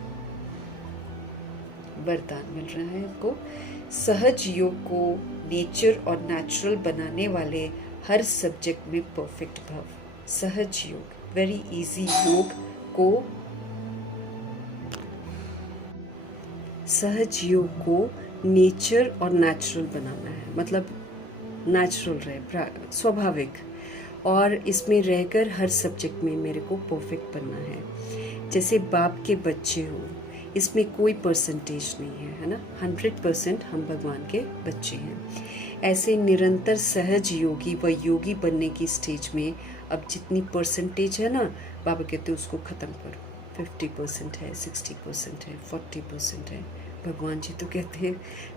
वरदान मिल रहा है आपको। सहज योग को नेचर और नेचुरल बनाने वाले हर सब्जेक्ट में परफेक्ट भव। सहज योग, वेरी इजी योग को, सहज योग को नेचर और नेचुरल बनाना है, मतलब नेचुरल रहे, स्वाभाविक, और इसमें रहकर हर सब्जेक्ट में मेरे को परफेक्ट बनना है। जैसे बाप के बच्चे हो, इसमें कोई परसेंटेज नहीं है, है ना। 100% हम भगवान के बच्चे हैं। ऐसे निरंतर सहज योगी व योगी बनने की स्टेज में अब जितनी परसेंटेज है ना, बाबा कहते हैं उसको ख़त्म करो। 50% है, 60% है, 40% है। भगवान जी तो कहते हैं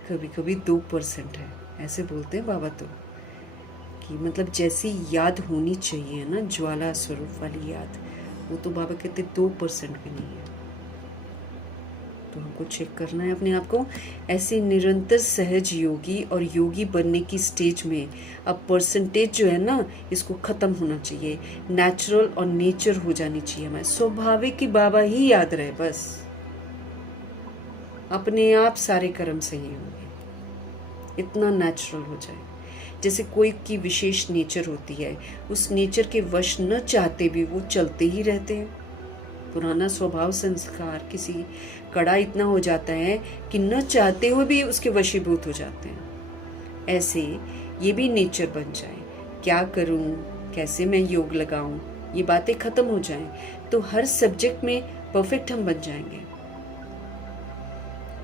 कभी कभी 2% है, ऐसे बोलते हैं बाबा तो, कि मतलब जैसी याद होनी चाहिए ना, ज्वाला स्वरूप वाली याद, वो तो बाबा कहते 2% भी नहीं है। तो हमको चेक करना है अपने आप को। ऐसे निरंतर सहज योगी और योगी बनने की स्टेज में अब परसेंटेज जो है ना, इसको ख़त्म होना चाहिए। नेचुरल और नेचर हो जानी चाहिए, हमारे स्वाभाविक कि बाबा ही याद रहे, बस अपने आप सारे कर्म सही होंगे, इतना नेचुरल हो जाए। जैसे कोई की विशेष नेचर होती है, उस नेचर के वश न चाहते भी वो चलते ही रहते हैं। पुराना स्वभाव संस्कार किसी कड़ा इतना हो जाता है कि न चाहते हुए भी उसके वशीभूत हो जाते हैं। ऐसे ये भी नेचर बन जाए, क्या करूं, कैसे मैं योग लगाऊं, ये बातें खत्म हो जाएं, तो हर सब्जेक्ट में परफेक्ट हम बन जाएंगे।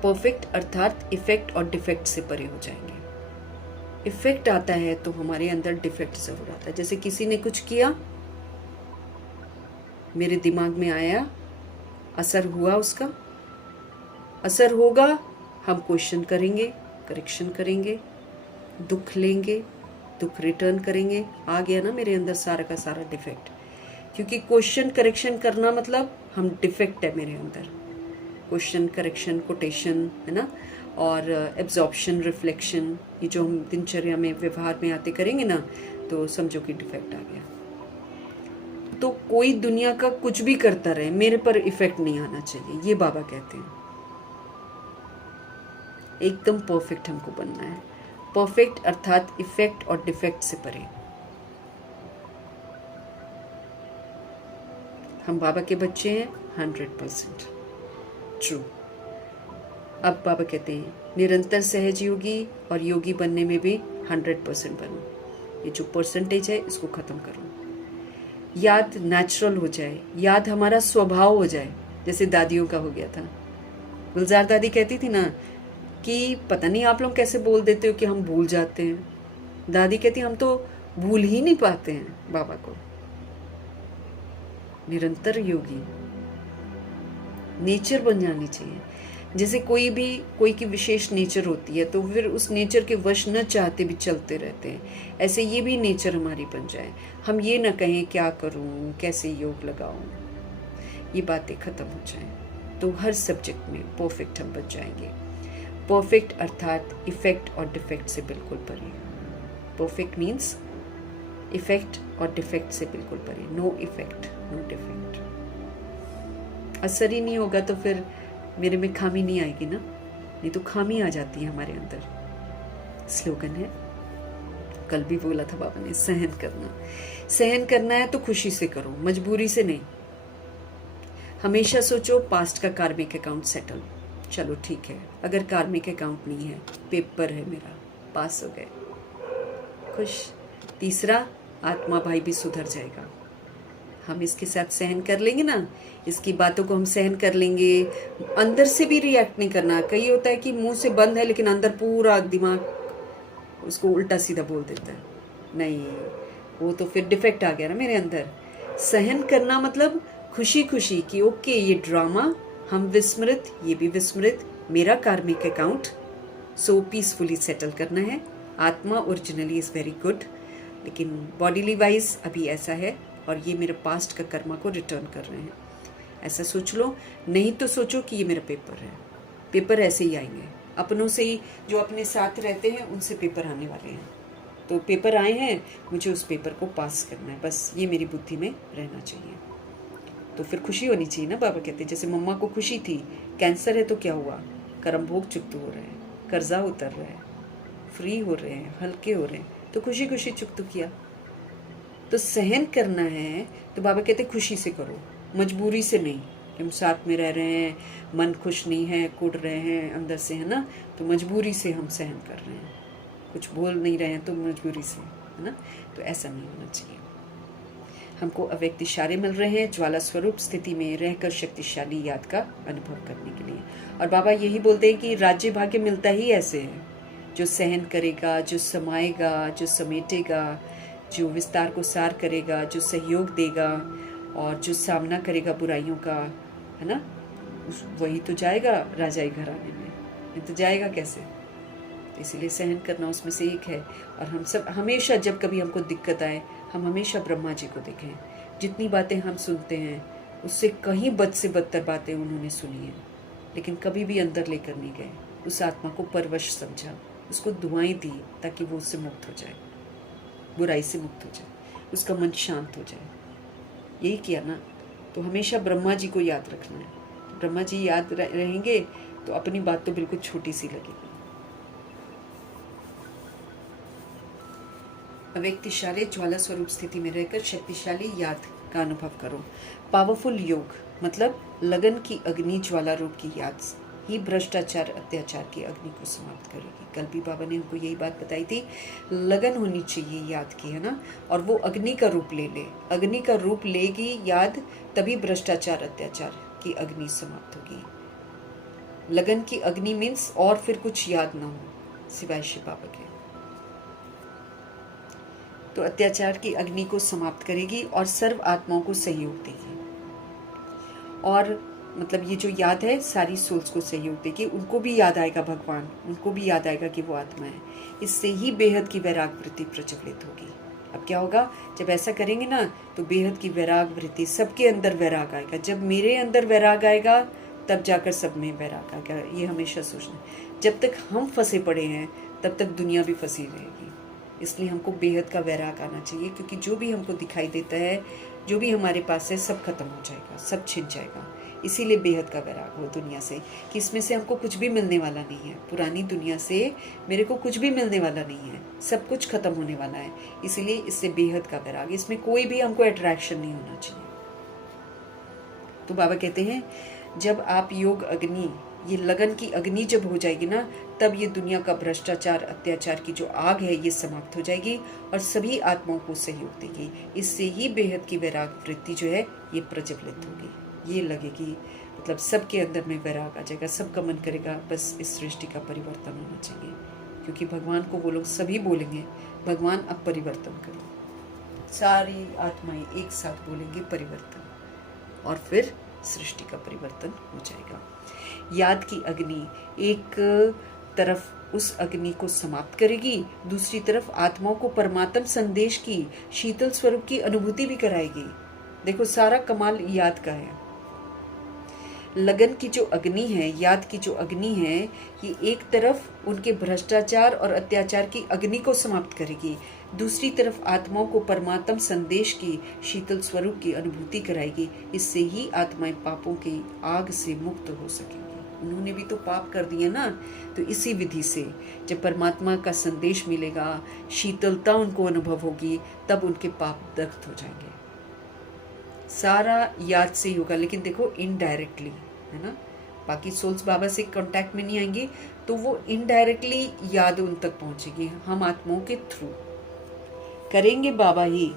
परफेक्ट अर्थात इफेक्ट और डिफेक्ट से परे हो जाएंगे। इफेक्ट आता है तो हमारे अंदर डिफेक्ट जरूर आता है। जैसे किसी ने कुछ किया, मेरे दिमाग में आया, असर हुआ, उसका असर होगा, हम क्वेश्चन करेंगे, करेक्शन करेंगे, दुख लेंगे, दुख रिटर्न करेंगे। आ गया ना मेरे अंदर सारा का सारा डिफेक्ट, क्योंकि क्वेश्चन करेक्शन करना मतलब हम डिफेक्ट है मेरे अंदर। क्वेश्चन करेक्शन कोटेशन है ना, और एब्जॉर्प्शन रिफ्लेक्शन, ये जो हम दिनचर्या में व्यवहार में आते करेंगे ना, तो समझो कि डिफेक्ट आ गया। तो कोई दुनिया का कुछ भी करता रहे, मेरे पर इफेक्ट नहीं आना चाहिए, ये बाबा कहते हैं। एकदम परफेक्ट हमको बनना है। परफेक्ट अर्थात इफेक्ट और डिफेक्ट से परे। हम बाबा के बच्चे हैं 100% ट्रू। अब बाबा कहते हैं निरंतर सहज योगी और योगी बनने में भी 100% बनो। ये जो परसेंटेज है इसको खत्म करो। याद नेचुरल हो जाए, याद हमारा स्वभाव हो जाए, जैसे दादियों का हो गया था। गुलजार दादी कहती थी ना कि पता नहीं आप लोग कैसे बोल देते हो कि हम भूल जाते हैं। दादी कहती हम तो भूल ही नहीं पाते हैं बाबा को। निरंतर योगी नेचर बन जानी चाहिए। जैसे कोई की विशेष नेचर होती है तो फिर उस नेचर के वश न चाहते भी चलते रहते हैं। ऐसे ये भी नेचर हमारी बन जाए। हम ये न कहें क्या करूं, कैसे योग लगाऊं, ये बातें खत्म हो जाएं, तो हर सब्जेक्ट में परफेक्ट हम बन जाएंगे। परफेक्ट अर्थात इफेक्ट और डिफेक्ट से बिल्कुल परे। परफेक्ट मीन्स इफेक्ट और डिफेक्ट से बिल्कुल परे। No effect no defect. असर ही नहीं होगा तो फिर मेरे में खामी नहीं आएगी ना, नहीं तो खामी आ जाती है हमारे अंदर। स्लोगन है, कल भी बोला था बाबा ने, सहन करना। सहन करना है तो खुशी से करो, मजबूरी से नहीं। हमेशा सोचो पास्ट का कार्मिक अकाउंट सेटल, चलो ठीक है। अगर कार्मिक अकाउंट नहीं है, पेपर है मेरा, पास हो गए, खुश। तीसरा, आत्मा भाई भी सुधर जाएगा। हम इसके साथ सहन कर लेंगे ना, इसकी बातों को हम सहन कर लेंगे। अंदर से भी रिएक्ट नहीं करना। कई होता है कि मुंह से बंद है लेकिन अंदर पूरा दिमाग उसको उल्टा सीधा बोल देता है। नहीं, वो तो फिर डिफेक्ट आ गया ना मेरे अंदर। सहन करना मतलब खुशी खुशी कि ओके ये ड्रामा, हम विस्मृत, ये भी विस्मृत, मेरा कार्मिक अकाउंट सो पीसफुली सेटल करना है। आत्मा ओरिजिनली इज़ वेरी गुड, लेकिन बॉडीली वाइज अभी ऐसा है और ये मेरे पास्ट का कर्मा को रिटर्न कर रहे हैं। ऐसा सोच लो। नहीं तो सोचो कि ये मेरा पेपर है। पेपर ऐसे ही आएंगे, अपनों से ही, जो अपने साथ रहते हैं उनसे पेपर आने वाले हैं। तो पेपर आए हैं, मुझे उस पेपर को पास करना है, बस ये मेरी बुद्धि में रहना चाहिए। तो फिर खुशी होनी चाहिए ना। बाबा कहते हैं जैसे मम्मा को खुशी थी, कैंसर है तो क्या हुआ, कर्म भोग चुक्त हो रहे हैं, कर्जा उतर रहा है, फ्री हो रहे हैं, हल्के हो रहे हैं, तो खुशी खुशी चुक्त किया। तो सहन करना है तो बाबा कहते खुशी से करो, मजबूरी से नहीं। हम साथ में रह रहे हैं, मन खुश नहीं है, कुड़ रहे हैं अंदर से, है ना, तो मजबूरी से हम सहन कर रहे हैं। कुछ बोल नहीं रहे हैं तो मजबूरी से, है ना, तो ऐसा नहीं होना चाहिए। हमको अव्यक्त इशारे मिल रहे हैं ज्वाला स्वरूप स्थिति में रहकर शक्तिशाली याद का अनुभव करने के लिए। और बाबा यही बोलते हैं कि राज्य भाग्य मिलता ही ऐसे है, जो सहन करेगा, जो समाएगा, जो समेटेगा, जो विस्तार को सार करेगा, जो सहयोग देगा और जो सामना करेगा बुराइयों का, है ना, वही तो जाएगा राजाई घराने में, नहीं तो जाएगा कैसे। इसीलिए सहन करना उसमें से एक है। और हम सब हमेशा जब कभी हमको दिक्कत आए, हम हमेशा ब्रह्मा जी को देखें। जितनी बातें हम सुनते हैं उससे कहीं बद से बदतर बातें उन्होंने सुनी हैं, लेकिन कभी भी अंदर लेकर नहीं गए। उस आत्मा को परवश समझा, उसको दुआएं दी ताकि वो उससे मुक्त हो जाए, बुराई से मुक्त हो जाए, उसका मन शांत हो जाए। यही किया ना। तो हमेशा ब्रह्मा जी को याद रखना है। ब्रह्मा जी याद रहेंगे तो अपनी बात तो बिल्कुल छोटी सी लगेगी। अव्यक्त इशारे ज्वाला स्वरूप स्थिति में रहकर शक्तिशाली याद का अनुभव करो। पावरफुल योग मतलब लगन की अग्नि ज्वाला रूप की याद ही भ्रष्टाचार अत्याचार की अग्नि को समाप्त करेगी। कल भी बाबा ने हमको यही बात बताई थी, लगन होनी चाहिए याद की, है ना, और वो अग्नि का रूप ले ले। अग्नि का रूप लेगी याद, तभी भ्रष्टाचार अत्याचार की अग्नि समाप्त होगी। लगन की अग्नि मीन्स और फिर कुछ याद ना हो सिवाय शिव बाबा के। तो अत्याचार की अग्नि को समाप्त करेगी और सर्व आत्माओं को सहयोग देगी। और मतलब ये जो याद है सारी सोल्स को सहयोग देगी, उनको भी याद आएगा भगवान, उनको भी याद आएगा कि वो आत्मा है। इससे ही बेहद की वैराग वृत्ति प्रज्वलित होगी। अब क्या होगा, जब ऐसा करेंगे ना तो बेहद की वैराग वृत्ति, सबके अंदर वैराग आएगा। जब मेरे अंदर वैराग आएगा तब जाकर सब में वैराग आएगा। ये हमेशा सोचना, जब तक हम फंसे पड़े हैं तब तक दुनिया भी फंसी रहेगी। इसलिए हमको बेहद का वैराग आना चाहिए, क्योंकि जो भी हमको दिखाई देता है, जो भी हमारे पास है, सब खत्म हो जाएगा, सब छिन जाएगा। इसीलिए बेहद का वैराग हो दुनिया से, कि इसमें से हमको कुछ भी मिलने वाला नहीं है। पुरानी दुनिया से मेरे को कुछ भी मिलने वाला नहीं है, सब कुछ खत्म होने वाला है। इसीलिए इससे बेहद का वैराग, इसमें कोई भी हमको अट्रैक्शन नहीं होना चाहिए। तो बाबा कहते हैं जब आप योग अग्नि, ये लगन की अग्नि जब हो जाएगी ना, तब ये दुनिया का भ्रष्टाचार अत्याचार की जो आग है ये समाप्त हो जाएगी और सभी आत्माओं को सहयोग देगी। इससे ही बेहद की वैराग वृत्ति जो है ये प्रज्वलित होगी। ये लगेगी, मतलब सबके अंदर में वैराग आ जाएगा, सबका मन करेगा बस इस सृष्टि का परिवर्तन होना चाहिए। क्योंकि भगवान को वो लोग सभी बोलेंगे, भगवान अब परिवर्तन करो। सारी आत्माएं एक साथ बोलेंगे परिवर्तन, और फिर सृष्टि का परिवर्तन हो जाएगा। याद की अग्नि एक तरफ उस अग्नि को समाप्त करेगी, दूसरी तरफ आत्माओं को परमात्म संदेश की शीतल स्वरूप की अनुभूति भी कराएगी। देखो सारा कमाल याद का है। लगन की जो अग्नि है, याद की जो अग्नि है, ये एक तरफ उनके भ्रष्टाचार और अत्याचार की अग्नि को समाप्त करेगी, दूसरी तरफ आत्माओं को परमात्म संदेश की शीतल स्वरूप की अनुभूति कराएगी। इससे ही आत्माएं पापों की आग से मुक्त हो सकेंगी। उन्होंने भी तो पाप कर दिए ना, तो इसी विधि से जब परमात्मा का संदेश मिलेगा, शीतलता उनको अनुभव होगी, तब उनके पाप दग्ध हो जाएंगे। सारा याद से ही होगा, लेकिन देखो इनडायरेक्टली, है ना। बाकी सोल्स बाबा से कांटेक्ट में नहीं आएंगी, तो वो इनडायरेक्टली याद उन तक पहुंचेगी। हम आत्माओं के थ्रू करेंगे बाबा ही,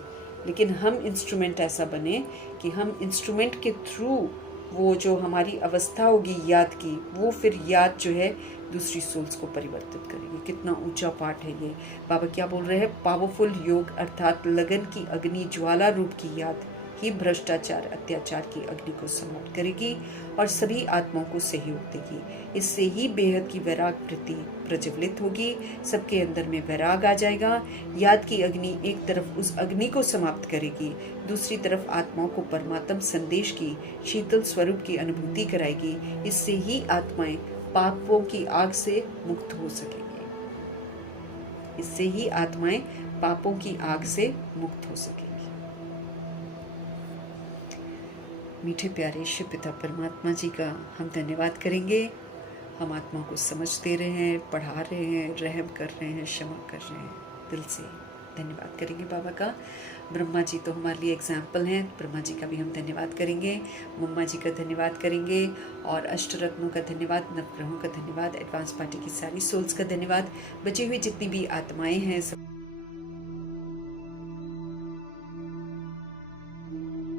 लेकिन हम इंस्ट्रूमेंट ऐसा बने कि हम इंस्ट्रूमेंट के थ्रू वो जो हमारी अवस्था होगी याद की, वो फिर याद जो है दूसरी सोल्स को परिवर्तित करेगी। कितना ऊंचा पाठ है ये। बाबा क्या बोल रहे हैं, पावरफुल योग अर्थात लगन की अग्नि ज्वाला रूप की याद ही भ्रष्टाचार अत्याचार की अग्नि को समाप्त करेगी और सभी आत्माओं को सहयोग देगी। इससे ही बेहद की वैराग वृत्ति प्रज्वलित होगी, सबके अंदर में वैराग आ जाएगा। याद की अग्नि एक तरफ उस अग्नि को समाप्त करेगी, दूसरी तरफ आत्माओं को परमात्म संदेश की शीतल स्वरूप की अनुभूति कराएगी। इससे ही आत्माएं पापों की आग से मुक्त हो सकेंगी। इससे ही आत्माएं पापों की आग से मुक्त हो सकेंगी। मीठे प्यारे शिव पिता परमात्मा जी का हम धन्यवाद करेंगे। हम आत्मा को समझ दे रहे हैं, पढ़ा रहे हैं, रहम कर रहे हैं, क्षमा कर रहे हैं। दिल से धन्यवाद करेंगे बाबा का। ब्रह्मा जी तो हमारे लिए एग्जाम्पल हैं, ब्रह्मा जी का भी हम धन्यवाद करेंगे, मम्मा जी का धन्यवाद करेंगे, और अष्टरत्नों का धन्यवाद, नवग्रहों का धन्यवाद, एडवांस पार्टी की सारी सोल्स का धन्यवाद, बची हुई जितनी भी आत्माएं हैं सब